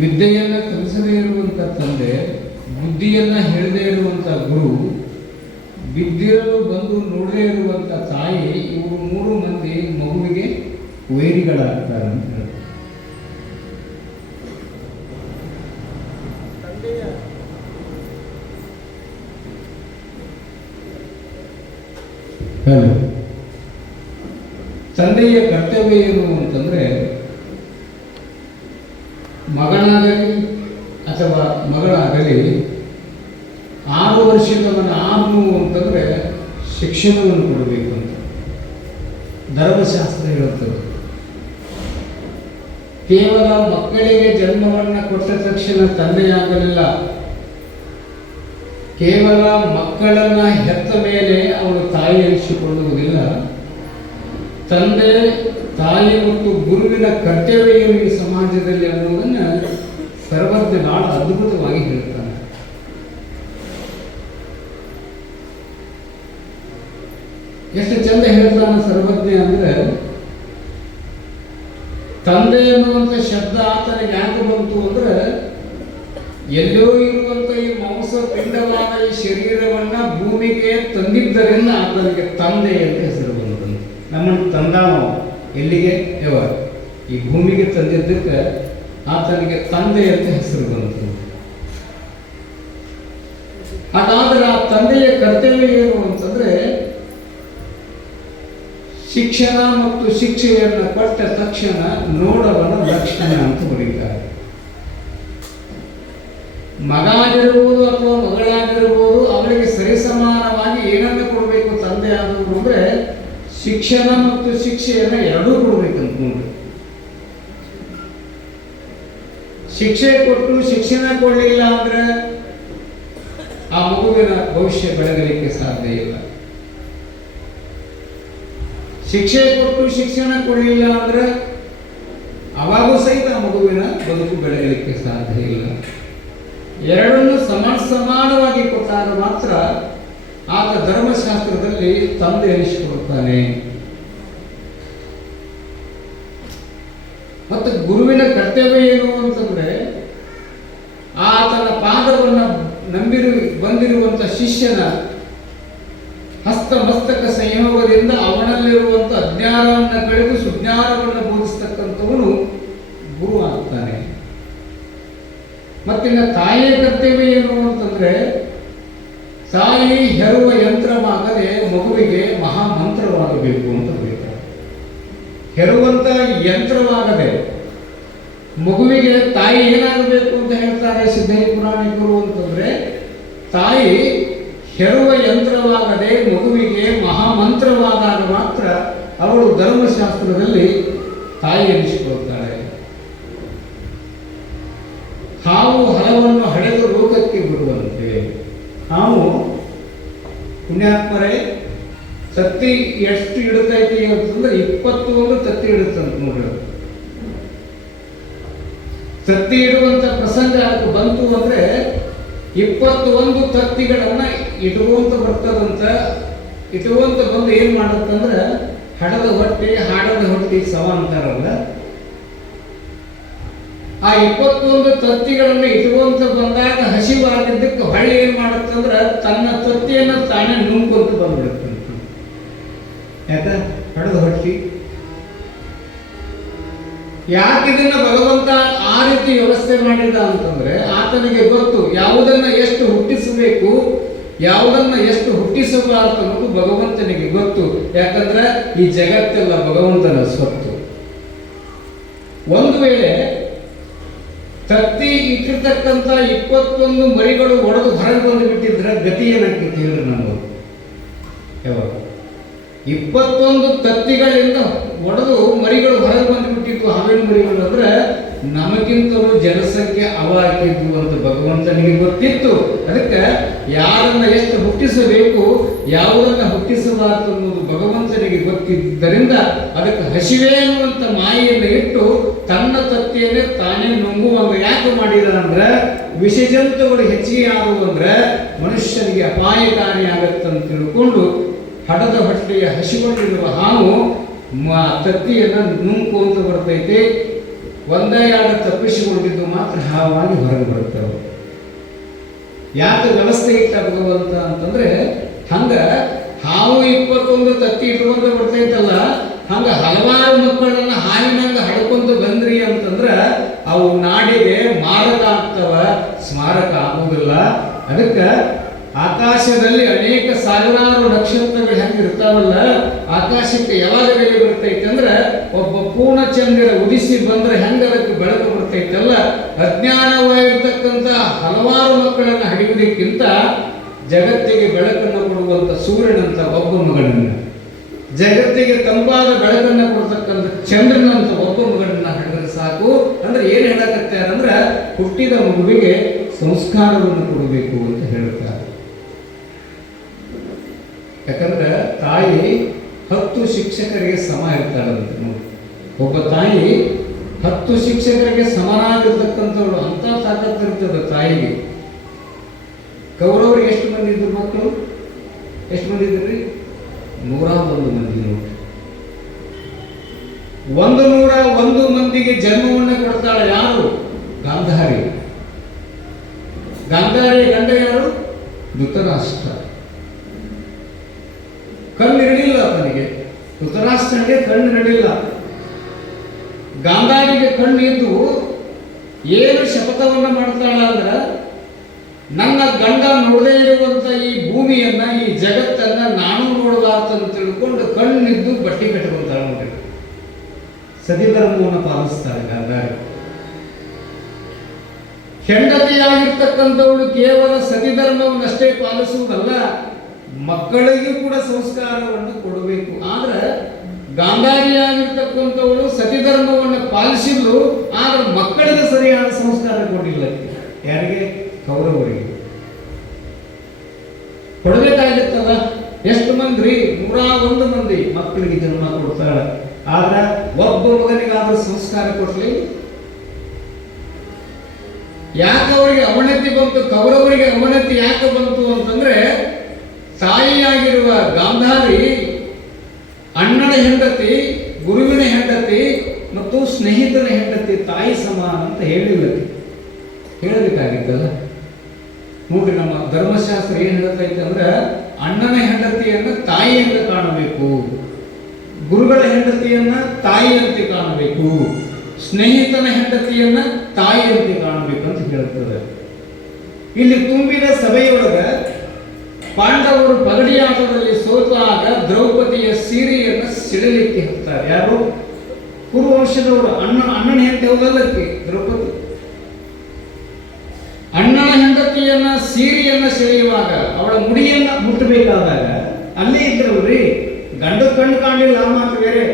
ವಿದ್ಯೆಯನ್ನು ಕಲಿಸದೇ ಇರುವಂಥ ತಂದೆ, ಬುದ್ಧಿಯನ್ನು ಹೇಳದೇ ಇರುವಂಥ ಗುರು, ಬಿದ್ದಿರಲು ಬಂದು ನೋಡದೇ ಇರುವಂಥ ತಾಯಿ, ಇವರು 3 ಮಂದಿ ಮಗುವಿಗೆ ವೈರಿಗಳಾಗ್ತಾರೆ ಅಂತ ಹೇಳ್ತಾರೆ. ತಂದೆಯ ಕರ್ತವ್ಯ ಏನು ಅಂತಂದ್ರೆ, ಮಗನಾಗಲಿ ಅಥವಾ ಮಗಳಾಗಲಿ 6 ವರ್ಷದವನ ಆದ್ನು ಅಂತಂದ್ರೆ ಶಿಕ್ಷಣವನ್ನು ಕೊಡಬೇಕು ಅಂತ ಧರ್ಮಶಾಸ್ತ್ರ ಹೇಳುತ್ತದೆ. ಕೇವಲ ಮಕ್ಕಳಿಗೆ ಜನ್ಮವನ್ನು ಕೊಟ್ಟ ತಕ್ಷಣ ತಂದೆಯಾಗಲಿಲ್ಲ, ಕೇವಲ ಮಕ್ಕಳನ್ನ ಹೆತ್ತ ಮೇಲೆ ಅವಳು ತಾಯಿ ಎನಿಸಿಕೊಳ್ಳುವುದಿಲ್ಲ. ತಂದೆ, ತಾಯಿ ಮತ್ತು ಗುರುವಿನ ಕರ್ತವ್ಯ ಏನು ಈ ಸಮಾಜದಲ್ಲಿ ಅನ್ನೋದನ್ನು ಸರ್ವಜ್ಞ ಬಹಳ ಅದ್ಭುತವಾಗಿ ಹೇಳ್ತಾನೆ. ಎಷ್ಟು ಚಂದ ಹೇಳ್ತಾನೆ ಸರ್ವಜ್ಞ ಅಂದ್ರೆ, ತಂದೆ ಎನ್ನುವಂಥ ಶಬ್ದ ಆತನಿಗೆ ಯಾಕೆ ಬಂತು ಅಂದ್ರೆ, ಎಲ್ಲೋ ಇರುವಂತ ಈ ಮಾಂಸ ಪಿಂಡವಾದ ಈ ಶರೀರವನ್ನ ಭೂಮಿಗೆ ತಂದಿದ್ದರಿಂದ ಆತನಿಗೆ ತಂದೆ ಅಂತ ಹೆಸರು ಬಂತು. ನಮ್ಮನ್ನು ತಂದಾವ ಎಲ್ಲಿಗೆ? ಯಾವಾಗ ಈ ಭೂಮಿಗೆ ತಂದಿದ್ದಕ್ಕೆ ಆತನಿಗೆ ತಂದೆ ಅಂತ ಹೆಸರು ಬಂತು. ಹಾಗಾದ್ರೆ ಆ ತಂದೆಯ ಕರ್ತವ್ಯ ಏನು ಅಂತಂದ್ರೆ, ಶಿಕ್ಷಣ ಮತ್ತು ಶಿಕ್ಷೆಯನ್ನು ಕೊಟ್ಟ ತಕ್ಷಣ ನೋಡವನ ಲಕ್ಷಣ ಅಂತ ಬರೀತಾರೆ. ಮಗ ಆಗಿರ್ಬೋದು ಅಥವಾ ಮಗಳಾಗಿರ್ಬೋದು, ಅವರಿಗೆ ಸರಿಸಮಾನವಾಗಿ ಏನನ್ನು ಕೊಡಬೇಕು ತಂದೆ ಆದವರು ಅಂದ್ರೆ, ಶಿಕ್ಷಣ ಮತ್ತು ಶಿಕ್ಷೆಯನ್ನು ಎರಡೂ ಕೊಡ್ಬೇಕಂತ ನೋಡ್ರಿ. ಶಿಕ್ಷೆ ಕೊಟ್ಟು ಶಿಕ್ಷಣ ಕೊಡಲಿಲ್ಲ ಅಂದ್ರೆ ಆ ಮಗುವಿನ ಭವಿಷ್ಯ ಬೆಳಗಲಿಕ್ಕೆ ಸಾಧ್ಯ ಇಲ್ಲ. ಶಿಕ್ಷೆ ಕೊಟ್ಟು ಶಿಕ್ಷಣ ಕೊಡಲಿಲ್ಲ ಅಂದ್ರೆ ಅವಾಗೂ ಸಹಿತ ಆ ಮಗುವಿನ ಬದುಕು ಬೆಳಗಲಿಕ್ಕೆ ಸಾಧ್ಯ ಇಲ್ಲ. ಎರಡನ್ನು ಸಮಾನವಾಗಿ ಕೊಟ್ಟಾಗ ಮಾತ್ರ ಆತ ಧರ್ಮಶಾಸ್ತ್ರದಲ್ಲಿ ತಂದೆ ಎನಿಸಿಕೊಡುತ್ತಾನೆ. ಮತ್ತು ಗುರುವಿನ ಕರ್ತವ್ಯ ಏನು ಅಂತಂದ್ರೆ, ಆತನ ಪಾದವನ್ನು ಬಂದಿರುವಂತ ಶಿಷ್ಯನ ಹಸ್ತಮಸ್ತಕ ಸಂಯೋಗದಿಂದ ಅವನಲ್ಲಿರುವಂತ ಅಜ್ಞಾನವನ್ನು ಕಳೆದು ಸುಜ್ಞಾನವನ್ನು ಬೋಧಿಸ್ತಕ್ಕಂಥವನು ಗುರು ಆಗ್ತಾನೆ. ಮತ್ತಿನ್ನ ತಾಯಿಯ ಕರ್ತವ್ಯ ಏನು ಅಂತಂದ್ರೆ, ತಾಯಿ ಹೆರುವ ಯಂತ್ರವಾಗದೆ ಮಗುವಿಗೆ ಮಹಾಮಂತ್ರವಾಗಬೇಕು ಅಂತ ಹೇಳ್ತಾರೆ. ಹೆರುವಂತ ಯಂತ್ರವಾಗದೆ ಮಗುವಿಗೆ ತಾಯಿ ಏನಾಗಬೇಕು ಅಂತ ಹೇಳ್ತಾರೆ ಸಿದ್ಧೈ ಪುರಾಣಿಕರು ಅಂತಂದ್ರೆ, ತಾಯಿ ಹೆರುವ ಯಂತ್ರವಾಗದೆ ಮಗುವಿಗೆ ಮಹಾಮಂತ್ರವಾದಾಗ ಮಾತ್ರ ಅವಳು ಧರ್ಮಶಾಸ್ತ್ರದಲ್ಲಿ ತಾಯಿ ಎನಿಸಿಕೊಳ್ತಾಳೆ. ಹಾವು ಹಲವನ್ನು ಹಡೆದು ಲೋಕಕ್ಕೆ ಬರುವಂತೆ. ಹಾವು ಪುಣ್ಯಾತ್ಮರೇ ತತ್ತಿ ಎಷ್ಟು ಇಡುತ್ತೈತಿ ಅಂತಂದ್ರೆ 21 ತತ್ತಿ ಇಡುತ್ತಂತ ನೋಡ್ರಿ. ತತ್ತಿ ಇಡುವಂತ ಪ್ರಸಂಗ ಅದಕ್ಕೆ ಬಂತು ಅಂದ್ರೆ 21 ತತ್ತಿಗಳನ್ನ ಇಟ್ಕೊಂತ ಬರ್ತದಂತ. ಇಟ್ಕೊಂತ ಬಂದು ಏನ್ ಮಾಡತ್ತಂದ್ರೆ, ಹಡದ ಹೊಟ್ಟಿ ಹಾಡದ ಹೊಟ್ಟಿ ಸಮ ಅಂತಾರಲ್ಲ, ಆ 21 ತತ್ತಿಗಳನ್ನು ಇಟ್ಕೊಂತ ಬಂದಾಗ ಹಸಿವಾಗಿದ್ದಕ್ಕೆ ಹೊಳ್ಳಿ ಏನ್ ಮಾಡತ್ತಂದ್ರ ತನ್ನ ತತ್ತಿಯನ್ನು ತಾನೇ ನುಂಗ್ಕೊಂತ ಬಂದ್ಬಿಡುತ್ತಂತ. ಯಾಕ? ಹಡದ ಹೊಟ್ಟಿ. ಯಾಕಿದನ್ನ ಭಗವಂತ ಆ ರೀತಿ ವ್ಯವಸ್ಥೆ ಮಾಡಿದ ಅಂತಂದ್ರೆ, ಆತನಿಗೆ ಗೊತ್ತು ಯಾವುದನ್ನ ಎಷ್ಟು ಹುಟ್ಟಿಸಬೇಕು, ಯಾವುದನ್ನ ಎಷ್ಟು ಹುಟ್ಟಿಸಬಾರದು ಅನ್ನೋದು ಭಗವಂತನಿಗೆ ಗೊತ್ತು. ಯಾಕಂದ್ರೆ ಈ ಜಗತ್ತೆಲ್ಲ ಭಗವಂತನ ಸ್ವತ್ತು. ಒಂದು ವೇಳೆ ತತ್ತಿ ಇಟ್ಟಿರ್ತಕ್ಕಂಥ 21 ಮರಿಗಳು ಒಡೆದು ಹೊರಗೆ ಬಂದು ಬಿಟ್ಟಿದ್ರೆ ಗತಿ ಏನಾಗ್ತಿತ್ತು ಹೇಳ್ರಿ ನಮ್ಮದು? ಯಾವಾಗ 21 ತತ್ತಿಗಳಿಂದ ಒಡೆದು ಮರಿಗಳು ಹೊರಗೆ ಬಂದು ಬಿಟ್ಟಿತ್ತು, ಹಾವಿನ ಮರಿಗಳು ಅಂದ್ರೆ ನಮಗಿಂತಲೂ ಜನಸಂಖ್ಯೆ ಅವಾಗಿದ್ದು ಅಂತ ಭಗವಂತನಿಗೆ ಗೊತ್ತಿತ್ತು. ಅದಕ್ಕೆ ಯಾರನ್ನ ಎಷ್ಟು ಹುಟ್ಟಿಸಬೇಕು, ಯಾವುದನ್ನ ಹುಟ್ಟಿಸಬಾರದು ಅನ್ನೋದು ಭಗವಂತನಿಗೆ ಗೊತ್ತಿದ್ದರಿಂದ ಅದಕ್ಕೆ ಹಸಿವೆ ಅನ್ನುವಂಥ ಮಾಯೆಯನ್ನು ಇಟ್ಟು ತನ್ನ ತತ್ತಿಯನ್ನೇ ತಾನೇ ನುಂಗುವಂಗ ಯಾಕೆ ಮಾಡಿದ ಅಂದ್ರೆ, ವಿಷಜಂತುಗಳು ಹೆಚ್ಚಿಗೆ ಆಗುವಂದ್ರೆ ಮನುಷ್ಯನಿಗೆ ಅಪಾಯಕಾರಿ ಆಗತ್ತಂತ ತಿಳ್ಕೊಂಡು ಹಡದ ಹೊಟ್ಟೆಯ ಹಸಿಕೊಂಡಿರುವ ಹಾವು ತತ್ತಿಯನ್ನು ನುಂಗ್ಕೊಂತ ಬರ್ತೈತೆ. ಒಂದೇ ಎರಡು ತಪ್ಪಿಸಿಕೊಂಡಿದ್ದು ಮಾತ್ರ ಹಾವಾಗಿ ಹೊರಗೆ ಬರ್ತವೆ. ಯಾಕೆ ವ್ಯವಸ್ಥೆ ಇಟ್ಟ ಭಗವಂತ ಅಂತಂದ್ರೆ ಹಂಗ ಹಾವು 21 ತತ್ತಿ ಇಟ್ಕೊಂತ ಬರ್ತೈತಲ್ಲ, ಹಂಗ ಹಲವಾರು ಮಕ್ಕಳನ್ನ ಹಾವಿನಂಗ ಹಡ್ಕೊಂತ ಬಂದ್ರಿ ಅಂತಂದ್ರ ಅವು ನಾಡಿಗೆ ಮಾರಕ ಆಗ್ತವ, ಸ್ಮಾರಕ ಆಗುವುದಿಲ್ಲ. ಅದಕ್ಕೆ ಆಕಾಶದಲ್ಲಿ ಅನೇಕ ಸಾವಿರಾರು ನಕ್ಷತ್ರಗಳು ಹೆಂಗೆ ಇರ್ತಾವಲ್ಲ, ಆಕಾಶಕ್ಕೆ ಯಾವಾಗ ಬೆಲೆ ಬರ್ತೈತೆ ಅಂದ್ರೆ ಒಬ್ಬ ಪೂರ್ಣಚಂದ್ರ ಉದಿಸಿ ಬಂದ್ರೆ ಹೆಂಗ ಅದಕ್ಕೆ ಬೆಳಕು ಬರ್ತೈತಲ್ಲ, ಅಜ್ಞಾನವಾಗಿರ್ತಕ್ಕಂಥ ಹಲವಾರು ಮಕ್ಕಳನ್ನ ಹಡಿಯುವುದಕ್ಕಿಂತ ಜಗತ್ತಿಗೆ ಬೆಳಕನ್ನು ಕೊಡುವಂತ ಸೂರ್ಯನಂತ ಒಬ್ಬ ಮಗನನ್ನ, ಜಗತ್ತಿಗೆ ತಂಪಾದ ಬೆಳಕನ್ನು ಕೊಡ್ತಕ್ಕಂಥ ಚಂದ್ರನಂತ ಒಬ್ಬ ಮಗನನ್ನ ಹಿಡಿದ್ರೆ ಸಾಕು. ಅಂದ್ರೆ ಏನ್ ಹೇಳಕತ್ತಾರಂದ್ರ ಹುಟ್ಟಿದ ಮಗುವಿಗೆ ಸಂಸ್ಕಾರವನ್ನು ಕೊಡಬೇಕು ಅಂತ ಹೇಳ್ತಾರೆ. ಯಾಕಂದ್ರೆ ತಾಯಿ 10 ಶಿಕ್ಷಕರಿಗೆ ಸಮ ಇರ್ತಾಳಂತೆ. ನೋಡಿ, ಒಬ್ಬ ತಾಯಿ 10 ಶಿಕ್ಷಕರಿಗೆ ಸಮನಾಗಿರ್ತಕ್ಕಂಥವಳು, ಅಂತ ತಾಕತ್ತಿರ್ತದೆ ತಾಯಿಗೆ. ಕೌರವರಿಗೆ ಎಷ್ಟು ಮಂದಿ ಇದ್ರು ಮಕ್ಕಳು? ಎಷ್ಟು ಮಂದಿ ಇದ್ರಿ? 101 ಮಂದಿ. ನೋಡಿ, 101 ಮಂದಿಗೆ ಜನ್ಮವನ್ನು ಕೊಡ್ತಾಳೆ ಯಾರು? ಗಾಂಧಾರಿ. ಗಾಂಧಾರಿಯ ಗಂಡ ಯಾರು? ಧೃತರಾಷ್ಟ್ರ. ಕಣ್ಣಿರಲಿಲ್ಲ ಅವನಿಗೆ, ಧೃತರಾಷ್ಟ್ರನಿಗೆ ಕಣ್ಣಿರಲಿಲ್ಲ. ಗಾಂಧಾರಿಗೆ ಕಣ್ಣಿದ್ದು ಏನು ಶಪಥವನ್ನು ಮಾಡ್ತಾಳ ಅಂದ್ರ, ನನ್ನ ಗಂಡ ನೋಡದೇ ಇರುವಂತ ಈ ಭೂಮಿಯನ್ನ, ಈ ಜಗತ್ತನ್ನ ನಾನು ನೋಡಬಾರ್ದು ತಿಳ್ಕೊಂಡು ಕಣ್ಣಿದ್ದು ಬಟ್ಟೆ ಕಟ್ಟಿಕೊಂತಾಳ. ನೋಡಿ, ಸತಿಧರ್ಮವನ್ನು ಪಾಲಿಸ್ತಾಳೆ ಗಾಂಧಾರಿ. ಹೆಂಡತಿಯಾಗಿರ್ತಕ್ಕಂಥವಳು ಕೇವಲ ಸತಿಧರ್ಮವನ್ನಷ್ಟೇ ಪಾಲಿಸುವುದಲ್ಲ, ಮಕ್ಕಳಿಗೂ ಕೂಡ ಸಂಸ್ಕಾರವನ್ನು ಕೊಡಬೇಕು. ಆದ್ರೆ ಗಾಂಧಾರಿಯಾಗಿರ್ತಕ್ಕಂಥವಳು ಸತಿಧರ್ಮವನ್ನು ಪಾಲಿಸಿದ್ರು, ಆದ್ರೆ ಮಕ್ಕಳಿಗೆ ಸರಿಯಾದ ಸಂಸ್ಕಾರ ಕೊಡಲಿಲ್ಲ. ಯಾರಿಗೆ? ಕೌರವರಿಗೆ ಕೊಡಬೇಕಾಗಿತ್ತಲ್ಲ. ಎಷ್ಟು ಮಂದಿ? 101 ಮಂದಿ ಮಕ್ಕಳಿಗೆ ಜನ್ಮ ಕೊಡ್ತಾಳೆ. ಆದ್ರೆ ಒಬ್ಬ ಮಗನಿಗಾದ್ರೂ ಸಂಸ್ಕಾರ ಕೊಡ್ಲಿ. ಯಾಕೆ ಅವರಿಗೆ ಅವನತಿ ಬಂತು? ಕೌರವರಿಗೆ ಅವನತಿ ಯಾಕೆ ಬಂತು ಅಂತಂದ್ರೆ, ತಾಯಿಯಾಗಿರುವ ಗಾಂಧಾರಿ ಅಣ್ಣನ ಹೆಂಡತಿ, ಗುರುವಿನ ಹೆಂಡತಿ ಮತ್ತು ಸ್ನೇಹಿತನ ಹೆಂಡತಿ, ತಾಯಿ ಸಮಾನ ಅಂತ ಹೇಳಬೇಕಾಗಿತ್ತಲ್ಲ. ನೋಡಿ, ನಮ್ಮ ಧರ್ಮಶಾಸ್ತ್ರ ಏನ್ ಹೇಳ್ತೈತೆ ಅಂದ್ರೆ, ಅಣ್ಣನ ಹೆಂಡತಿಯನ್ನ ತಾಯಿಯಂತೆ ಕಾಣಬೇಕು, ಗುರುಗಳ ಹೆಂಡತಿಯನ್ನ ತಾಯಿಯಂತೆ ಕಾಣಬೇಕು, ಸ್ನೇಹಿತನ ಹೆಂಡತಿಯನ್ನ ತಾಯಿಯಂತೆ ಕಾಣಬೇಕು ಅಂತ ಹೇಳ್ತದೆ. ಇಲ್ಲಿ ತುಂಬಿದ ಸಭೆಯೊಳಗ ಪಾಂಡವರು ಪಗಡಿಯಾಟದಲ್ಲಿ ಸೋತಾಗ ದ್ರೌಪದಿಯ ಸೀರೆಯನ್ನ ಸಿಡಲಿಕ್ಕೆ ಹೋಗ್ತಾರೆ. ಯಾರು? ಕುರುವಂಶದವರು. ಅಣ್ಣನ ಹೆಂಡತಿ ಹೋಗಲ್ಲಕ್ಕೆ ದ್ರೌಪದಿ. ಅಣ್ಣನ ಹೆಂಡತಿಯನ್ನ ಸೀರೆಯನ್ನ ಸೆಳೆಯುವಾಗ, ಅವಳ ಮುಡಿಯನ್ನ ಮುಟ್ಟಬೇಕಾದಾಗ ಅಲ್ಲೇ ಇದ್ರವ್ರಿ. ಗಂಡ ಕಣ್ಣು ಕಾಣಲಿಲ್ಲ, ಆ ಮಾತು ಬೇರೆ.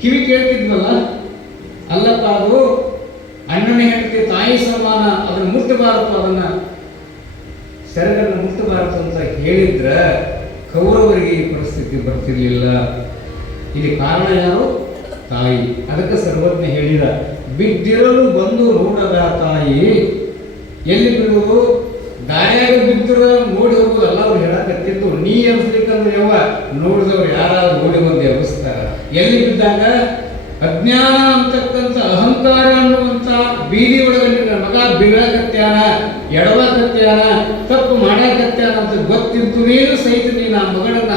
ಕಿವಿ ಕೇಳ್ತಿದ್ವಲ್ಲ, ಅಲ್ಲಪ್ಪ ಅದು ಅಣ್ಣನ ಹೆಂಡತಿ ತಾಯಿ ಸಮಾನ, ಅದನ್ನ ಮುಟ್ಟಬಾರದು, ಅದನ್ನ ಸೆರಗನ್ನು ಮುಟ್ಟಬಾರದು ಅಂತ ಹೇಳಿದ್ರ ಕೌರವರಿಗೆ ಈ ಪರಿಸ್ಥಿತಿ ಬರ್ತಿರ್ಲಿಲ್ಲ. ಇಲ್ಲಿ ಕಾರಣ ಯಾರು? ತಾಯಿ. ಅದಕ್ಕೆ ಸರ್ವಜ್ಞ ಹೇಳಿದ, ಬಿದ್ದಿರಲು ಬಂದು ನೋಡದ ತಾಯಿ ಎಲ್ಲಿ ಬಿಡುವುದು? ದಾರಿಯಾಗ ಬಿದ್ದಿರ ನೋಡಿ ಹೋಗುದಲ್ಲ ಅವ್ರು ಹೇಳಕತ್ತಿದ್ದು. ನೀ ಎಬ್ಸ್ಲಿಕ್ಕಂದ್ರೆ ಯವ್ವ ನೋಡಿದವ್ರು ಯಾರಾದ್ರೂ ಓಡಿ ಬಂದು ಎಬ್ಬಿಸ್ತಾರ. ಎಲ್ಲಿ ಬಿದ್ದಾಗ? ಅಜ್ಞಾನ ಅಂತಕ್ಕಂಥ ಅಹಂಕಾರ ಅನ್ನುವಂತ ಬೀದಿ ಒಳಗೆ ನಿನ್ನ ಮಗ ಬೀಳಕತ್ಯಾನ, ಎಡವಕತ್ಯಾನ, ತಪ್ಪು ಮಾಡಕತ್ಯಾನ ಅಂತ ಗೊತ್ತಿದ್ದು ನೀನು ಸಹಿತ ನೀನು ಆ ಮಗಳನ್ನ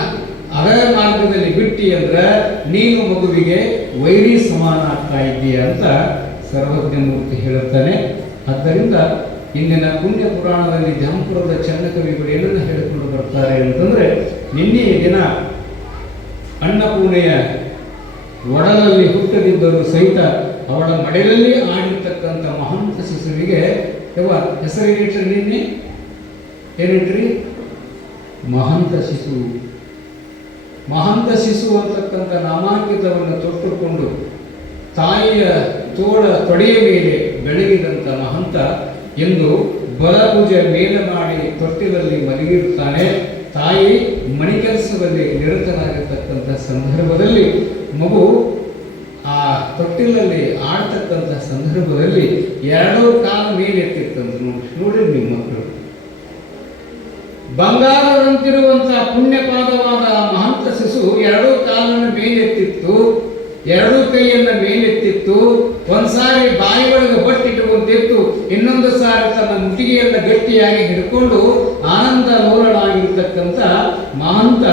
ಅದರ ಮಾರ್ಗದಲ್ಲಿ ಬಿಟ್ಟಿ ಅಂದ್ರ ನೀನು ಮಗುವಿಗೆ ವೈರಿ ಸಮಾನ ಆಗ್ತಾ ಇದ್ದೀಯ ಅಂತ ಸರ್ವಜ್ಞ ಮೂರ್ತಿ ಹೇಳುತ್ತಾನೆ. ಆದ್ದರಿಂದ ಇಂದಿನ ಪುಣ್ಯ ಪುರಾಣದಲ್ಲಿ ಜಾಂಪುರದ ಚನ್ನಕವಿಗಳು ಏನನ್ನ ಹೇಳಿಕೊಂಡು ಬರ್ತಾರೆ ಅಂತಂದ್ರೆ, ನಿನ್ನೆಯ ದಿನ ಅನ್ನಪೂರ್ಣೆಯ ಒಡಲಲ್ಲಿ ಹುಟ್ಟದಿದ್ದರೂ ಸಹಿತ ಅವಳ ಮಡೆಯಲ್ಲಿ ಆಡಿರ್ತಕ್ಕಂಥ ಮಹಂತ ಶಿಶುವಿಗೆ ಹೆಸರೇನಿಟ್ರಿ? ನಿನ್ನೆ ಏನಿಟ್ರಿ? ಮಹಂತ ಶಿಶು. ಮಹಂತ ಶಿಶು ಅಂತಕ್ಕಂಥ ನಾಮಾಂಕಿತವನ್ನು ತೊಟ್ಟುಕೊಂಡು ತಾಯಿಯ ತೊಡೆಯ ಮೇಲೆ ಬೆಳಗಿದಂಥ ಮಹಂತ ಎಂದು ಬಲಭುಜ ಮೇಲೆ ಮಾಡಿ ತೊಟ್ಟಿಲಲ್ಲಿ ಮಲಗಿರುತ್ತಾನೆ. ತಾಯಿ ಮಣಿಕೆಲಸದಲ್ಲಿ ನಿರತನಾಗಿರ್ತಕ್ಕಂಥ ಸಂದರ್ಭದಲ್ಲಿ ಮಗು ಆ ತೊಟ್ಟಿಲಲ್ಲಿ ಆಡ್ತಕ್ಕಂಥ ಸಂದರ್ಭದಲ್ಲಿ 2 ಕಾಲ ಮೇಲೆ ಎತ್ತಿತ್ತಂತ. ನೋಡ್ರಿ ನಿಮ್ಮ ಮಕ್ಕಳು, ಬಂಗಾರದಂತಿರುವಂತಹ ಪುಣ್ಯಪಾದವಾದ ಮಹಂತ ಶಿಶು 2 ಕಾಲನ್ನು ಮೇಲೆತ್ತಿತ್ತು. ಎರಡೂ ಕೈಯನ್ನ ಮೇಲೆತ್ತಿತ್ತು. ಒಂದ್ಸಾರಿ ಬಾಯಿ ಒಳಗೆ ಬಟ್ಟಿಟ್ಟುಕೊಂತಿತ್ತು, ಇನ್ನೊಂದು ಸಾರಿ ತನ್ನ ಮುಟಿಗೆಯನ್ನ ಗಟ್ಟಿಯಾಗಿ ಹಿಡ್ಕೊಂಡು ಆನಂದ ಲೋಲನಾಗಿರ್ತಕ್ಕಂಥ ಮಹಂತ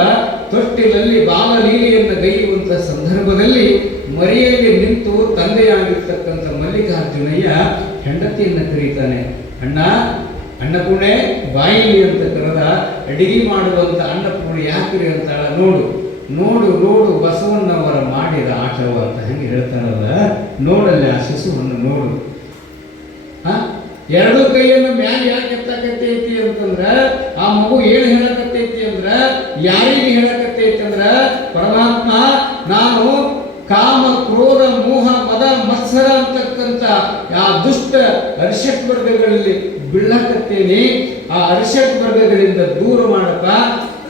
ತೊಟ್ಟಿಲಲ್ಲಿ ಬಾಲಲೀಲೆಯನ್ನು ಗೈಯುವಂತ ಸಂದರ್ಭದಲ್ಲಿ ಮರಿಯಲ್ಲಿ ನಿಂತು ತಂದೆಯಾಗಿರ್ತಕ್ಕಂಥ ಮಲ್ಲಿಕಾರ್ಜುನಯ್ಯ ಹೆಂಡತಿಯನ್ನು ಕರೀತಾನೆ. ಅಣ್ಣ, ಅನ್ನಪೂರ್ಣೆ ಬಾಯಿಲಿ ಅಂತ ಕರೆದ. ಅಡಿಗೆ ಮಾಡುವಂತ ಅನ್ನಪೂರ್ಣೆ ಯಾಕ್ರಿ ಅಂತಾಳ. ನೋಡು ನೋಡು ನೋಡು ಬಸವಣ್ಣವರ ಮಾಡಿದ ಆಟವ ಅಂತ ಹೆಂಗೆ ಹೇಳ್ತಾರಲ್ಲ, ನೋಡಲ್ಲ ಆ ಶಿಶುವನ್ನು ನೋಡು. ಎರಡು ಕೈಯನ್ನು ಮ್ಯಾಲೆ ಯಾಕೆ ಎತ್ತಕತ್ತೈತಿ ಅಂತಂದ್ರ ಆ ಮಗು ಏನು ಹೇಳಕತ್ತೈತಿ ಅಂದ್ರ, ಯಾರಿಗೆ ಹೇಳಕತ್ತೈತಿ ಅಂದ್ರ, ಪರಮಾತ್ಮ ನಾನು ಕಾಮ ಕ್ರೋಧ ಮೋಹ ಮದ ಮತ್ಸರ ಅಂತಕ್ಕಂಥ ಆ ದುಷ್ಟ ಅರಿಷಟ್ ವರ್ಗಗಳಲ್ಲಿ ಬೀಳಕತ್ತೇನೆ. ಆ ಅರಿಷಟ್ ವರ್ಗಗಳಿಂದ ದೂರ ಮಾಡಪ್ಪ.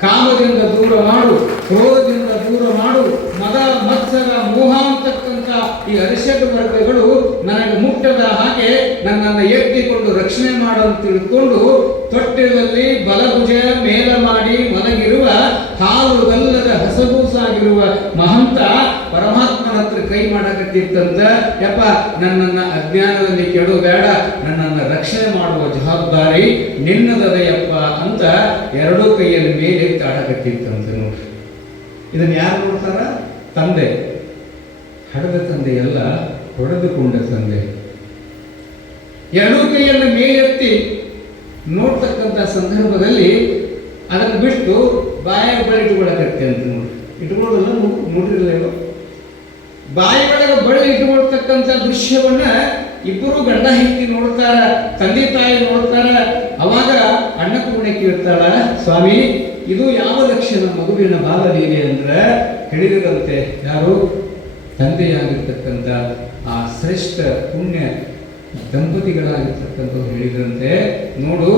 ಕಾಮದಿಂದ ದೂರ ಮಾಡು, ಕ್ರೋಧದಿಂದ ದೂರ ಮಾಡು, ಮದ ಮತ್ಸರ ಮೋಹ ಅಂತಕ್ಕಂಥ ಈ ಅರಿಷಟ್ ವರ್ಗಗಳು ನನಗೆ ಮುಟ್ಟದ ಹಾಗೆ ನನ್ನನ್ನು ಎತ್ತಿಕೊಂಡು ರಕ್ಷಣೆ ಮಾಡು ಅಂತ ತಿಳ್ಕೊಂಡು ತೊಟ್ಟಿಲಲ್ಲಿ ಬಲಭುಜ ಮೇಲ ಮಾಡಿ ಮಲಗಿರುವ ಹಾಲುಗಲ್ಲದ ಹಸಗೂಸಾಗಿರುವ ಮಹಂತ ಪರಮಾತ್ಮನ ಹತ್ರ ಕೈ ಮಾಡಕತ್ತಿತ್ತಂತ. ಯಪ್ಪ, ನನ್ನನ್ನು ಅಜ್ಞಾನದಲ್ಲಿ ಕೆಡಬೇಡ, ನನ್ನನ್ನು ರಕ್ಷಣೆ ಮಾಡುವ ಜವಾಬ್ದಾರಿ ನಿನ್ನದದೆಯಪ್ಪ ಅಂತ ಎರಡೂ ಕೈಯಲ್ಲಿ ಮೇಲೆ ತಾಡಕತ್ತಿತ್ತಂತ. ನೋಡ್ರಿ, ಇದನ್ನು ಯಾರು ನೋಡ್ತಾರ? ತಂದೆ. ಹಡೆದ ತಂದೆ ಎಲ್ಲ, ಹೊಡೆದುಕೊಂಡ ತಂದೆ. ಎರಡೂ ಕೈಯನ್ನು ಮೇಲೆತ್ತಿ ನೋಡ್ತಕ್ಕಂಥ ಸಂದರ್ಭದಲ್ಲಿ ಅದನ್ನು ಬಿಟ್ಟು ಬಾಯ ಬಳಿ ಇಟ್ಕೊಳಕತ್ತೆ ಅಂತ ನೋಡ್ರಿ. ಇಟ್ಕೊಳ್ಳೋದಲ್ಲ, ನೋಡಿರಲಿಲ್ಲ. ಬಾಯಿ ಒಳಗೆ ಬಳಿ ಇಟ್ಕೊಳ್ತಕ್ಕಂಥ ದೃಶ್ಯವನ್ನ ಇಬ್ಬರು ಗಂಡ ಹೆಂಡತಿ ನೋಡ್ತಾರ, ತಂದೆ ತಾಯಿ ನೋಡ್ತಾರ. ಅವಾಗ ಅನ್ನಪೂರ್ಣೆ ಕೇಳ್ತಾಳ, ಸ್ವಾಮಿ ಇದು ಯಾವ ಲಕ್ಷಣ ಮಗುವಿನ ಬಾಲಲೀಲೆ ಅಂದ್ರೆ ಹೇಳಿದಂತೆ ಯಾರು ತಂದೆಯಾಗಿರ್ತಕ್ಕಂಥ ಆ ಶ್ರೇಷ್ಠ ಪುಣ್ಯ ದಂಪತಿಗಳಾಗಿರ್ತಕ್ಕಂಥವ್ರು ಹೇಳಿದ್ರಂತೆ. ನೋಡು,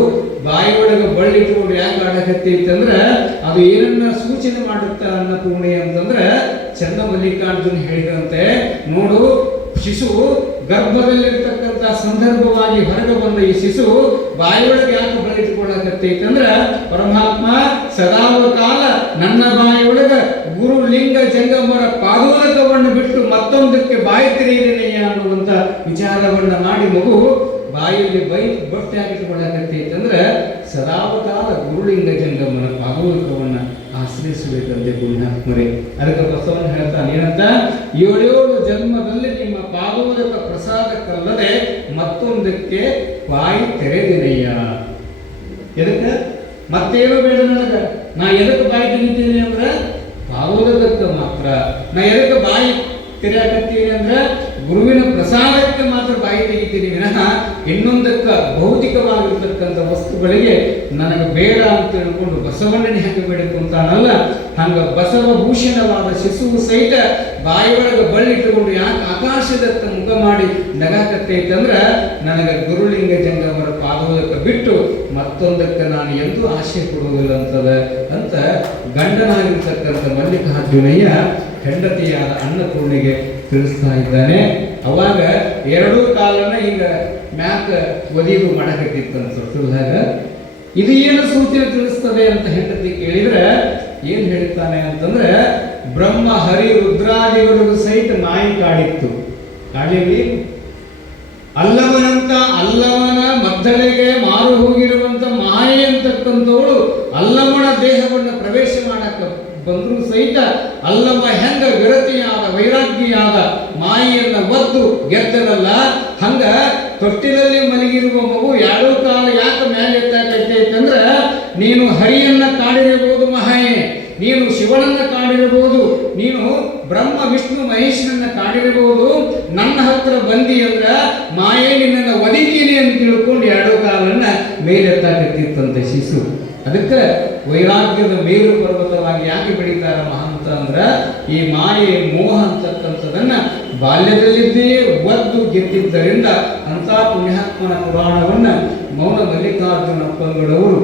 ಬಾಯಿ ಒಳಗೆ ಬಳ್ಳಿಟ್ಕೊಂಡು ಯಾಕೆ ಆಡಕತ್ತೈತಂದ್ರೆ ಅದು ಏನನ್ನ ಸೂಚನೆ ಮಾಡುತ್ತ ಅನ್ನಪೂರ್ಣೆ ಅಂತಂದ್ರೆ ಚನ್ನಮಲ್ಲಿಕಾರ್ಜುನ್ ಹೇಳಿದಂತೆ. ನೋಡು, ಶಿಶು ಗರ್ಭದಲ್ಲಿರ್ತಕ್ಕಂಥ ಸಂದರ್ಭವಾಗಿ ಹೊರಗೆ ಬಂದ ಈ ಶಿಶು ಬಾಯಿಯೊಳಗೆ ಯಾಕೆ ಬಳಿಟ್ಕೊಳ್ಳಕತ್ತೈತಂದ್ರ ಪರಮಾತ್ಮ ಸದಾವಕಾಲ ನನ್ನ ಬಾಯಿಯೊಳಗೆ ಗುರು ಲಿಂಗ ಜಂಗಮರ ಪಾದೋದಕವನ್ನು ಬಿಟ್ಟು ಮತ್ತೊಂದಕ್ಕೆ ಬಾಯಿ ತೆರೆಯಲಿನೆಯ ಅನ್ನುವಂತ ವಿಚಾರವನ್ನ ಮಾಡಿ ಮಗು ಬಾಯಲ್ಲಿ ಬಟ್ಟೆ ಹಾಕಿಟ್ಕೊಳ್ಳಕತ್ತೈತಂದ್ರೆ ಸದಾವಕಾಲ ಗುರುಲಿಂಗ ಜಂಗಮನ ಪಾದೋದಕವನ್ನ ಆಶ್ರಯಿಸಬೇಕಂತೆ ಪುಣ್ಯಾತ್ಮರೇ. ಅದಕ್ಕೆ ಬಸವಣ್ಣ ಹೇಳ್ತಾನೆ ಏನಂತ, ಏಳೇಳು ಜನ್ಮದಲ್ಲಿ ನಿಮ್ಮ ಪಾದೋದಕ ಪ್ರಸಾದಕ್ಕಲ್ಲದೆ ಮತ್ತೊಂದಕ್ಕೆ ಬಾಯಿ ತೆರೆದಿನೆಯ. ಎದಕ್ಕೆ? ಮತ್ತೇನು ಬೇಡ ನನಗ. ನಾ ಎದಕ್ಕೆ ಬಾಯಿ ತೆಗಿತೀನಿ ಅಂದ್ರೆ ಪಾದೋದಕಕ್ಕೆ ಮಾತ್ರ. ನಾ ಎದಕ್ಕೆ ಬಾಯಿ ತೆರೆಯಾಕತ್ತೀನಿ ಅಂದ್ರೆ ಗುರುವಿನ ಪ್ರಸಾದಕ್ಕೆ ಮಾತ್ರ ಬಾಯಿ ತೆಗಿತೀನಿ ವಿನಃ ಇನ್ನೊಂದಕ್ಕ ಭೌತಿಕವಾಗಿರ್ತಕ್ಕಂಥ ವಸ್ತುಗಳಿಗೆ ನನಗೆ ಬೇಡ ಅಂತ ತಿಳ್ಕೊಂಡು ಬಸವಣ್ಣನೇ ಹಾಕಿ ಬೇಡಿಕೊಂತಾನಲ್ಲ, ಹಂಗ ಬಸವಭೂಷಣವಾದ ಶಿಶುವು ಸಹಿತ ಬಾಯಿಯೊಳಗೆ ಬಳ್ಳಿಟ್ಟುಕೊಂಡು ಯಾಕೆ ಆಕಾಶದತ್ತ ಮುಖ ಮಾಡಿ ನಗಾಕತ್ತೈತಂದ್ರ ನನಗೆ ಗುರುಲಿಂಗ ಜಂಗಮರ ಪಾದೋದಕ ಬಿಟ್ಟು ಮತ್ತೊಂದಕ್ಕೆ ನಾನು ಎಂದೂ ಆಶೆ ಕೊಡುವುದಿಲ್ಲ ಅಂತ ಗಂಡನಾಗಿರ್ತಕ್ಕಂಥ ಮಲ್ಲಿಕಾರ್ಜುನಯ್ಯ ಹೆಂಡತಿಯಾದ ಅನ್ನಪೂರ್ಣಿಗೆ ತಿಳಿಸ್ತಾ ಇದ್ದಾನೆ. ಅವಾಗ ಎರಡೂ ಕಾಲನ್ನ ಈಗ ಮ್ಯಾಕ ಒದಿದು ಮಾಡಕತ್ತಿತ್ತಂತ ಸುಳ್ದಾಗ. ಇದು ಏನು ಸೂಚನೆ ತಿಳಿಸ್ತದೆ ಅಂತ ಹೆಂಡತಿ ಕೇಳಿದ್ರೆ ಏನ್ ಹೇಳ್ತಾನೆ ಅಂತಂದ್ರೆ, ಬ್ರಹ್ಮ ಹರಿ ರುದ್ರಾದಿಗಳಿಗೂ ಸಹಿತ ನಾಯಿ ಕಾಡಿತ್ತು. ಕಾಡಿಲಿ ಅಲ್ಲವನಂತ ಅಲ್ಲವನ ಮದ್ದಳೆಗೆ ಮಾರು ಹೋಗಿರುವಂತ ಮಾಯೆ ಅಂತಕ್ಕಂಥವಳು ಅಲ್ಲವನ ದೇಹವನ್ನು ಪ್ರವೇಶ ಮಾಡಕ ಬಂದರೂ ಸಹಿತ ಅಲ್ಲವ ಹೆಂಗ ವಿರತಿಯಾದ ವೈರಾಗ್ಯಿಯಾದ ಮಾಯಿಯನ್ನ ಒದ್ದು ಗೆದ್ದನಲ್ಲ, ಹಂಗ ತೊಟ್ಟಿಲಲ್ಲಿ ಮಲಗಿರುವ ಮಗು ಎರಡೂ ಕಾಲ ಯಾಕೆ ಮೇಲೆ ಎತ್ತಾಕೈತಂದ್ರ ನೀನು ಹರಿಯನ್ನ ಕಾಡಿರಬಹುದು ಮಹಾಯೇ, ನೀನು ಶಿವನನ್ನ ಕಾಡಿರಬಹುದು, ನೀನು ಬ್ರಹ್ಮ ವಿಷ್ಣು ಮಹೇಶನನ್ನ ಕಾಡಿರಬಹುದು, ನನ್ನ ಹತ್ರ ಬಂದಿ ಅಂದ್ರ ಮಾಯೆ ನಿನ್ನನ್ನು ಒದಿತೀನಿ ಅಂತ ತಿಳ್ಕೊಂಡು ಎರಡೂ ಕಾಲನ್ನ ಮೇಲೆತ್ತಾಕತ್ತಿತ್ತಂತೆ ಶಿಶು. ಅದಕ್ಕೆ ವೈರಾಗ್ಯದ ಮೇರು ಪರ್ವತವಾಗಿ ಯಾಕೆ ಬೆಳೀತಾರ ಮಹಾಂತ ಅಂದ್ರ ಈ ಮಾಯೆ ಮೋಹ ಅಂತಕ್ಕಂಥದನ್ನ ಬಾಲ್ಯದಲ್ಲಿದ್ದೇ ಒದ್ದು ಗೆದ್ದಿದ್ದರಿಂದ ಅಂತ ಪುಣ್ಯಾತ್ಮನ ಪುರಾಣವನ್ನ ಮೌನ ಮಲ್ಲಿಕಾರ್ಜುನ ಪಂಗಳವರು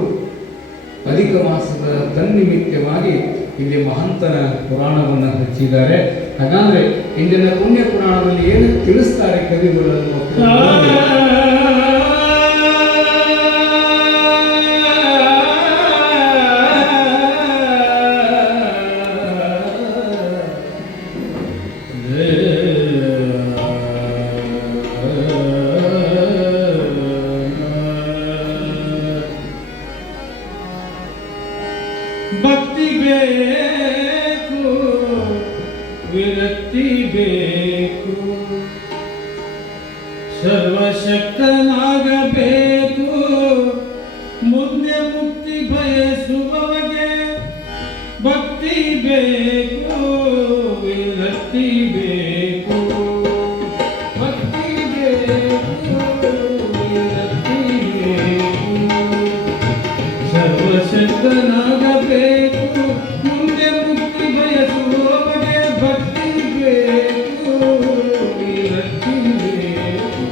ಅಧಿಕ ಮಾಸದ ತನ್ನಿಮಿತ್ತವಾಗಿ ಇಲ್ಲಿ ಮಹಂತನ ಪುರಾಣವನ್ನು ಹಚ್ಚಿದ್ದಾರೆ. ಹಾಗಾದ್ರೆ ಇಂದಿನ ಪುಣ್ಯ ಪುರಾಣದಲ್ಲಿ ಏನು ತಿಳಿಸ್ತಾರೆ ಕವಿಗಳನ್ನು ಬೇಕು, ಸರ್ವಶಕ್ತನಾಗಬೇಕು. ಮುಂದೆ ಮುಕ್ತಿ ಬಯಸುವವಗೆ ಭಕ್ತಿ ಬೇಕು, ವಿರಕ್ತಿ ಬೇಕು. ಭಕ್ತಿ ಬೇಕು, ವಿರಕ್ತಿ ಬೇಕು. ಸರ್ವಶಕ್ತನಾಗಬೇಕು, ಮುಂದೆ ಮುಕ್ತಿ ಬಯಸುವವಗೆ ಭಕ್ತಿ ಬೇಕು, ವಿರಕ್ತಿ ಬೇಕು.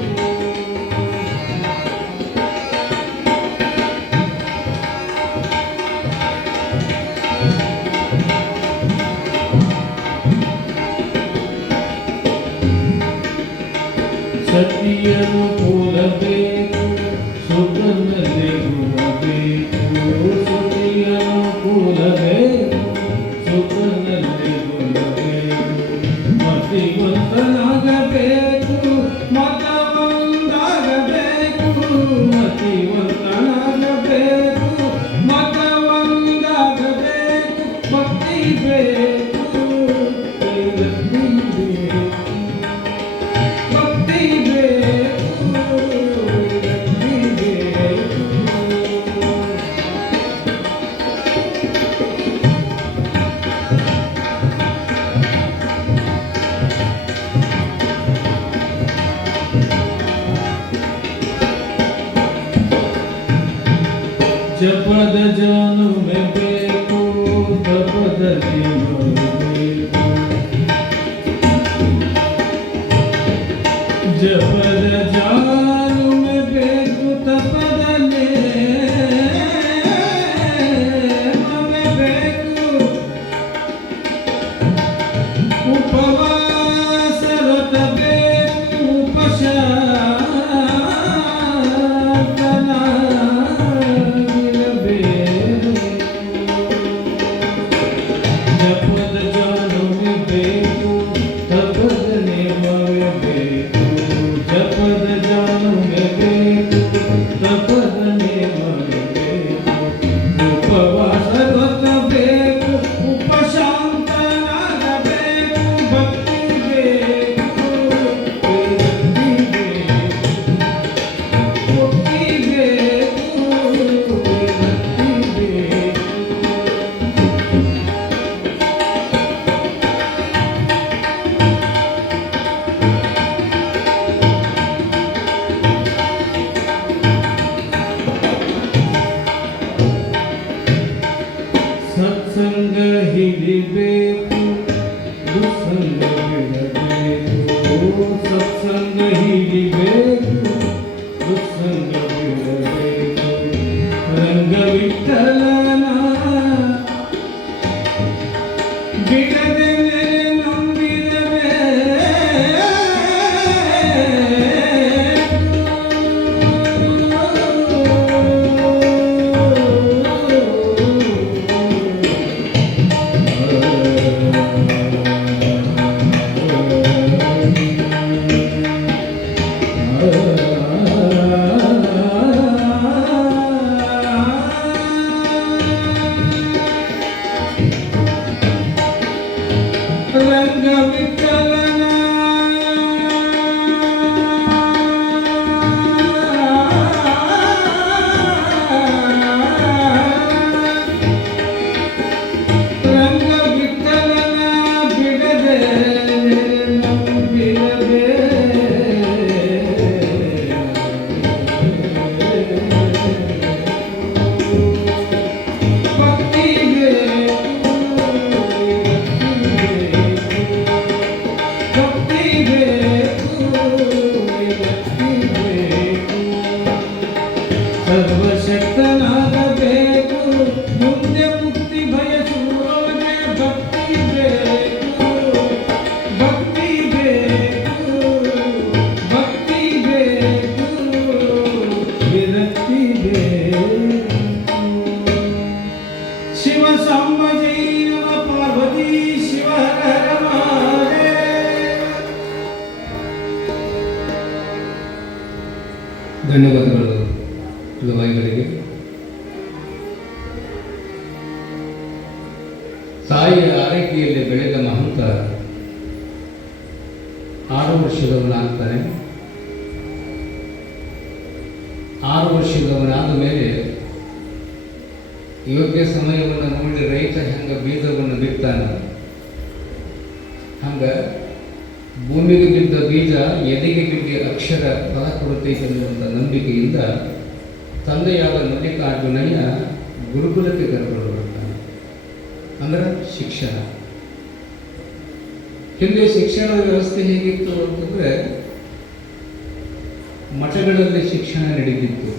ಸತಿಯನ್ನು ಕೂಲಬೇಕು, ಸುಖನಲ್ಲಿ ಗುಣಬೇಕು. ಸತಿಯನ್ನು ಕೂಲಬೇಕು, ಸುಖನಲ್ಲಿ ಗುಣಬೇಕು. ಮತಿವಂತನಾಗಬೇಕು, ಮತವಂದಾಗಬೇಕು. ಮತಿವಂತನಾಗಬೇಕು, ಮತವಂದಾಗಬೇಕು. ಭಕ್ತಿ ಬೇಕು, ವಿರಕ್ತಿ ಬೇಕು. ಭಕ್ತಿ ಬೇಕು, ವಿರಕ್ತಿ ಬೇಕು. ಜಪದ ಜಾನುಮೆ ಬೇಕು, ತಪದ ಬೇಕು. ಜಪದ ಜಾನುಮೆ ಬೇಕು, ತಪದ ನೇಮವೇ ಬೇಕು. ಉಪವಾಸ ವ್ರತ ಬೇಕು, ಉಪಶಾಂತನಾಗಿರಬೇಕು. ಜಪದ ಜಾನುಮೆ ಬೇಕು, ತಪದ ನೇಮವೇ ಬೇಕು. ಜಪದ ಜಾನುಮೆ ಬೇಕು, ತಪದ ನೇಮವೇ ಬೇಕು. ಉಪವಾಸ ವ್ರತ ಬೇಕು, ಉಪಶಾಂತನಾಗಬೇಕು. ಭಕ್ತಿ ಬೇಕು, ವಿರಕ್ತಿ ಬೇಕು. ಭಕ್ತಿ ಬೇಕು, ವಿರಕ್ತಿ ಬೇಕು. ಸತ್ಸಂಗ ಹಿಡಿಬೇಕು, ದುಸ್ಸಂಗ ಬಿಡಬೇಕು. ಸತ್ಸಂಗ ಹಿಡಿಬೇಕು, ದುಸ್ಸಂಗ ಬಿಡಬೇಕು. ರಂಗವಿಠಲನ ಬಿಡದೆ ರಂಗವಿಠಲನ ರಂಗವಿಠಲನ ಬಿಡದೆ ನಂಬಿರಬೇಕು. ಭಕ್ತಿ ಬೇಕು, ಭಕ್ತಿ ಬೇಕು, ವಿರಕ್ತಿ ಬೇಕು. ಸರ್ವಶಕ್ತನಾಗಬೇಕು, ಮುಂದೆ ಮುಕ್ತಿ ಬಯಸುವವಗೆ ಭಕ್ತಿ ಬೇಕು. ಭಕ್ತಿ ಬೇಕು, ಭಕ್ತಿ ಬೇಕು, ವಿರಕ್ತಿ ಬೇಕು. ಶಿವ ಸಾಂಬ ಜೈ ನಮ ಪಾರ್ವತಿ ಶಿವ ಹರ ಮಹಾದೇವ. ಧನ್ಯವಾದಗಳು ಲವಾಯಿಗಳಿಗೆ. ತಾಯಿಯ ಆರೈಕೆಯಲ್ಲಿ ಬೆಳೆದ ಮಹಂತ ವರ್ಷದವನಾಗ್ತಾನೆ. 6 ವರ್ಷದವನಾದ ಮೇಲೆ ಯೋಗ್ಯ ಸಮಯವನ್ನು ನೋಡಿ ರೈತ ಹೆಂಗ ಬೀಜವನ್ನು ಬಿತ್ತಾನ, ಹಂಗ ಭೂಮಿಗೆ ಬಿದ್ದ ಬೀಜ ಎದೆಗೆ ಬಿದ್ದ ಅಕ್ಷರ ಫಲ ಕೊಡುತ್ತೈತೆ ಅನ್ನುವಂಥ ನಂಬಿಕೆಯಿಂದ ತಂದೆಯಾದ ಮಲ್ಲಿಕಾರ್ಜುನಯ್ಯ ಗುರುಕುಲಕ್ಕೆ ಕರ್ಕೊಂಡು ಬರ್ತಾನೆ. ಅಂದ್ರೆ ಶಿಕ್ಷಣ. ಹಿಂದೆ ಶಿಕ್ಷಣದ ವ್ಯವಸ್ಥೆ ಹೇಗಿತ್ತು ಅಂತಂದ್ರೆ ಮಠಗಳಲ್ಲಿ ಶಿಕ್ಷಣ ನಡೀತಿತ್ತು,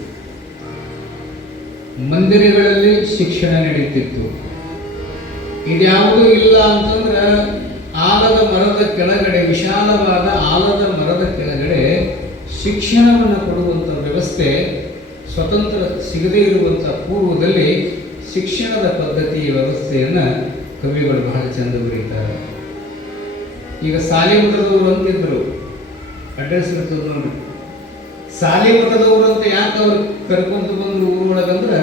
ಮಂದಿರಗಳಲ್ಲಿ ಶಿಕ್ಷಣ ನಡೀತಿತ್ತು. ಇದ್ಯಾವುದೂ ಇಲ್ಲ ಅಂತಂದ್ರೆ ಆಲದ ಮರದ ಕೆಳಗಡೆ, ವಿಶಾಲವಾದ ಆಲದ ಮರದ ಕೆಳಗಡೆ ಶಿಕ್ಷಣವನ್ನು ಕೊಡುವಂಥ ವ್ಯವಸ್ಥೆ ಸ್ವತಂತ್ರ ಸಿಗದೇ ಇರುವಂಥ ಪೂರ್ವದಲ್ಲಿ ಶಿಕ್ಷಣದ ಪದ್ಧತಿಯ ವ್ಯವಸ್ಥೆಯನ್ನು ಕವಿಗಳು ಬಹಳ ಚಂದ ಬರೀತಾರೆ. ಈಗ ಸಾಲಿಮಠದವರು ಅಂತಿದ್ರು, ಅಡ್ರೆಸ್ ಇರ್ತದೆ ನೋಡಿ. ಸಾಲಿಮಠದವರು ಅಂತ ಯಾಕೆ ಅವ್ರು ಕರ್ಕೊಂಡು ಬಂದರು ಊರೊಳಗಂದ್ರೆ,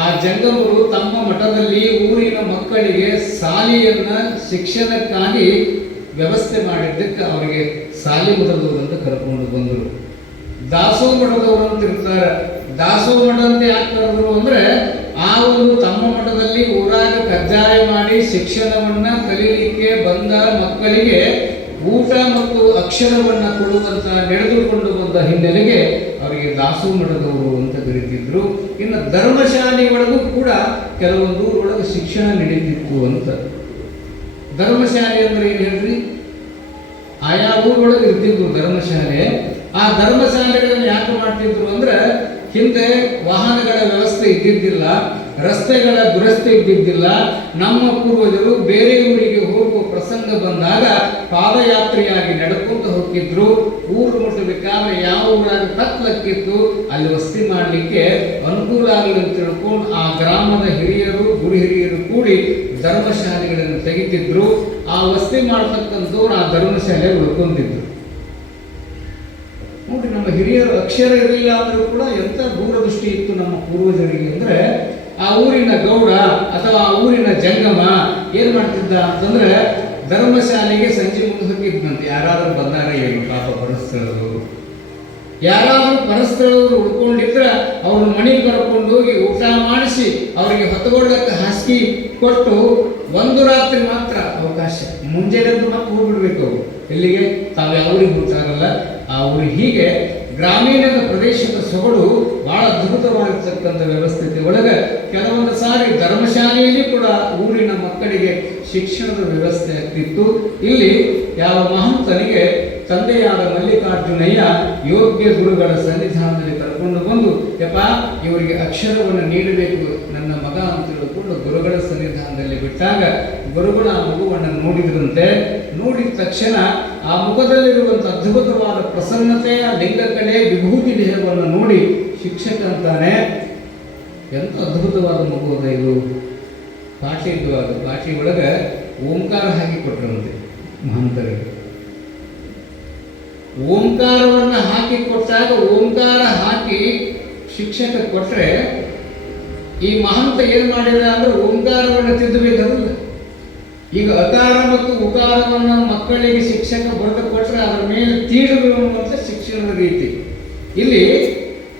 ಆ ಜಂಗಮರು ತಮ್ಮ ಮಠದಲ್ಲಿ ಊರಿನ ಮಕ್ಕಳಿಗೆ ಶಾಲೆಯನ್ನ ಶಿಕ್ಷಣಕ್ಕಾಗಿ ವ್ಯವಸ್ಥೆ ಮಾಡಿದ್ದಕ್ಕೆ ಅವರಿಗೆ ಶಾಲೆ ಮಠದವರು ಅಂತ ಕರ್ಕೊಂಡು ಬಂದರು. ದಾಸೋಹ ಮಠದವರು ಅಂತ ಇರ್ತಾರೆ. ದಾಸೋಹ ಮಠ ಅಂತ ಯಾಕೆ ಕರೆದ್ರು ಅಂದ್ರೆ, ಆ ಒಂದು ತಮ್ಮ ಮಠದಲ್ಲಿ ಊರಾಗ ಕಜ್ಜಾಯ ಮಾಡಿ ಶಿಕ್ಷಣವನ್ನ ಕಲೀಲಿಕ್ಕೆ ಬಂದ ಮಕ್ಕಳಿಗೆ ಊಟ ಮತ್ತು ಅಕ್ಷರವನ್ನ ಕೊಡುವಂತ ನಡೆದುಕೊಂಡು ಬಂದ ಹಿನ್ನೆಲೆಗೆ ಅವರಿಗೆ ದಾಸೋಹ ಮಠದವರು ಅಂತ ಕರೀತಿದ್ರು. ಇನ್ನು ಧರ್ಮಶಾಲೆ ಒಳಗೂ ಕೂಡ ಕೆಲವೊಂದು ಊರೊಳಗೆ ಶಿಕ್ಷಣ ನಡೀತಿತ್ತು ಅಂತ. ಧರ್ಮಶಾಲೆ ಅಂದ್ರೆ ಏನು ಹೇಳ್ರಿ, ಆಯಾ ಊರೊಳಗೆ ಇರ್ತಿದ್ರು ಧರ್ಮಶಾಲೆ. ಆ ಧರ್ಮಶಾಲೆಗಳನ್ನು ಯಾಕೆ ಮಾಡ್ತಿದ್ರು ಅಂದ್ರೆ, ಹಿಂದೆ ವಾಹನಗಳ ವ್ಯವಸ್ಥೆ ಇದ್ದಿದ್ದಿಲ್ಲ, ರಸ್ತೆಗಳ ದುರಸ್ತಿ ಇದ್ದಿದ್ದಿಲ್ಲ. ನಮ್ಮ ಪೂರ್ವಜರು ಬೇರೆ ಊರಿಗೆ ಹೋಗುವ ಪ್ರಸಂಗ ಬಂದಾಗ ಪಾದಯಾತ್ರೆಯಾಗಿ ನಡ್ಕೊಂಡು ಹೋಗಿದ್ರು. ಊರು ಮುಟ್ಟಬೇಕಾದ್ರೆ ಯಾವ ಊರಾಗ ಕತ್ಲಕ್ಕಿತ್ತು ಅಲ್ಲಿ ವಸತಿ ಮಾಡಲಿಕ್ಕೆ ಅನುಕೂಲ ಆಗಲಿ ಅಂತ ತಿಳ್ಕೊಂಡು ಆ ಗ್ರಾಮದ ಹಿರಿಯರು, ಗುರು ಹಿರಿಯರು ಕೂಡಿ ಧರ್ಮಶಾಲೆಗಳನ್ನು ತೆಗಿತಿದ್ರು. ಆ ವಸತಿ ಮಾಡ್ತಕ್ಕಂಥವ್ರು ಆ ಧರ್ಮಶಾಲೆ ಉಳ್ಕೊಂಡಿದ್ರು. ನೋಡಿ, ನಮ್ಮ ಹಿರಿಯರು ಅಕ್ಷರ ಇರಲಿಲ್ಲ ಅಂದ್ರೂ ಕೂಡ ಎಂಥ ದೂರದೃಷ್ಟಿ ಇತ್ತು ನಮ್ಮ ಪೂರ್ವಜರಿಗೆ ಅಂದ್ರೆ, ಆ ಊರಿನ ಗೌಡ ಅಥವಾ ಆ ಊರಿನ ಜಂಗಮ ಏನ್ ಮಾಡ್ತಿದ್ದ ಅಂತಂದ್ರೆ, ಧರ್ಮಶಾಲೆಗೆ ಸಂಜೆ ಮುಂದೆ ಹೋಗಿದ್ದಂತೆ. ಯಾರಾದ್ರೂ ಬಂದಾರ ಏನು ಪಾಪ ಪರಸ್ಥಳದವರು, ಯಾರಾದ್ರೂ ಪರಸ್ಥಳದವರು ಉಳ್ಕೊಂಡಿದ್ರೆ ಅವ್ರ ಮನೆಗೆ ಕರ್ಕೊಂಡು ಹೋಗಿ ಊಟ ಮಾಡಿಸಿ ಅವರಿಗೆ ಹೊತ್ತುಕೊಳ್ಳಕ್ಕೆ ಹಾಸಿಗೆ ಕೊಟ್ಟು ಒಂದು ರಾತ್ರಿ ಮಾತ್ರ ಅವಕಾಶ. ಮುಂಜಾನೆ ಮತ್ತೆ ಹೋಗ್ಬಿಡ್ಬೇಕು ಅವರು ಎಲ್ಲಿಗೆ, ತಾವು ಯಾವ್ರಿಗೆ ಗೊತ್ತಾಗಲ್ಲ ಆ ಊರಿಗೆ. ಹೀಗೆ ಗ್ರಾಮೀಣದ ಪ್ರದೇಶದ ಸೊಗಡು ಬಹಳ ಅದ್ಭುತವಾಗಿರ್ತಕ್ಕಂಥ ವ್ಯವಸ್ಥೆ ಒಳಗೆ ಕೆಲವೊಂದು ಸಾರಿ ಧರ್ಮಶಾಲೆಯಲ್ಲಿ ಕೂಡ ಊರಿನ ಮಕ್ಕಳಿಗೆ ಶಿಕ್ಷಣದ ವ್ಯವಸ್ಥೆ ಆಗ್ತಿತ್ತು. ಇಲ್ಲಿ ಯಾವ ಮಹಂತನಿಗೆ ತಂದೆಯಾದ ಮಲ್ಲಿಕಾರ್ಜುನಯ್ಯ ಯೋಗ್ಯ ಗುರುಗಳ ಸನ್ನಿಧಾನದಲ್ಲಿ ಕರ್ಕೊಂಡು ಬಂದು, ಯಪ್ಪ ಇವರಿಗೆ ಅಕ್ಷರವನ್ನು ನೀಡಬೇಕು ನನ್ನ ಮಗ ಅಂತ ತಿಳ್ಕೊಂಡು ಗುರುಗಳ ಸನ್ನಿಧಾನದಲ್ಲಿ ಬಿಟ್ಟಾಗ ಗುರುಗಳ ಆ ಮಗುವನ್ನು ನೋಡಿದ್ರಂತೆ. ನೋಡಿದ ತಕ್ಷಣ ಆ ಮುಖದಲ್ಲಿರುವಂಥ ಅದ್ಭುತವಾದ ಪ್ರಸನ್ನತೆಯ ಲಿಂಗ ಕಡೆ ವಿಭೂತಿ ದೇಹವನ್ನು ನೋಡಿ ಶಿಕ್ಷಕ ಅಂತಾನೆ, ಎಂಥ ಅದ್ಭುತವಾದ ಮಗು ಅದ ಇದು. ಪಾಠಿ ಇದ್ದುವಾಗ ಪಾಠಿ ಒಳಗೆ ಓಂಕಾರ ಹಾಕಿ ಕೊಟ್ಟರಂತೆ ಮಹಂತರಿಗೆ. ಓಂಕಾರವನ್ನು ಹಾಕಿ ಕೊಟ್ಟಾಗ ಓಂಕಾರ ಹಾಕಿ ಶಿಕ್ಷಕ ಕೊಟ್ರೆ ಈ ಮಹಂತ ಏನ್ ಮಾಡಿದ ಅಂದ್ರೆ ಓಂಕಾರವನ್ನು ತಿದ್ದಬೇಕಲ್ಲ. ಈಗ ಅಕಾರ ಮತ್ತು ಉಕಾರವನ್ನು ಮಕ್ಕಳಿಗೆ ಶಿಕ್ಷಕ ಬರೆದು ಕೊಟ್ಟರೆ ಅದರ ಮೇಲೆ ತೀಡಬೇಕುವಂತ ಶಿಕ್ಷಣದ ರೀತಿ. ಇಲ್ಲಿ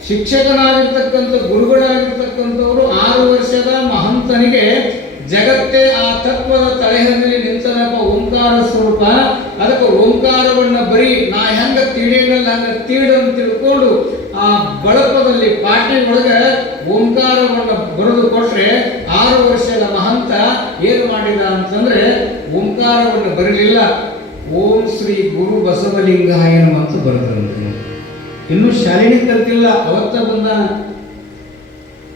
ಶಿಕ್ಷಕನಾಗಿರ್ತಕ್ಕಂಥ ಗುರುಗಳಾಗಿರ್ತಕ್ಕಂಥವರು 6 ವರ್ಷದ ಮಹಂತನಿಗೆ ಜಗತ್ತೇ ಆ ತತ್ವದ ತಲೆಹದಲ್ಲಿ ನಿಂತನಪ್ಪ ಓಂಕಾರ ಸ್ವರೂಪ, ಅದಕ್ಕೆ ಓಂಕಾರವನ್ನ ಬರೀ ನಾ ಹೆಂಗ ತೀಡೇನಲ್ಲ ಹಂಗ ತೀಡು ಅಂತ ತಿಳ್ಕೊಂಡು ಆ ಬಳಪದಲ್ಲಿ ಪಾಠಿ ಒಳಗೆ ಓಂಕಾರವನ್ನ ಬರೆದು ಕೊಟ್ರೆ 6 ವರ್ಷದ ಮಹಂತ ಏನು ಮಾಡಿದ ಅಂತಂದ್ರೆ ಓಂಕಾರವನ್ನು ಬರಲಿಲ್ಲ, ಓಂ ಶ್ರೀ ಗುರು ಬಸವಲಿಂಗಾಯ ಅಂತ ಬರೆದ್ರಂತೆ. ಇನ್ನು ಶಾಲೆನೇ ಕಲ್ತಿಲ್ಲ, ಅವತ್ತ ಬಂದ.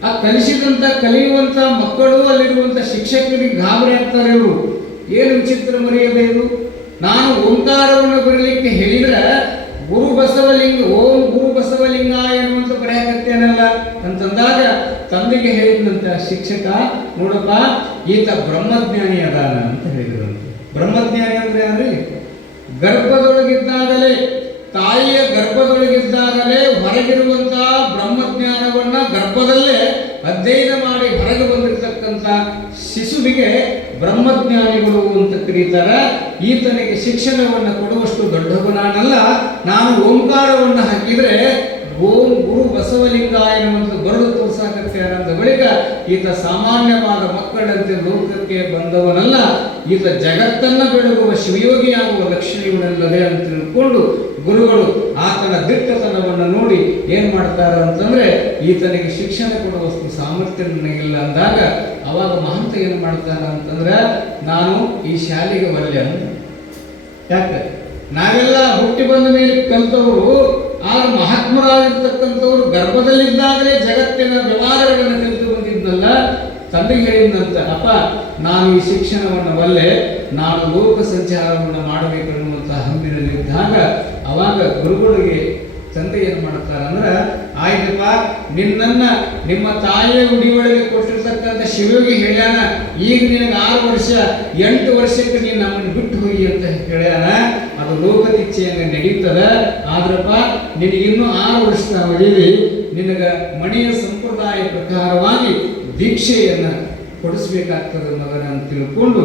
ಆ ಕಲಿಸಿದಂತ ಕಲಿಯುವಂತ ಮಕ್ಕಳು ಅಲ್ಲಿರುವಂತ ಶಿಕ್ಷಕರಿಗೆ ಗಾಬರಿ ಆಗ್ತಾರೆ. ಇವರು ಏನು ವಿಚಿತ್ರ ಮರೆಯದೆ ಇದು, ನಾನು ಓಂಕಾರವನ್ನು ಬರಲಿಕ್ಕೆ ಹೇಳಿದ್ರೆ ಗುರು ಬಸವಲಿಂಗ ಓಂ ಗುರು ಬಸವಲಿಂಗಾಯ ಅಂತ ಬರೆಯಕತ್ತೇನಲ್ಲ ಅಂತಂದಾಗ ತಂದೆಗೆ ಹೇಳಿದಂತ ಶಿಕ್ಷಕ, ನೋಡಪ್ಪ ಈತ ಬ್ರಹ್ಮಜ್ಞಾನಿ ಅದಾನ ಅಂತ ಹೇಳಿದ್ರಂತೆ. ಬ್ರಹ್ಮಜ್ಞಾನಿ ಅಂದ್ರೆ ಯಾರ್ರಿ? ಗರ್ಭದೊಳಗಿದ್ದಾಗಲೇ, ತಾಯಿಯ ಗರ್ಭದೊಳಗಿದ್ದಾಗಲೇ ಹೊರಗಿರುವಂತಹ ಬ್ರಹ್ಮಜ್ಞಾನವನ್ನ ಗರ್ಭದಲ್ಲೇ ಅಧ್ಯಯನ ಮಾಡಿ ಹೊರಗೆ ಬಂದಿರತಕ್ಕಂಥ ಶಿಶುವಿಗೆ ಬ್ರಹ್ಮಜ್ಞಾನ ಬ್ರಹ್ಮಜ್ಞಾನಿಗಳು ಅಂತ ಕರೀತಾರೆ. ಈತನಿಗೆ ಶಿಕ್ಷಣವನ್ನು ಕೊಡುವಷ್ಟು ದೊಡ್ಡವ ನಾನಲ್ಲ. ನಾನು ಓಂಕಾರವನ್ನು ಹಾಕಿದರೆ ಓಂ ಗುರು ಬಸವಲಿಂಗಾಯ ಎಂದು ಬರೆದು ತೋರ್ಸಾಕತ್ತೆ ಅನ್ನೋದ ಬಳಿಕ ಈತ ಸಾಮಾನ್ಯವಾದ ಮಕ್ಕಳಂತೆ ಲೋಕಕ್ಕೆ ಬಂದವನಲ್ಲ, ಈತ ಜಗತ್ತನ್ನ ಬೆಳಗುವ ಶಿವಯೋಗಿಯಾಗುವ ಲಕ್ಷಣಗಳಲ್ಲದೆ ಅಂತ ತಿಳ್ಕೊಂಡು ಗುರುಗಳು ಆತನ ದಿಟ್ಟತನವನ್ನು ನೋಡಿ ಏನ್ ಮಾಡ್ತಾರ ಅಂತಂದ್ರೆ ಈತನಿಗೆ ಶಿಕ್ಷಣ ಕೊಡುವಷ್ಟು ಸಾಮರ್ಥ್ಯ ನನಗಿಲ್ಲ ಅಂದಾಗ ಅವಾಗ ಮಹಂತ ಏನ್ ಮಾಡ್ತಾರ ಅಂತಂದ್ರೆ ನಾನು ಈ ಶಾಲೆಗೆ ಬರಲಿ ಅಂತ. ಯಾಕೆ ನಾವೆಲ್ಲ ಹುಟ್ಟಿ ಬಂದ ಮೇಲೆ ಕಲ್ತವರು, ಆ ಮಹಾತ್ಮರಾಗಿರ್ತಕ್ಕಂಥವ್ರು ಗರ್ಭದಲ್ಲಿದ್ದಾಗಲೇ ಜಗತ್ತಿನ ವ್ಯವಹಾರಗಳನ್ನು ಕಲಿತು ಬಂದಿದ್ನಲ್ಲ, ತಂದೆಗೆ ಹೇಳಿದಂತ ಅಪ್ಪ ನಾನು ಈ ಶಿಕ್ಷಣವನ್ನು ಒಲ್ಲೆ, ನಾನು ಲೋಕ ಸಂಚಾರವನ್ನು ಮಾಡಬೇಕನ್ನುವಂತಹ ಹಂಬಿನಲ್ಲಿದ್ದಾಗ ಅವಾಗ ಗುರುಗಳಿಗೆ ತಂದೆ ಏನು ಮಾಡ್ತಾರೆ ಅಂದ್ರೆ, ಆಯ್ತಪ್ಪ ನಿನ್ನನ್ನ ನಿಮ್ಮ ತಾಯಿಯ ಗುಡಿಯೊಳಗೆ ಕೊಟ್ಟಿರ್ತಕ್ಕಂಥ ಶಿವಯೋಗಿ ಹೇಳ್ಯಾನ, ಈಗ ನಿನಗೆ 6 ವರ್ಷ 8 ವರ್ಷಕ್ಕೆ ನೀನು ನಮ್ಮನ್ನು ಬಿಟ್ಟು ಹೋಗಿ ಅಂತ ಹೇಳ್ಯಾನ. ಅದು ಲೋಕದಿಚ್ಛೆಯಂಗೆ ನಡೀತದ. ಆದ್ರಪ್ಪ ನಿನಗೆ ಇನ್ನೂ 6 ವರ್ಷ ಅವಧಿಯಲ್ಲಿ ನಿನಗೆ ಮನೆಯ ಸಂಪ್ರದಾಯ ಪ್ರಕಾರವಾಗಿ ದೀಕ್ಷೆಯನ್ನು ಕೊಡಿಸ್ಬೇಕಾಗ್ತದೆ ಮಗನ ಅಂತ ತಿಳ್ಕೊಂಡು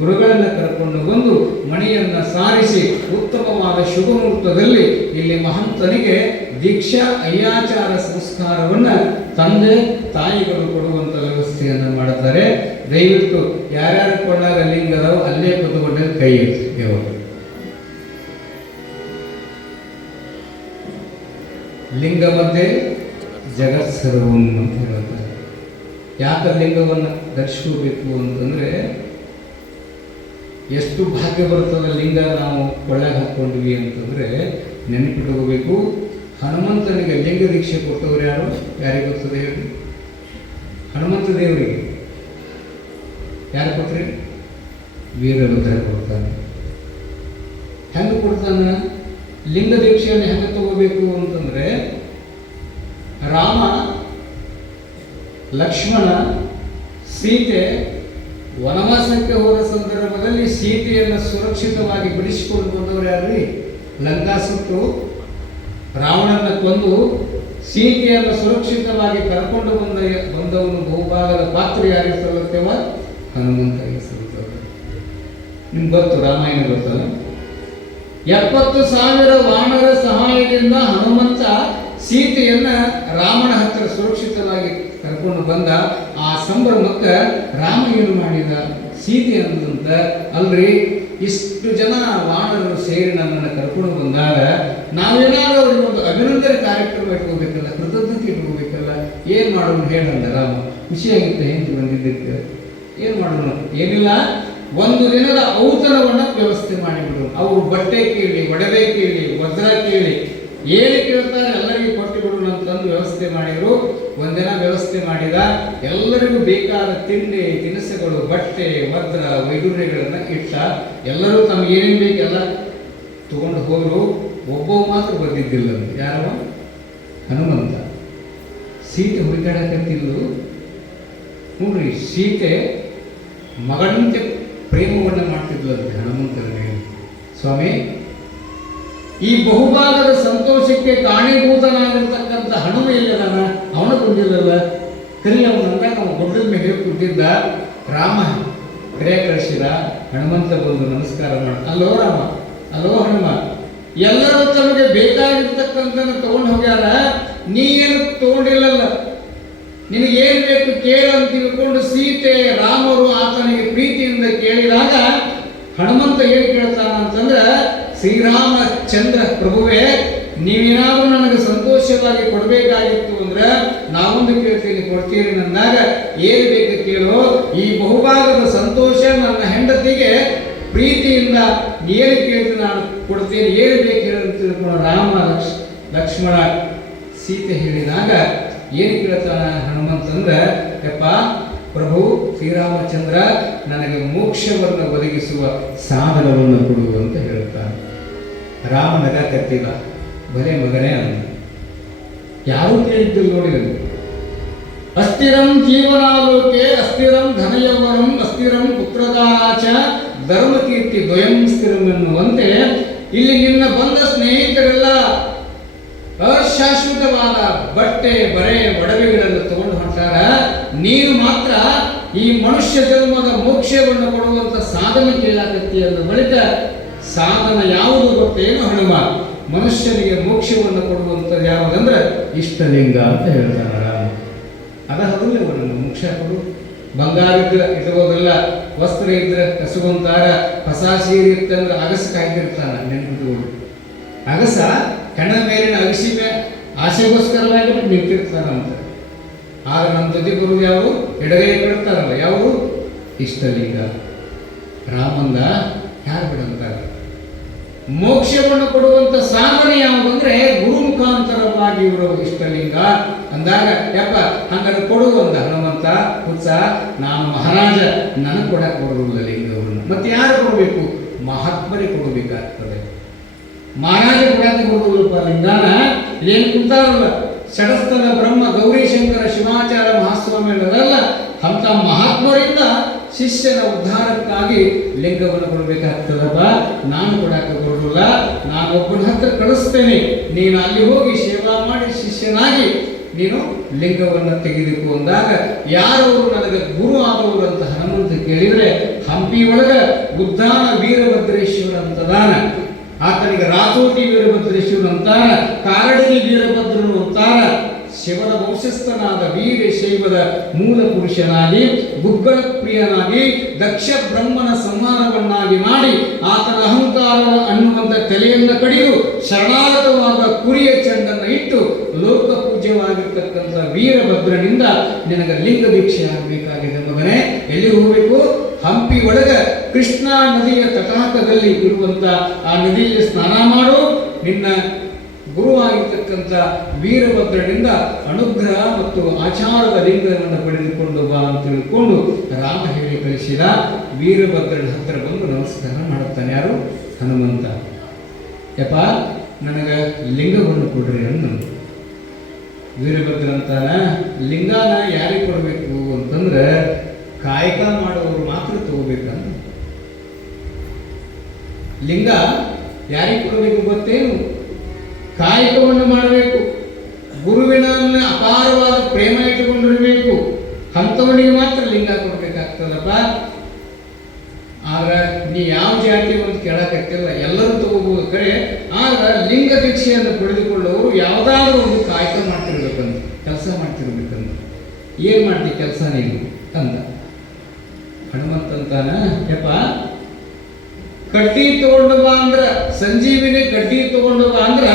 ಗುರುಗಳನ್ನ ಕರ್ಕೊಂಡು ಬಂದು ಮನೆಯನ್ನ ಸಾರಿಸಿ ಉತ್ತಮವಾದ ಶುಭ ಮುಹೂರ್ತದಲ್ಲಿ ಇಲ್ಲಿ ಮಹಂತನಿಗೆ ದೀಕ್ಷಾ ಅಯ್ಯಾಚಾರ ಸಂಸ್ಕಾರವನ್ನ ತಂದೆ ತಾಯಿಗಳು ಕೊಡುವಂತ ವ್ಯವಸ್ಥೆಯನ್ನು ಮಾಡುತ್ತಾರೆ. ದಯವಿಟ್ಟು ಯಾರ್ಯಾರು ಕೊಂಡಾಗ ಲಿಂಗದವು ಅಲ್ಲೇ ಕೂತ್ಕೊಂಡ್ರೆ ಕೈ ದೇವರು ಲಿಂಗ ಮಧ್ಯೆ ಜಗತ್ ಸರ್ವಂ ಅಂತ ಹೇಳ್ತಾರೆ. ಯಾಕೆ ಲಿಂಗವನ್ನು ಧರಿಸ್ಕೋಬೇಕು ಅಂತಂದ್ರೆ ಎಷ್ಟು ಭಾಗ್ಯ ಬರ್ತದೆ ಲಿಂಗ ನಾವು ಕೊಳ್ಳಾಗ ಹಾಕ್ಕೊಂಡ್ವಿ ಅಂತಂದ್ರೆ ನೆನಪಿಟ್ಕೋಬೇಕು. ಹನುಮಂತನಿಗೆ ಲಿಂಗ ದೀಕ್ಷೆ ಕೊಟ್ಟವ್ರು ಯಾರು? ಯಾರಿಗೆ ಗೊತ್ತದೆ ಹೇಳಿ? ಹನುಮಂತ ದೇವರಿಗೆ ಯಾರು ಕೊಟ್ರಿ? ವೀರಭದ್ರ ಕೊಡ್ತಾನೆ. ಹೆಂಗೆ ಕೊಡ್ತಾನೆ? ಲಿಂಗ ದೀಕ್ಷೆಯನ್ನು ಹೆಂಗೆ ತಗೋಬೇಕು ಅಂತಂದ್ರೆ, ರಾಮ, ಲಕ್ಷ್ಮಣ, ಸೀತೆ ವನವಾಸಕ್ಕೆ ಹೋದ ಸಂದರ್ಭದಲ್ಲಿ ಸೀತೆಯನ್ನು ಸುರಕ್ಷಿತವಾಗಿ ಬಿಡಿಸಿಕೊಂಡು ಬಂದವರು ಯಾರ್ರಿ? ಲಂಕಾ ಸುಟ್ಟು ರಾವಣನ ಕೊಂದು ಸೀತೆಯನ್ನು ಸುರಕ್ಷಿತವಾಗಿ ಕರ್ಕೊಂಡು ಬಂದವನು ಬಹುಭಾಗದ ಪಾತ್ರ ಯಾರಿಗೆ ಸಲ್ಲುತ್ತೇವ? ಹನುಮಂತನಿಗೆ ಸಲ್ಲುತ್ತವೆ. ನಿಮ್ಗೆ ಗೊತ್ತು, ರಾಮಾಯಣ ಗೊತ್ತಲ್ಲ? 70,000 ವಾನರ ಸಹಾಯದಿಂದ ಹನುಮಂತ ಸೀತೆಯನ್ನ ರಾಮನ ಹತ್ತಿರ ಸುರಕ್ಷಿತವಾಗಿ ಕರ್ಕೊಂಡು ಬಂದ. ಆ ಸಂಭ್ರಮಕ್ಕೆ ರಾಮ ಏನು ಮಾಡಿದ? ಸೀತೆ ಅಂದಂತ, ಅಲ್ರಿ ಇಷ್ಟು ಜನ ವಾನರರು ಸೇರಿ ನನ್ನನ್ನು ಕರ್ಕೊಂಡು ಬಂದಾಗ ನಾವೇನಾದ್ರೂ ಅವ್ರಿಗೆ ಒಂದು ಅಭಿನಂದನೆ ಕಾರ್ಯಕ್ರಮ ಇಟ್ಕೋಬೇಕಲ್ಲ, ಕೃತಜ್ಞತೆ ಇಟ್ಕೋಬೇಕಲ್ಲ, ಏನ್ ಮಾಡೋಣ ಹೇಳಂದ ರಾಮ. ಖುಷಿಯಾಗಿತ್ತು ಹೆಂಡತಿ ಬಂದಿದ್ದಕ್ಕೆ. ಏನ್ ಮಾಡೋಣ? ಏನಿಲ್ಲ, ಒಂದು ದಿನದ ಔತಣವನ್ನ ವ್ಯವಸ್ಥೆ ಮಾಡಿಬಿಡು. ಅವರು ಬಟ್ಟೆ ಕೇಳಿ, ಒಡವೆ ಕೇಳಿ, ವಜ್ರ ಕೇಳಿ, ಏನು ಕೇಳ್ತಾರೆ ಎಲ್ಲರಿಗೂ ಕೊಟ್ಟು ಬಿಡೋಣ ಅಂತಂದು ವ್ಯವಸ್ಥೆ ಮಾಡಿದ್ರು. ಒಂದಿನ ವ್ಯವಸ್ಥೆ ಮಾಡಿದ. ಎಲ್ಲರಿಗೂ ಬೇಕಾದ ತಿಂಡಿ ತಿನಿಸುಗಳು, ಬಟ್ಟೆ, ವಜ್ರ, ವೈಡೂರ್ಯಗಳನ್ನ ಇಟ್ಟ. ಎಲ್ಲರೂ ತಮ್ಗೆ ಏನೇನು ಬೇಕೆಲ್ಲ ತಗೊಂಡು ಹೋದ್ರು. ಒಬ್ಬ ಮಾತ್ರ ಬಂದಿದ್ದಿಲ್ಲ. ಯಾರವ? ಹನುಮಂತ. ಸೀತೆ ಹುಡುಕಾಡಕತ್ತಿದ್ದು ನೋಡ್ರಿ. ಸೀತೆ ಮಗಳಂತೆ ಪ್ರೇಮವನ್ನು ಮಾಡ್ತಿದ್ಲಂತೆ ಹನುಮಂತನಿಗೆ. ಸ್ವಾಮಿ, ಈ ಬಹುಭಾಗದ ಸಂತೋಷಕ್ಕೆ ಕಾರಣೀಭೂತನಾಗಿರ್ತಕ್ಕಂಥ ಹನುಮ ಇಲ್ಲದಾನ, ಅವನ ಬಂದಿಲ್ಲಲ್ಲ, ಕರಿ ಅವನಂದಾಗ ಅವನು ಗೊಡ್ಡದ ಮೇಲೆ ಕೂತಿದ್ದ. ರಾಮ ಕರೆ ಕಳಿಸಿದ. ಹನುಮಂತ ಬಂದು ನಮಸ್ಕಾರ ಮಾಡ, ಅಲ್ಲೋ ರಾಮ, ಅಲ್ಲೋ ಹನುಮ, ಎಲ್ಲರೂ ತಮಗೆ ಬೇಕಾಗಿರ್ತಕ್ಕಂಥ ತಗೊಂಡು ಹೋಗ್ಯಾರ, ನೀ ಏನು ತಗೊಂಡಿಲ್ಲಲ್ಲ, ನಿನಗೇನು ಬೇಕು ಕೇಳಂತ ತಿಳ್ಕೊಂಡು ಸೀತೆ ರಾಮರು ಆತನಿಗೆ ಪ್ರೀತಿಯಿಂದ ಕೇಳಿದಾಗ ಹನುಮಂತ ಏನು ಕೇಳ್ತಾನ ಅಂತಂದ್ರೆ, ಶ್ರೀರಾಮಚಂದ್ರ ಪ್ರಭುವೇ, ನೀವೇನಾದ್ರೂ ನನಗೆ ಸಂತೋಷವಾಗಿ ಕೊಡಬೇಕಾಗಿತ್ತು ಅಂದ್ರೆ ನಾವೊಂದು ಕೇಳ್ತೀನಿ, ಕೊಡ್ತೀರಿ ಅಂದಾಗ ಏನು ಬೇಕು ಕೇಳೋ, ಈ ಬಹುಭಾಗದ ಸಂತೋಷ ನನ್ನ ಹೆಂಡತಿಗೆ ಪ್ರೀತಿಯಿಂದ ಏನು ಕೇಳ್ತೀನಿ ನಾನು ಕೊಡ್ತೀನಿ, ಏನು ಬೇಕು ಹೇಳಿ ತಿಳ್ಕೊಂಡು ರಾಮ ಲಕ್ಷ್ಮಣ ಸೀತೆ ಹೇಳಿದಾಗ ಏನು ಕೇಳ್ತಾನ ಹನುಮಂತಂದ್ರೆ, ಯಪ್ಪ ಪ್ರಭು ಶ್ರೀರಾಮಚಂದ್ರ, ನನಗೆ ಮೋಕ್ಷವನ್ನು ಒದಗಿಸುವ ಸಾಧನವನ್ನು ಕೊಡು ಅಂತ ಹೇಳ್ತಾನೆ. ರಾಮ ನಗ ಕತ್ತಿಲ್ಲ, ಬರೇ ಮಗನೇ ಅಂದ. ಯಾರೂ ಕೇಳಿದ್ದಿಲ್ಲ ನೋಡಿದರು. ಅಸ್ಥಿರಂ ಜೀವನಾಲೋಕೆ ಅಸ್ಥಿರಂ ಧನಯೌವನಂ ಅಸ್ಥಿರಂ ಪುತ್ರದಾರಾಚ ಧರ್ಮಕೀರ್ತಿ ದ್ವಯಂ ಸ್ಥಿರಂ ಎನ್ನುವಂತೆ ಇಲ್ಲಿ ನಿನ್ನ ಬಂದ ಸ್ನೇಹಿತರೆಲ್ಲ ಅಶಾಶ್ವತವಾದ ಬಟ್ಟೆ, ಬರೆ, ಒಡವೆಗಳನ್ನು ತಗೊಂಡು ಹೊಂಟಾರ. ನೀನು ಮಾತ್ರ ಈ ಮನುಷ್ಯ ಜನ್ಮದ ಮೋಕ್ಷವನ್ನು ಕೊಡುವಂತ ಸಾಧನೆ ಕೇಳಾಕತ್ತಿ ಅಂದ ಬಳಿಕ ಸಾಧನ ಯಾವುದು ಗೊತ್ತೇನು ಹನುಮ? ಮನುಷ್ಯನಿಗೆ ಮೋಕ್ಷವನ್ನು ಕೊಡುವಂಥದ್ದು ಯಾವುದಂದ್ರೆ ಇಷ್ಟಲಿಂಗ ಅಂತ ಹೇಳ್ತಾನೆ ರಾಮ. ಅದ ಹೌದಿಲ್ಲ ನನ್ನ ಮೋಕ್ಷ ಕೊಡು. ಬಂಗಾರ ಇದ್ರೆ ಇಟ್ಕೋದಿಲ್ಲ, ವಸ್ತ್ರ ಇದ್ರೆ ಕಸುವಂತಾರ, ಹೊಸ ಸೀರೆ ಇತ್ತಂದ್ರೆ ಅಗಸ ಕಾಯ್ತಿರ್ತಾನ. ನೆನಪಿಟ್ಕೊಂಡು ಅಗಸ ಹೆಣ ಮೇಲಿನ ಅಗಸಿ ಆಸೆಗೋಸ್ಕರವಾಗಿ ನಿಂತಿರ್ತಾರಂತ. ಆಗ ನಮ್ಮ ಜೊತೆ ಬರುವುದು ಯಾವುದು? ಎಡಗೈ ಬಿಡ್ತಾರಲ್ಲ, ಯಾವುದು? ಇಷ್ಟಲಿಂಗ. ರಾಮಂದ ಯಾರು ಬಿಡಂತಾರೆ? ಮೋಕ್ಷವನ್ನು ಕೊಡುವಂತ ಸಾಧನೆ ಯಾವುದಂದ್ರೆ ಗುರು ಮುಖಾಂತರವಾಗಿ ಇವರು ಇಷ್ಟಲಿಂಗ ಅಂದಾಗ, ಯಪ್ಪ ಹಂಗಾರೆ ಕೊಡುವಂತ ಹನುಮಂತ ಹುಚ್ಚ, ನಾನು ಮಹಾರಾಜ, ನನಗೆ ಕೊಡಕ್ಕೆ ಕೊಡುವುದಿಲ್ಲ ಲಿಂಗವನ್ನು. ಮತ್ತೆ ಯಾರು ಕೊಡಬೇಕು? ಮಹಾತ್ಮರಿಗೆ ಕೊಡಬೇಕಾಗ್ತದೆ. ಮಹಾರಾಜ ಕೊಡಕ್ಕೆ ಕೊಡುವುದಿಲ್ಲಪ್ಪ ಲಿಂಗಾನ. ಏನ್ ಕುಂತಾರಲ್ಲ ಷಡಸ್ಥಲ ಬ್ರಹ್ಮ ಗೌರೀಶಂಕರ ಶಿವಾಚಾರ ಮಹಾಸ್ವಾಮಿಗಳಲ್ಲ, ಅಂತ ಮಹಾತ್ಮರಿಂದ ಶಿಷ್ಯನ ಉದ್ಧಾರಕ್ಕಾಗಿ ಲಿಂಗವನ್ನು ಕೊಡಬೇಕಾಗ್ತದಪ್ಪ. ನಾನು ಕೊಡಕ್ಕೆ ಬರೋಲ್ಲ, ನಾನು ಒಬ್ಬನ ಹತ್ರ ಕಳಿಸ್ತೇನೆ, ನೀನು ಅಲ್ಲಿ ಹೋಗಿ ಸೇವಾ ಮಾಡಿ ಶಿಷ್ಯನಾಗಿ ನೀನು ಲಿಂಗವನ್ನು ತೆಗೆದುಕೋ ಅಂದಾಗ, ಯಾರವರು ನನಗೆ ಗುರು ಆದವರು ಅಂತ ಹನುಮಂತ ಕೇಳಿದ್ರೆ, ಹಂಪಿ ಒಳಗ ಉದ್ದಾನ ವೀರಭದ್ರೇಶ್ವರ ಅಂತದಾನ, ಆತನಿಗೆ ರಾತೋಟಿ ವೀರಭದ್ರೇಶ್ವರ ಅಂತಾರ, ಕಾರಡಿಗೆ ವೀರಭದ್ರನು ಅಂತಾರ. ಶಿವನ ವಂಶಸ್ಥನಾದ ವೀರಶೈವದ ಮೂಲ ಪುರುಷನಾಗಿ, ಗುಗ್ಗಳ ಪ್ರಿಯನಾಗಿ, ದಕ್ಷ ಬ್ರಹ್ಮನ ಸಂಹಾರವನ್ನಾಗಿ ಮಾಡಿ, ಆತನ ಅಹಂಕಾರ ಅನ್ನುವಂಥ ತಲೆಯನ್ನು ಕಡಿದು ಶರಣಾಗತವಾದ ಕುರಿಯ ಚೆಂಡನ್ನು ಇಟ್ಟು ಲೋಕ ಪೂಜ್ಯವಾಗಿರ್ತಕ್ಕಂಥ ವೀರಭದ್ರನಿಂದ ನಿನಗೆ ಲಿಂಗ ದೀಕ್ಷೆ ಆಗಬೇಕಾಗಿದೆ ಮಗನೇ. ಎಲ್ಲಿ ಹೋಗಬೇಕು? ಹಂಪಿ ಒಳಗ ಕೃಷ್ಣಾ ನದಿಯ ತಟಾಕದಲ್ಲಿ ಇರುವಂತ ಆ ನದಿಯಲ್ಲಿ ಸ್ನಾನ ಮಾಡು. ನಿನ್ನ ಗುರುವಾಗಿರ್ತಕ್ಕಂಥ ವೀರಭದ್ರನಿಂದ ಅನುಗ್ರಹ ಮತ್ತು ಆಚಾರದ ಲಿಂಗವನ್ನು ಪಡೆದುಕೊಂಡು ಬಾ ಅಂತ ತಿಳ್ಕೊಂಡು ರಾಮ ಹೇಳಿ ಕಳಿಸಿದ. ವೀರಭದ್ರನ ಹತ್ರ ಬಂದು ನಮಸ್ಕಾರ ಮಾಡುತ್ತಾನೆ. ಯಾರು? ಹನುಮಂತ. ಯಪ್ಪ ನನಗೆ ಲಿಂಗವನ್ನು ಕೊಡ್ರಿ ಅನ್ನು. ವೀರಭದ್ರ ಅಂತಾನ, ಲಿಂಗನ ಯಾರಿಗೆ ಕೊಡಬೇಕು ಅಂತಂದ್ರೆ ಕಾಯಕ ಮಾಡುವವರು ಮಾತ್ರ ತಗೋಬೇಕಂತ. ಲಿಂಗ ಯಾರಿಗೆ ಕೊಡಬೇಕು ಗೊತ್ತೇನು? ಕಾಯಕವನ್ನು ಮಾಡಬೇಕು, ಗುರುವಿನ ಅಪಾರವಾದ ಪ್ರೇಮ ಇಟ್ಟುಕೊಂಡಿರಬೇಕು, ಅಂಥವನಿಗೆ ಮಾತ್ರ ಲಿಂಗ ಕೊಡ್ಬೇಕಾಗ್ತದಪ್ಪ. ಆದ್ರೆ ನೀ ಯಾವ ಜಾತಿ ಅಂತ ಕೇಳಕ್ಕಾಗ್ತಿಲ್ಲ, ಎಲ್ಲರೂ ತಗೋಬಹುದು ಕರೆ. ಆದ್ರೆ ಲಿಂಗ ದೀಕ್ಷೆಯನ್ನು ಪಡೆದುಕೊಳ್ಳೋರು ಯಾವುದಾದ್ರೂ ಒಂದು ಕಾಯಕ ಮಾಡ್ತಿರ್ಬೇಕಂತ, ಕೆಲಸ ಮಾಡ್ತಿರ್ಬೇಕಂತ. ಏನ್ ಮಾಡ್ತಿ ಕೆಲಸ ನೀನು ಅಂತ ಹನುಮಂತಂತಾನ, ಯಪ್ಪ ಕಡ್ಡಿ ತಗೊಂಡು ಬಾ ಅಂದ್ರ, ಸಂಜೀವಿನಿ ಕಡ್ಡಿ ತಗೊಂಡು ಬಾ ಅಂದ್ರ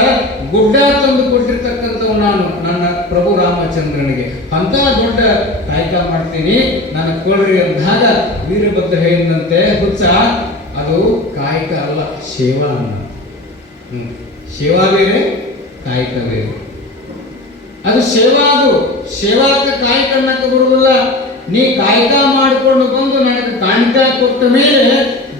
ಗುಡ್ಡ ತಂದು ಕೊಟ್ಟಿರ್ತಕ್ಕಂಥವು ನಾನು ನನ್ನ ಪ್ರಭು ರಾಮಚಂದ್ರನಿಗೆ. ಅಂತ ದೊಡ್ಡ ಕಾಯಕ ಮಾಡ್ತೀನಿ, ನನಗೆ ಕೊಡ್ರಿ ಅಂದಾಗ ವೀರಭದ್ರ ಹೇಳಿದಂತೆ, ಹುಚ್ಚ ಅದು ಕಾಯಕ ಅಲ್ಲ, ಸೇವಾ ಅನ್ನ. ಸೇವಾ ಬೇರೆ, ಕಾಯಕ ಬೇರೆ. ಅದು ಸೇವಾ, ಅದು ಸೇವಾಕ ಕಾಯಕ ಅನ್ನಕ್ಕೆ ಬರುವುದಿಲ್ಲ. ನೀ ಕಾಯಕ ಮಾಡಿಕೊಂಡು ಬಂದು ನನಗೆ ಕಾಣಿಕೆ ಕೊಟ್ಟ ಮೇಲೆ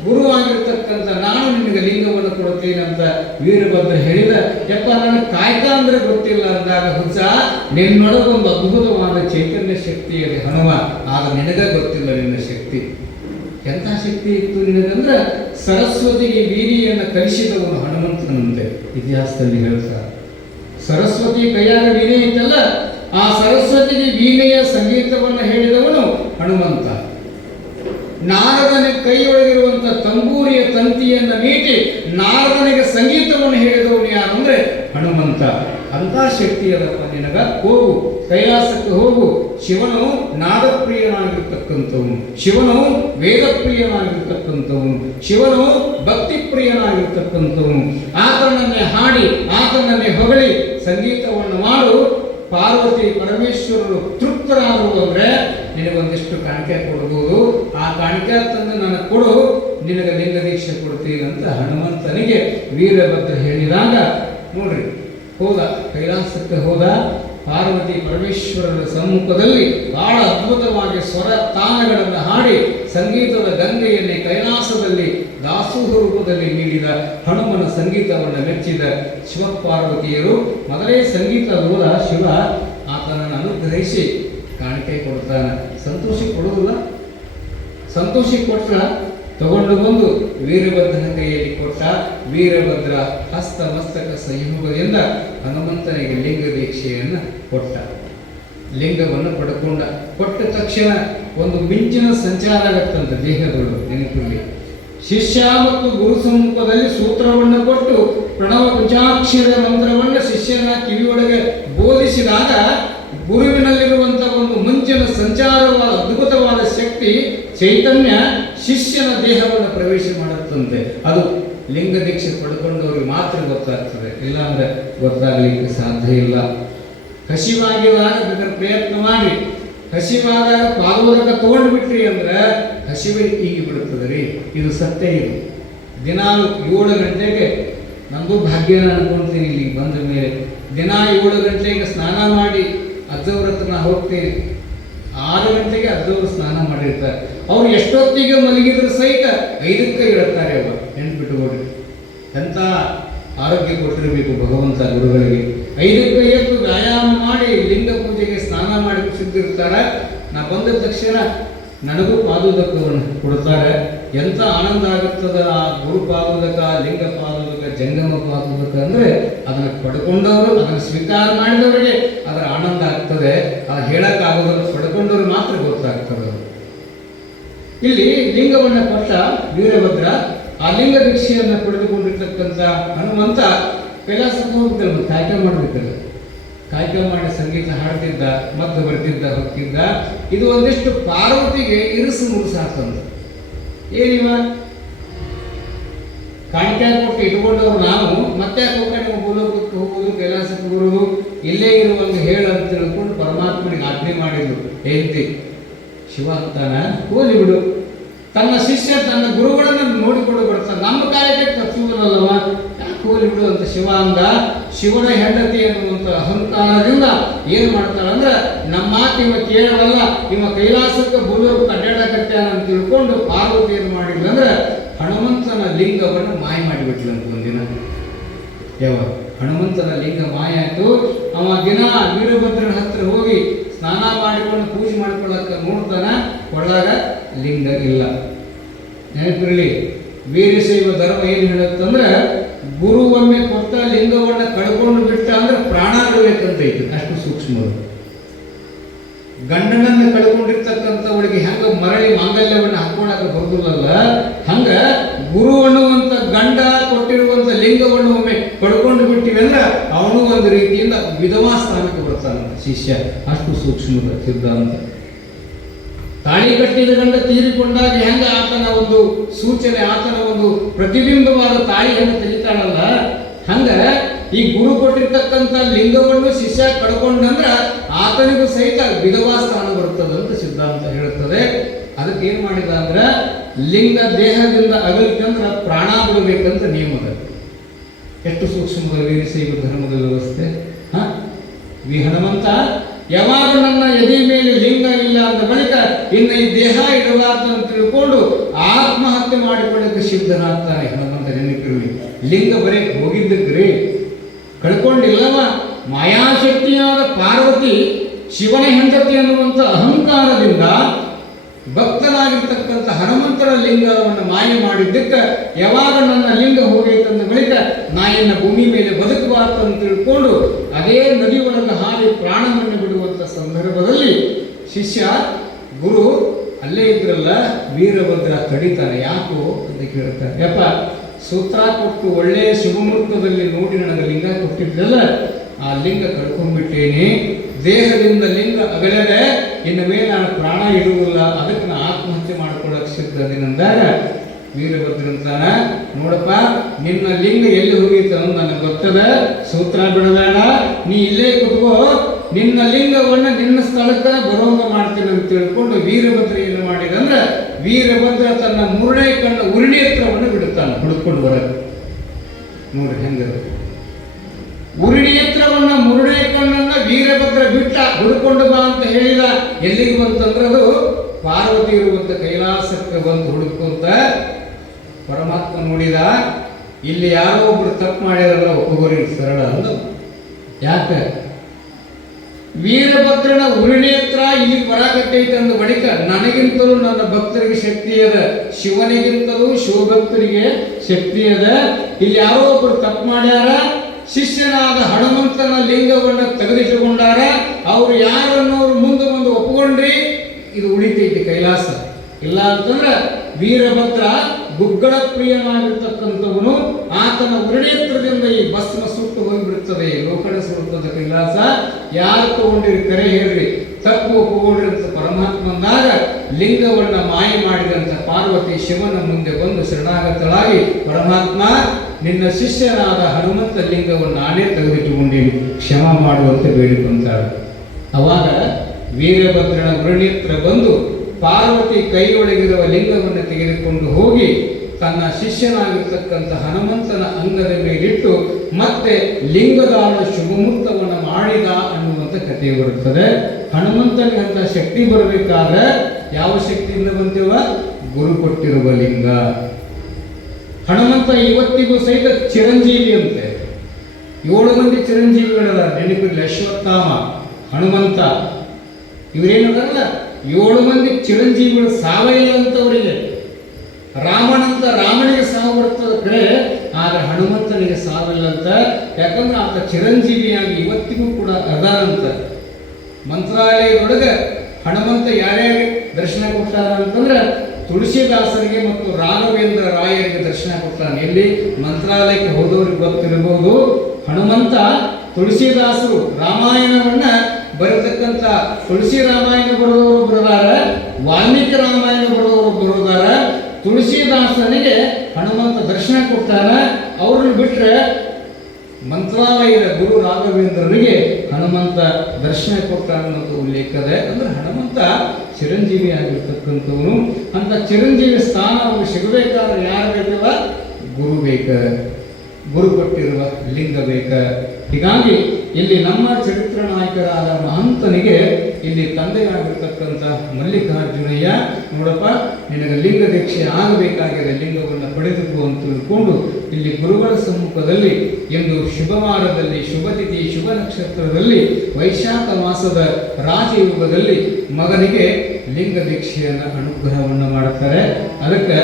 ಗುರುವಾಗಿರ್ತಕ್ಕಂಥ ನಾನು ನಿನಗೆ ಲಿಂಗವನ್ನು ಕೊಡ್ತೀನಿ ಅಂತ ವೀರಭದ್ರ ಹೇಳಿದ. ಯಪ್ಪ ನನಗೆ ಕಾಯಕ ಅಂದ್ರೆ ಗೊತ್ತಿಲ್ಲ ಅಂದಾಗ, ಹುಚ್ಚ ನಿನ್ನೊಳಗೊಂದು ಅದ್ಭುತವಾದ ಚೈತನ್ಯ ಶಕ್ತಿ ಇದೆ ಹನುಮ, ಆಗ ನಿನಗೆ ಗೊತ್ತಿಲ್ಲ ನಿನ್ನ ಶಕ್ತಿ. ಎಂಥ ಶಕ್ತಿ ಇತ್ತು ನಿನಗಂದ್ರೆ ಸರಸ್ವತಿಗೆ ವೀಣೆಯನ್ನು ಕಲಿಸಿದವನು ಹನುಮಂತನಂತೆ ಇತಿಹಾಸದಲ್ಲಿ ಹೇಳ್ತಾರೆ. ಸರಸ್ವತಿ ಕೈಯಾಗ ವೀಣೆ ಇತ್ತಲ್ಲ, ಆ ಸರಸ್ವತಿಗೆ ವೀಣೆಯ ಸಂಗೀತವನ್ನು ಹೇಳಿದವನು ಹನುಮಂತ. ನಾರದನಿಗೆ ಕೈಯೊಳಗಿರುವಂತ ತಂಬೂರಿಯ ತಂತಿಯನ್ನು ಮೀಟಿ ನಾರದನಿಗೆ ಸಂಗೀತವನ್ನು ಹೇಳಿದವನು ಯಾರು ಅಂದ್ರೆ ಹನುಮಂತ. ಅಂತ ಶಕ್ತಿ ಅದಪ್ಪ ನಿನಗ. ಹೋಗು, ಕೈಲಾಸಕ್ಕೆ ಹೋಗು. ಶಿವನು ನಾದಪ್ರಿಯನಾಗಿರ್ತಕ್ಕಂಥವನು, ಶಿವನು ವೇದಪ್ರಿಯನಾಗಿರ್ತಕ್ಕಂಥವನು, ಶಿವನು ಭಕ್ತಿ ಪ್ರಿಯನಾಗಿರ್ತಕ್ಕಂಥವನು. ಆತನನ್ನೇ ಹಾಡಿ, ಆತನನ್ನೇ ಹೊಗಳಿ ಸಂಗೀತವನ್ನು ಮಾಡು. ಪಾರ್ವತಿ ಪರಮೇಶ್ವರರು ತೃಪ್ತರಾದರು ಅಂದ್ರೆ ನಿನಗೊಂದಿಷ್ಟು ಕಾಣಿಕೆ ಕೊಡಬಹುದು. ಆ ಕಾಣಿಕೆ ತಂದು ನನಗೆ ಕೊಡು, ನಿನಗೆ ಲಿಂಗ ದೀಕ್ಷೆ ಕೊಡ್ತೀನಿ ಅಂತ ಹನುಮಂತನಿಗೆ ವೀರಭದ್ರ ಹೇಳಿದಾಗ ನೋಡ್ರಿ, ಹೋದ ಕೈಲಾಸಕ್ಕೆ ಹೋದ. ಪಾರ್ವತಿ ಪರಮೇಶ್ವರರ ಸಮ್ಮುಖದಲ್ಲಿ ಬಹಳ ಅದ್ಭುತವಾಗಿ ಸ್ವರ ತಾನಗಳನ್ನು ಹಾಡಿ ಸಂಗೀತದ ಗಂಗೆಯನ್ನೇ ಕೈಲಾಸದಲ್ಲಿ ದಾಸೋಹ ರೂಪದಲ್ಲಿ ನೀಡಿದ ಹನುಮನ ಸಂಗೀತವನ್ನು ಮೆಚ್ಚಿದ ಶಿವಪಾರ್ವತಿಯರು. ಮೊದಲೇ ಸಂಗೀತ ಹೋದ ಶಿವ ಆತನನ್ನು ಅನುಗ್ರಹಿಸಿ ಕಾಣಿಕೆ ಕೊಡ್ತಾನೆ. ಸಂತೋಷಿ ಕೊಡುವುದಿಲ್ಲ, ಸಂತೋಷಿ ಕೊಟ್ಟ ತಗೊಂಡು ಬಂದು ವೀರಭದ್ರನ ಕೈಯಲ್ಲಿ ಕೊಟ್ಟ. ವೀರಭದ್ರ ಹಸ್ತ ಮಸ್ತಕ ಸಂಯೋಗದಿಂದ ಹನುಮಂತನಿಗೆ ಲಿಂಗ ದೀಕ್ಷೆಯನ್ನು ಕೊಟ್ಟ. ಲಿಂಗವನ್ನು ಪಡ್ಕೊಂಡ. ಕೊಟ್ಟ ತಕ್ಷಣ ಒಂದು ಮಿಂಚಿನ ಸಂಚಾರ ಆಗತ್ತಂತ ದೇಹದೊಳಗೆ, ನೆನಪಿರಲಿ. ಶಿಷ್ಯ ಮತ್ತು ಗುರು ಸಮ್ಮುಖದಲ್ಲಿ ಸೂತ್ರವನ್ನು ಕೊಟ್ಟು ಪ್ರಣವ ಪಂಚಾಕ್ಷರ ಮಂತ್ರವನ್ನು ಶಿಷ್ಯನ ಕಿವಿಯೊಳಗೆ ಬೋಧಿಸಿದಾಗ ಗುರುವಿನಲ್ಲಿರುವಂಥ ಒಂದು ಮುಂಚಿನ ಸಂಚಾರವಾದ ಅದ್ಭುತವಾದ ಶಕ್ತಿ ಚೈತನ್ಯ ಶಿಷ್ಯನ ದೇಹವನ್ನು ಪ್ರವೇಶ ಮಾಡುತ್ತಂತೆ. ಅದು ಲಿಂಗ ದೀಕ್ಷೆ ಪಡ್ಕೊಂಡವ್ರಿಗೆ ಮಾತ್ರ ಗೊತ್ತಾಗ್ತದೆ, ಇಲ್ಲಾಂದ್ರೆ ಗೊತ್ತಾಗಲಿಕ್ಕೆ ಸಾಧ್ಯ ಇಲ್ಲ. ಹಸಿವಾಗಿರುವಾಗ ಬೇಕಾದ್ರೆ ಪ್ರಯತ್ನ ಮಾಡಿ, ಹಸಿವಾದಾಗ ಪಾದೋದಕ ತಗೊಂಡು ಬಿಟ್ರಿ ಅಂದ್ರೆ ಹಸಿವೆ ಈಗಿ ಬಿಡುತ್ತದೆ ರೀ. ಇದು ಸತ್ಯ. ಇದು ದಿನಾಲು 7 ಗಂಟೆಗೆ, ನಮಗೂ ಭಾಗ್ಯ ಅನ್ಕೊಂತೀನಿ ಇಲ್ಲಿ ಬಂದ ಮೇಲೆ, ದಿನ 7 ಗಂಟೆಗೆ ಸ್ನಾನ ಮಾಡಿ ಅಜ್ಜವ್ರ ಹತ್ರ ನಾ ಹೋಗ್ತೀನಿ. 6 ಗಂಟೆಗೆ ಅಜ್ಜವರು ಸ್ನಾನ ಮಾಡಿರ್ತಾರೆ. ಅವ್ರು ಎಷ್ಟೊತ್ತಿಗೆ ಮಲಗಿದ್ರು ಸಹಿತ 5ಕ್ಕೆ ಇರುತ್ತಾರೆ. ಅವರು ನೆನ್ಪಿಟ್ಟುಕೊಡ್ರಿ, ಎಂಥ ಆರೋಗ್ಯ ಕೊಟ್ಟಿರಬೇಕು ಭಗವಂತ ಗುರುಗಳಿಗೆ. 5ಕ್ಕೆ ಎದ್ದು ವ್ಯಾಯಾಮ ಮಾಡಿ ಲಿಂಗ ಪೂಜೆಗೆ ಸ್ನಾನ ಮಾಡಿ ಸಿದ್ಧಿರ್ತಾರೆ. ನಾ ಬಂದ ತಕ್ಷಣ ನನಗೂ ಪಾದೋದಕವನ್ನು ಕೊಡ್ತಾರೆ. ಎಂಥ ಆನಂದ ಆಗುತ್ತದೆ ಆ ಗುರು ಪಾದೋದಕ, ಲಿಂಗ ಪಾದೋದಕ, ಜಂಗಮ ಪಾದೋದಕ. ಅಂದರೆ ಅದನ್ನು ಪಡ್ಕೊಂಡವರು, ಅದನ್ನು ಸ್ವೀಕಾರ ಮಾಡಿದವರಿಗೆ ಅದರ ಆನಂದ ಆಗ್ತದೆ. ಅದು ಹೇಳಕ್ಕಾಗೋದನ್ನು ಪಡ್ಕೊಂಡವ್ರಿಗೆ ಮಾತ್ರ ಗೊತ್ತಾಗ್ತದೆ. ಇಲ್ಲಿ ಲಿಂಗವನ್ನು ಕೊಟ್ಟ ವೀರಭದ್ರ ಆ ಲಿಂಗ ದೀಕ್ಷೆಯನ್ನು ಪಡೆದುಕೊಂಡಿರ್ತಕ್ಕಂಥ ಹನುಮಂತ ಕೈಲಾಸಕ್ಕೆ ಹೋಗ್ತಾರೆ. ಕಾಯ್ಕ ಮಾಡಬೇಕಲ್ಲ, ಕಾಯ್ಕ ಮಾಡಿ ಸಂಗೀತ ಹಾಡ್ತಿದ್ದ, ಮದ್ದು ಬರ್ತಿದ್ದ, ಹೋಗ್ತಿದ್ದ. ಇದು ಒಂದಿಷ್ಟು ಪಾರ್ವತಿಗೆ ಇರಿಸು ಮುರುಸು ಹಾಕಂತ. ಏನಿವ ಕಾಣಿಕೆ ಕೊಟ್ಟು ಇಟ್ಕೊಂಡವ್ರು ನಾವು ಮತ್ತೆ ನೀವು ಭೂಲೋಕಕ್ಕೆ ಹೋಗುವುದು, ಕೈಲಾಸಕ್ಕೆ ಬರುವುದು, ಇಲ್ಲೇ ಇರುವಂಗೆ ಹೇಳು ಅಂತ ತಿಳ್ಕೊಂಡು ಪರಮಾತ್ಮನಿಗೆ ಆಜ್ಞೆ ಮಾಡಿದ್ರು. ಹೇಳ್ತಿ ಶಿವ ಅಂತಾನ, ಹೋಲಿ ಬಿಡು. ತನ್ನ ಶಿಷ್ಯ ತನ್ನ ಗುರುಗಳನ್ನು ನೋಡಿಕೊಂಡು ಬರ್ತಾನೆ. ನಮ್ಮ ಕಾಯಕ್ಕೆ ತಪ್ಪಿಸೋದಲ್ಲವ, ಯಾಕೆ ಹೋಲಿ ಬಿಡು ಅಂತ ಶಿವ ಅಂದ. ಶಿವನ ಹೆಂಡತಿ ಎನ್ನುವಂಥ ಅಹಂಕಾರದಿಂದ ಏನು ಮಾಡ್ತಾಳಂದ್ರೆ, ನಮ್ಮ ಮಾತು ಇವ ಕೇಳೋದಲ್ಲ, ಇವ ಕೈಲಾಸಕ್ಕೆ ಭೂಲೋಕಕ್ಕೆ ಅಡ್ಡಾಡಕತ್ತಾನ ಅಂತ ತಿಳ್ಕೊಂಡು ಪಾರ್ವತಿ ಏನು ಮಾಡಿದ್ಲಂದ್ರೆ ಹನುಮಂತನ ಲಿಂಗವನ್ನು ಮಾಯ ಮಾಡಿಬಿಟ್ಲಂತ ಒಂದಿನ. ಯಾವ ಹನುಮಂತನ ಲಿಂಗ ಮಾಯ ಆಯಿತು. ಅವ ದಿನ ವೀರಭದ್ರನ ಹತ್ರ ಹೋಗಿ ಸ್ನಾನ ಮಾಡಿಕೊಂಡು ಪೂಜೆ ಮಾಡ್ಕೊಳ್ಳಕ್ಕೆ ನೋಡ್ತಾನ, ಒಳಗ ಲಿಂಗ ಇಲ್ಲ. ನೆನಪಿರಲಿ, ವೀರಶೈವ ಧರ್ಮ ಏನು ಹೇಳುತ್ತಂದ್ರೆ, ಗುರು ಒಮ್ಮೆ ಕೊಟ್ಟ ಲಿಂಗವನ್ನು ಕಳ್ಕೊಂಡು ಬಿಟ್ಟ ಅಂದ್ರೆ ಪ್ರಾಣ ಬಿಡಬೇಕಂತ ಐತಿ. ಅಷ್ಟು ಸೂಕ್ಷ್ಮ. ಗಂಡನನ್ನು ಕಳ್ಕೊಂಡಿರ್ತಕ್ಕಂಥವಳಿಗೆ ಹೆಂಗ ಮರಳಿ ಮಾಂಗಲ್ಯವನ್ನು ಹಾಕೊಳ್ಳಕ್ಕೆ ಬರುದಿಲ್ಲಲ್ಲ, ಹಂಗ ಗುರು ಅನ್ನುವಂಥ ಗಂಡ ಕೊಟ್ಟಿರುವಂಥ ಲಿಂಗವನ್ನು ಒಮ್ಮೆ ಕಳ್ಕೊಂಡು ಬಿಟ್ಟಿವಿ ಅಂದ್ರೆ ಅವನು ಒಂದು ರೀತಿಯಿಂದ ವಿಧವಾ ಸ್ಥಾನಕ್ಕೆ ಬರ್ತಾನಂತ ಶಿಷ್ಯ. ಅಷ್ಟು ಸೂಕ್ಷ್ಮದ ಸಿದ್ಧಾಂತ. ತಾಳಿ ಕಟ್ಟಿದ ಗಂಡ ತೀರಿಕೊಂಡಾಗ ಹೆಂಗ ಆತನ ಒಂದು ಸೂಚನೆ, ಆತನ ಒಂದು ಪ್ರತಿಬಿಂಬವಾದ ತಾಳಿ ಹೆಂಗ ತೆಗಿತಾಳಲ್ಲ, ಹಂಗ ಈ ಗುರು ಕೊಟ್ಟಿರ್ತಕ್ಕಂಥ ಲಿಂಗವನ್ನು ಶಿಷ್ಯ ಕಳ್ಕೊಂಡಂದ್ರ ಆತನಿಗೂ ಸಹಿತ ವಿಧವಾ ಸ್ಥಾನ ಬರ್ತದಂತ ಸಿದ್ಧಾಂತ ಹೇಳುತ್ತದೆ. ಅದಕ್ಕೆ ಏನ್ ಮಾಡಿದ ಅಂದ್ರ, ಲಿಂಗ ದೇಹದಿಂದ ಅಗಲಿಕಂದ್ರ ಪ್ರಾಣ ಬಿಡಬೇಕಂತ ನಿಯಮದ. ಎಷ್ಟು ಸೂಕ್ಷ್ಮ ವೀರಶೈವ ಧರ್ಮದ ವ್ಯವಸ್ಥೆ. ಹನುಮಂತ ಯಾವಾಗ ನನ್ನ ಎದೆ ಮೇಲೆ ಲಿಂಗ ಇಲ್ಲ ಅಂದ ಬಳಿಕ ಇನ್ನು ಈ ದೇಹ ಇಡಬಾರ್ದು ಅಂತ ತಿಳ್ಕೊಂಡು ಆತ್ಮಹತ್ಯೆ ಮಾಡಿಕೊಳ್ಳಕ್ಕೆ ಸಿದ್ಧನಾಗ್ತಾನೆ ಹನುಮಂತ. ನೆನಪಿರಲಿ, ಲಿಂಗ ಬರೀ ಹೋಗಿದ್ದಕ್ರಿ, ಕಳ್ಕೊಂಡಿಲ್ಲವ. ಮಾಯಾಶಕ್ತಿಯಾದ ಪಾರ್ವತಿ ಶಿವನ ಹೆಂಡತಿ ಅನ್ನುವಂಥ ಅಹಂಕಾರದಿಂದ ಭಕ್ತನಾಗಿರ್ತಕ್ಕಂಥ ಹನುಮಂತನ ಲಿಂಗವನ್ನು ಮಾಯ ಮಾಡಿದ್ದಕ್ಕೆ ಯಾವಾಗ ನನ್ನ ಲಿಂಗ ಹೋಗೈತಂದ ಬಳಿಕ ನಾಯನ್ನ ಭೂಮಿ ಮೇಲೆ ಬದುಕಬಾರ್ದು ಅಂತ ತಿಳ್ಕೊಂಡು ಅದೇ ನದಿ ಒಳಗೆ ಹಾರಿ ಪ್ರಾಣವನ್ನು ಬಿಡುವಂಥ ಸಂದರ್ಭದಲ್ಲಿ ಶಿಷ್ಯ ಗುರು ಅಲ್ಲೇ ಇದ್ರಲ್ಲ ವೀರಭದ್ರ ತಡಿತಾನೆ. ಯಾಕೋ ಅಂತ ಕೇಳ್ತಾರೆ. ಯಪ್ಪ, ಸೂತ್ರ ಕೊಟ್ಟು ಒಳ್ಳೆಯ ಶಿವಮೂರ್ತದಲ್ಲಿ ನೋಡಿ ನನಗೆ ಲಿಂಗ ಕೊಟ್ಟಿದ್ದಲ್ಲ, ಆ ಲಿಂಗ ಕಳ್ಕೊಂಡ್ಬಿಟ್ಟೇನೆ. ದೇಹದಿಂದ ಲಿಂಗ ಅಗಲದೆ ಇನ್ನು ಮೇಲೆ ನಾನು ಪ್ರಾಣ ಇಡುವುದಿಲ್ಲ, ಅದಕ್ಕೆ ನಾನು ಆತ್ಮಹತ್ಯೆ ಮಾಡ್ಕೊಳ್ಳೋಕೆ ಸಿದ್ಧದಿನಂದಾಗ ವೀರಭದ್ರಂತಾನ, ನೋಡಪ್ಪ ನಿನ್ನ ಲಿಂಗ ಎಲ್ಲಿ ಹೋಗಿತ್ತು ಅನ್ನೋದು ನನಗೆ ಗೊತ್ತದ, ಸೂತ್ರ ಬಿಡಬೇಡ, ನೀ ಇಲ್ಲೇ ಕುತ್ಕೋ, ನಿನ್ನ ಲಿಂಗವನ್ನು ನಿನ್ನ ಸ್ಥಳಕ್ಕೆ ಬರೋಂಗ ಮಾಡ್ತೀನಿ ಅಂತ ತಿಳ್ಕೊಂಡು ವೀರಭದ್ರ ಏನು ಮಾಡಿದಂದ್ರೆ, ವೀರಭದ್ರ ತನ್ನ 3ನೇ ಕಣ್ಣ ಉರುಣಿಯತ್ರವನ್ನು ಬಿಡುತ್ತಾನೆ ಹುಡುಕೊಂಡು ಬರೋದು. ನೋಡಿ ಹೆಂಗದ ಉರುಣಿಯತ್ರವನ್ನ 3ನೇ ಕಣ್ಣನ್ನ ವೀರಭದ್ರ ಬಿಟ್ಟ ಹುಡುಕೊಂಡು ಬಾ ಅಂತ ಹೇಳಿದ. ಎಲ್ಲಿಗೆ ಬಂತಂದ್ರೆ ಅದು ಪಾರ್ವತಿ ಇರುವಂತ ಕೈಲಾಸಕ್ಕೆ ಬಂದು ಹುಡುಕೊಂತ ಪರಮಾತ್ಮ ನೋಡಿದ, ಇಲ್ಲಿ ಯಾರೋ ಒಬ್ರು ತಪ್ಪು ಮಾಡಿರಲ್ಲ, ಒಬ್ಬೊಬ್ಬರಿ ಸರಳ ಅಂದ. ಯಾಕೆ ವೀರಭದ್ರನ ಉರುಣಿಯತ್ರ ಇಲ್ಲಿ ಬರಾಕತ್ತೈತೆ ಅಂದ ಬಳಿಕ ನನಗಿಂತಲೂ ನನ್ನ ಭಕ್ತರಿಗೆ ಶಕ್ತಿ ಅದ, ಶಿವನಿಗಿಂತಲೂ ಶಿವಭಕ್ತರಿಗೆ ಶಕ್ತಿ ಅದ. ಇಲ್ಲಿ ಯಾರೋ ಒಬ್ರು ತಪ್ಪು ಮಾಡ್ಯಾರ, ಶಿಷ್ಯನಾದ ಹನುಮಂತನ ಲಿಂಗವನ್ನು ತೆಗೆದಿಟ್ಟುಕೊಂಡಾರ. ಅವರು ಯಾರನ್ನು ಅಂತಂದ್ರೆ ವೀರಭದ್ರ ಗುಗ್ಗಳ ಪ್ರಿಯನಾಗಿರ್ತಕ್ಕಂಥವನು, ಆತನ ಉರುಣೇತ್ರದಿಂದ ಈ ಭಸ್ಮ ಸುಟ್ಟು ಹೋಗಿಬಿಡುತ್ತದೆ. ಲೋಕಡ ಸ್ವರೂಪದ ಕೈಲಾಸ ಯಾರು ತಗೊಂಡಿರಿ ಕರೆ ಹೇಳ್ರಿ, ತಪ್ಪು ಒಪ್ಪಿಕೊಂಡ್ರಿ ಅಂತ ಪರಮಾತ್ಮನಾಗ ಲಿಂಗವನ್ನ ಮಾಯ ಮಾಡಿದಂತ ಪಾರ್ವತಿ ಶಿವನ ಮುಂದೆ ಬಂದು ಶರಣಾಗತಳಾಗಿ, ಪರಮಾತ್ಮ ನಿನ್ನ ಶಿಷ್ಯನಾದ ಹನುಮಂತ ಲಿಂಗವನ್ನು ನಾನೇ ತೆಗೆದಿಟ್ಟುಕೊಂಡೀನಿ, ಕ್ಷಮ ಮಾಡುವಂತೆ ಬೇಡಿಕೊಂತಾಳೆ. ಅವಾಗ ವೀರಭದ್ರನ ಉರುಣೇತ್ರ ಬಂದು ಪಾರ್ವತಿ ಕೈಯೊಳಗಿರುವ ಲಿಂಗವನ್ನು ತೆಗೆದುಕೊಂಡು ಹೋಗಿ ತನ್ನ ಶಿಷ್ಯನಾಗಿರ್ತಕ್ಕಂಥ ಹನುಮಂತನ ಅಂಗದ ಮೇಲಿಟ್ಟು ಮತ್ತೆ ಲಿಂಗದಾಳ ಶುಭಮುಹೂರ್ತವನ್ನು ಮಾಡಿದ ಅನ್ನುವಂಥ ಕಥೆ ಬರುತ್ತದೆ. ಹನುಮಂತನಿಗೆ ಅಂತ ಶಕ್ತಿ ಬರಬೇಕಾದ್ರೆ ಯಾವ ಶಕ್ತಿಯಿಂದ ಬಂತೇವ? ಗುರು ಕೊಟ್ಟಿರುವ ಲಿಂಗ. ಹನುಮಂತ ಇವತ್ತಿಗೂ ಸಹಿತ ಚಿರಂಜೀವಿ ಅಂತೆ. 7 ಮಂದಿ ಚಿರಂಜೀವಿಗಳದ ನೆನಪಿರಲಿ. ಅಶ್ವತ್ಥಾಮ, ಹನುಮಂತ, ಇವರೇನದಲ್ಲ 7 ಮಂದಿ ಚಿರಂಜೀವಿಗಳು ಸಾವಯಿಲ್ಲ ಅಂತವರಿಗೆ. ರಾಮನಿಗೆ ಸಾವು ಬರ್ತದೆ ಕಡೆ, ಆದ್ರೆ ಹನುಮಂತನಿಗೆ ಸಾವಿಲ್ಲ ಅಂತ. ಯಾಕಂದ್ರೆ ಆತ ಚಿರಂಜೀವಿಯಾಗಿ ಇವತ್ತಿಗೂ ಕೂಡ ಅದಾನಂತ. ಮಂತ್ರಾಲಯದೊಳಗೆ ಹನುಮಂತ ಯಾರ್ಯಾರಿಗೆ ದರ್ಶನ ಕೊಟ್ಟಾರ ಅಂತಂದ್ರೆ ತುಳಸಿದಾಸರಿಗೆ ಮತ್ತು ರಾಘವೇಂದ್ರ ರಾಯರಿಗೆ ದರ್ಶನ ಕೊಟ್ಟಾನೆ. ಎಲ್ಲಿ? ಮಂತ್ರಾಲಯಕ್ಕೆ ಹೋದವ್ರಿಗೆ ಗೊತ್ತಿರಬಹುದು. ಹನುಮಂತ ತುಳಸಿದಾಸರು ರಾಮಾಯಣವನ್ನ ಬರತಕ್ಕಂಥ ತುಳಸಿ ರಾಮಾಯಣ ಬರೋದವರು ಬರೋದಾರ, ವಾಲ್ಮೀಕಿ ರಾಮಾಯಣ ಬರೋದವರು ಬರೋದಾರ. ತುಳಸಿದಾಸನಿಗೆ ಹನುಮಂತ ದರ್ಶನ ಕೊಟ್ಟಾರ. ಅವ್ರನ್ನ ಬಿಟ್ರೆ ಮಂತ್ರಾಲಯದ ಗುರು ರಾಘವೇಂದ್ರರಿಗೆ ಹನುಮಂತ ದರ್ಶನ ಕೊಟ್ಟ ಅನ್ನೋದು ಉಲ್ಲೇಖ ಇದೆ. ಅಂದ್ರೆ ಹನುಮಂತ ಚಿರಂಜೀವಿ ಆಗಿರ್ತಕ್ಕಂಥವನು. ಅಂತ ಚಿರಂಜೀವಿ ಸ್ಥಾನ ಅವ್ರಿಗೆ ಸಿಗಬೇಕಾದ್ರೆ ಯಾರು ಬೇಕವ? ಗುರು ಬೇಕ, ಗುರು ಕೊಟ್ಟಿರುವ ಲಿಂಗ ಬೇಕ. ಹೀಗಾಗಿ ಇಲ್ಲಿ ನಮ್ಮ ಚರಿತ್ರ ನಾಯಕರಾದ ಮಹಂತನಿಗೆ ಇಲ್ಲಿ ತಂದೆಯಾಗಿರ್ತಕ್ಕಂಥ ಮಲ್ಲಿಕಾರ್ಜುನಯ್ಯ, ನೋಡಪ್ಪ ನಿನಗೆ ಲಿಂಗ ದೀಕ್ಷೆ ಆಗಬೇಕಾಗಿದೆ, ಲಿಂಗವನ್ನು ಪಡೆದುಕೋ ಅಂತ ತಿಳ್ಕೊಂಡು ಇಲ್ಲಿ ಗುರುಗಳ ಸಮ್ಮುಖದಲ್ಲಿ ಎಂದು ಶುಭವಾರದಲ್ಲಿ, ಶುಭ ತಿಥಿ, ಶುಭ ನಕ್ಷತ್ರದಲ್ಲಿ, ವೈಶಾಖ ಮಾಸದ ರಾಜಯುಗದಲ್ಲಿ ಮಗನಿಗೆ ಲಿಂಗ ದೀಕ್ಷೆಯನ್ನು ಅನುಗ್ರಹವನ್ನು ಮಾಡುತ್ತಾರೆ. ಅದಕ್ಕೆ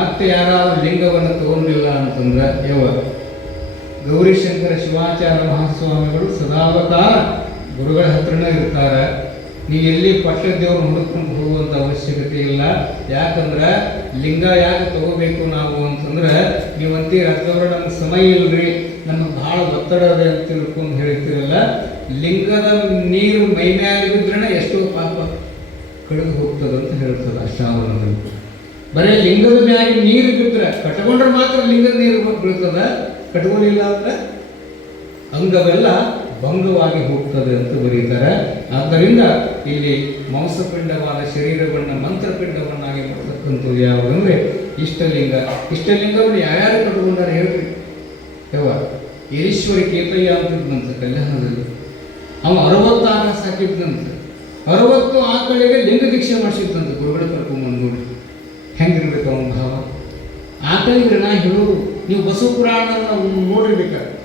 ಮತ್ತೆ ಯಾರಾದರೂ ಲಿಂಗವನ್ನು ತಗೊಂಡಿಲ್ಲ ಅಂತಂದ್ರೆ ಗೌರಿಶಂಕರ ಶಿವಾಚಾರ್ಯ ಮಹಾಸ್ವಾಮಿಗಳು ಸದಾವಕಾಲ ಗುರುಗಳ ಹತ್ರನೇ ಇರ್ತಾರೆ. ನೀವು ಎಲ್ಲಿ ಪಟ್ಟದೇವ್ರು ಹುಡುಕೊಂಡು ಹೋಗುವಂಥ ಅವಶ್ಯಕತೆ ಇಲ್ಲ. ಯಾಕಂದ್ರೆ ಲಿಂಗ ಯಾಕೆ ತಗೋಬೇಕು ನಾವು ಅಂತಂದ್ರೆ, ನೀವಂತೀ ರಕ್ತವ್ರ ನಮ್ಗೆ ಸಮಯ ಇಲ್ರಿ, ನಮಗೆ ಬಹಳ ಒತ್ತಡ ಇದೆ ಅಂತ ತಿಳ್ಕೊಂಡು ಹೇಳ್ತೀರಲ್ಲ. ಲಿಂಗದ ನೀರು ಮೈ ಮ್ಯಾಲೆ ಬಿದ್ದರೆ ಎಷ್ಟೋ ಪಾಪ ಕಳೆದು ಹೋಗ್ತದೆ ಅಂತ ಹೇಳ್ತದೆ ಅಷ್ಟಾವರಣದಲ್ಲಿ. ಬರೀ ಲಿಂಗದ ಮ್ಯಾಲೆ ನೀರು ಬಿದ್ದರೆ ಕಟ್ಕೊಂಡ್ರೆ ಮಾತ್ರ ಲಿಂಗದ ನೀರು ಬೀಳ್ತದ, ಕಟ್ಕೊಂಡಿಲ್ಲ ಅಂದ್ರೆ ಅಂಗವೆಲ್ಲ ಭಂಗವಾಗಿ ಹೋಗ್ತದೆ ಅಂತ ಬರೀತಾರೆ. ಆದ್ದರಿಂದ ಇಲ್ಲಿ ಮಾಂಸಪಿಂಡವಾದ ಶರೀರವನ್ನು ಮಂತ್ರಪಿಂಡವನ್ನಾಗಿ ಮಾಡ್ತಕ್ಕಂಥದ್ದು ಯಾವುದಂದ್ರೆ ಇಷ್ಟಲಿಂಗ. ಇಷ್ಟಲಿಂಗವನ್ನು ಯಾರ್ಯಾರು ಕಟ್ಕೊಂಡಾರೆ ಹೇಳ್ರಿ? ಈರೀಶ್ವರಿ ಕೇತಯ್ಯ ಅಂತಿದ್ದಂತೆ ಕಲ್ಯಾಣದಲ್ಲಿ. ಅವ 60 ಆಕ ಸಾಕಿದ್ದಂತೆ. 60 ಆಕಳಿಗೆ ಲಿಂಗ ದೀಕ್ಷೆ ಮಾಡಿಸಿದ್ದಂತೆ ಗುರುಗಳ ಕರ್ಕೊಂಡ್ಬಂದು. ನೋಡಿ ಹೆಂಗಿರ್ಬೇಕು ಅವನ ಭಾವ. ಆಕಳಿಗೆ ನಾ ಹೇಳೋದು, ನೀವು ಬಸವ ಪುರಾಣ ನೋಡಿರ್ಬೇಕಾದ್ರೆ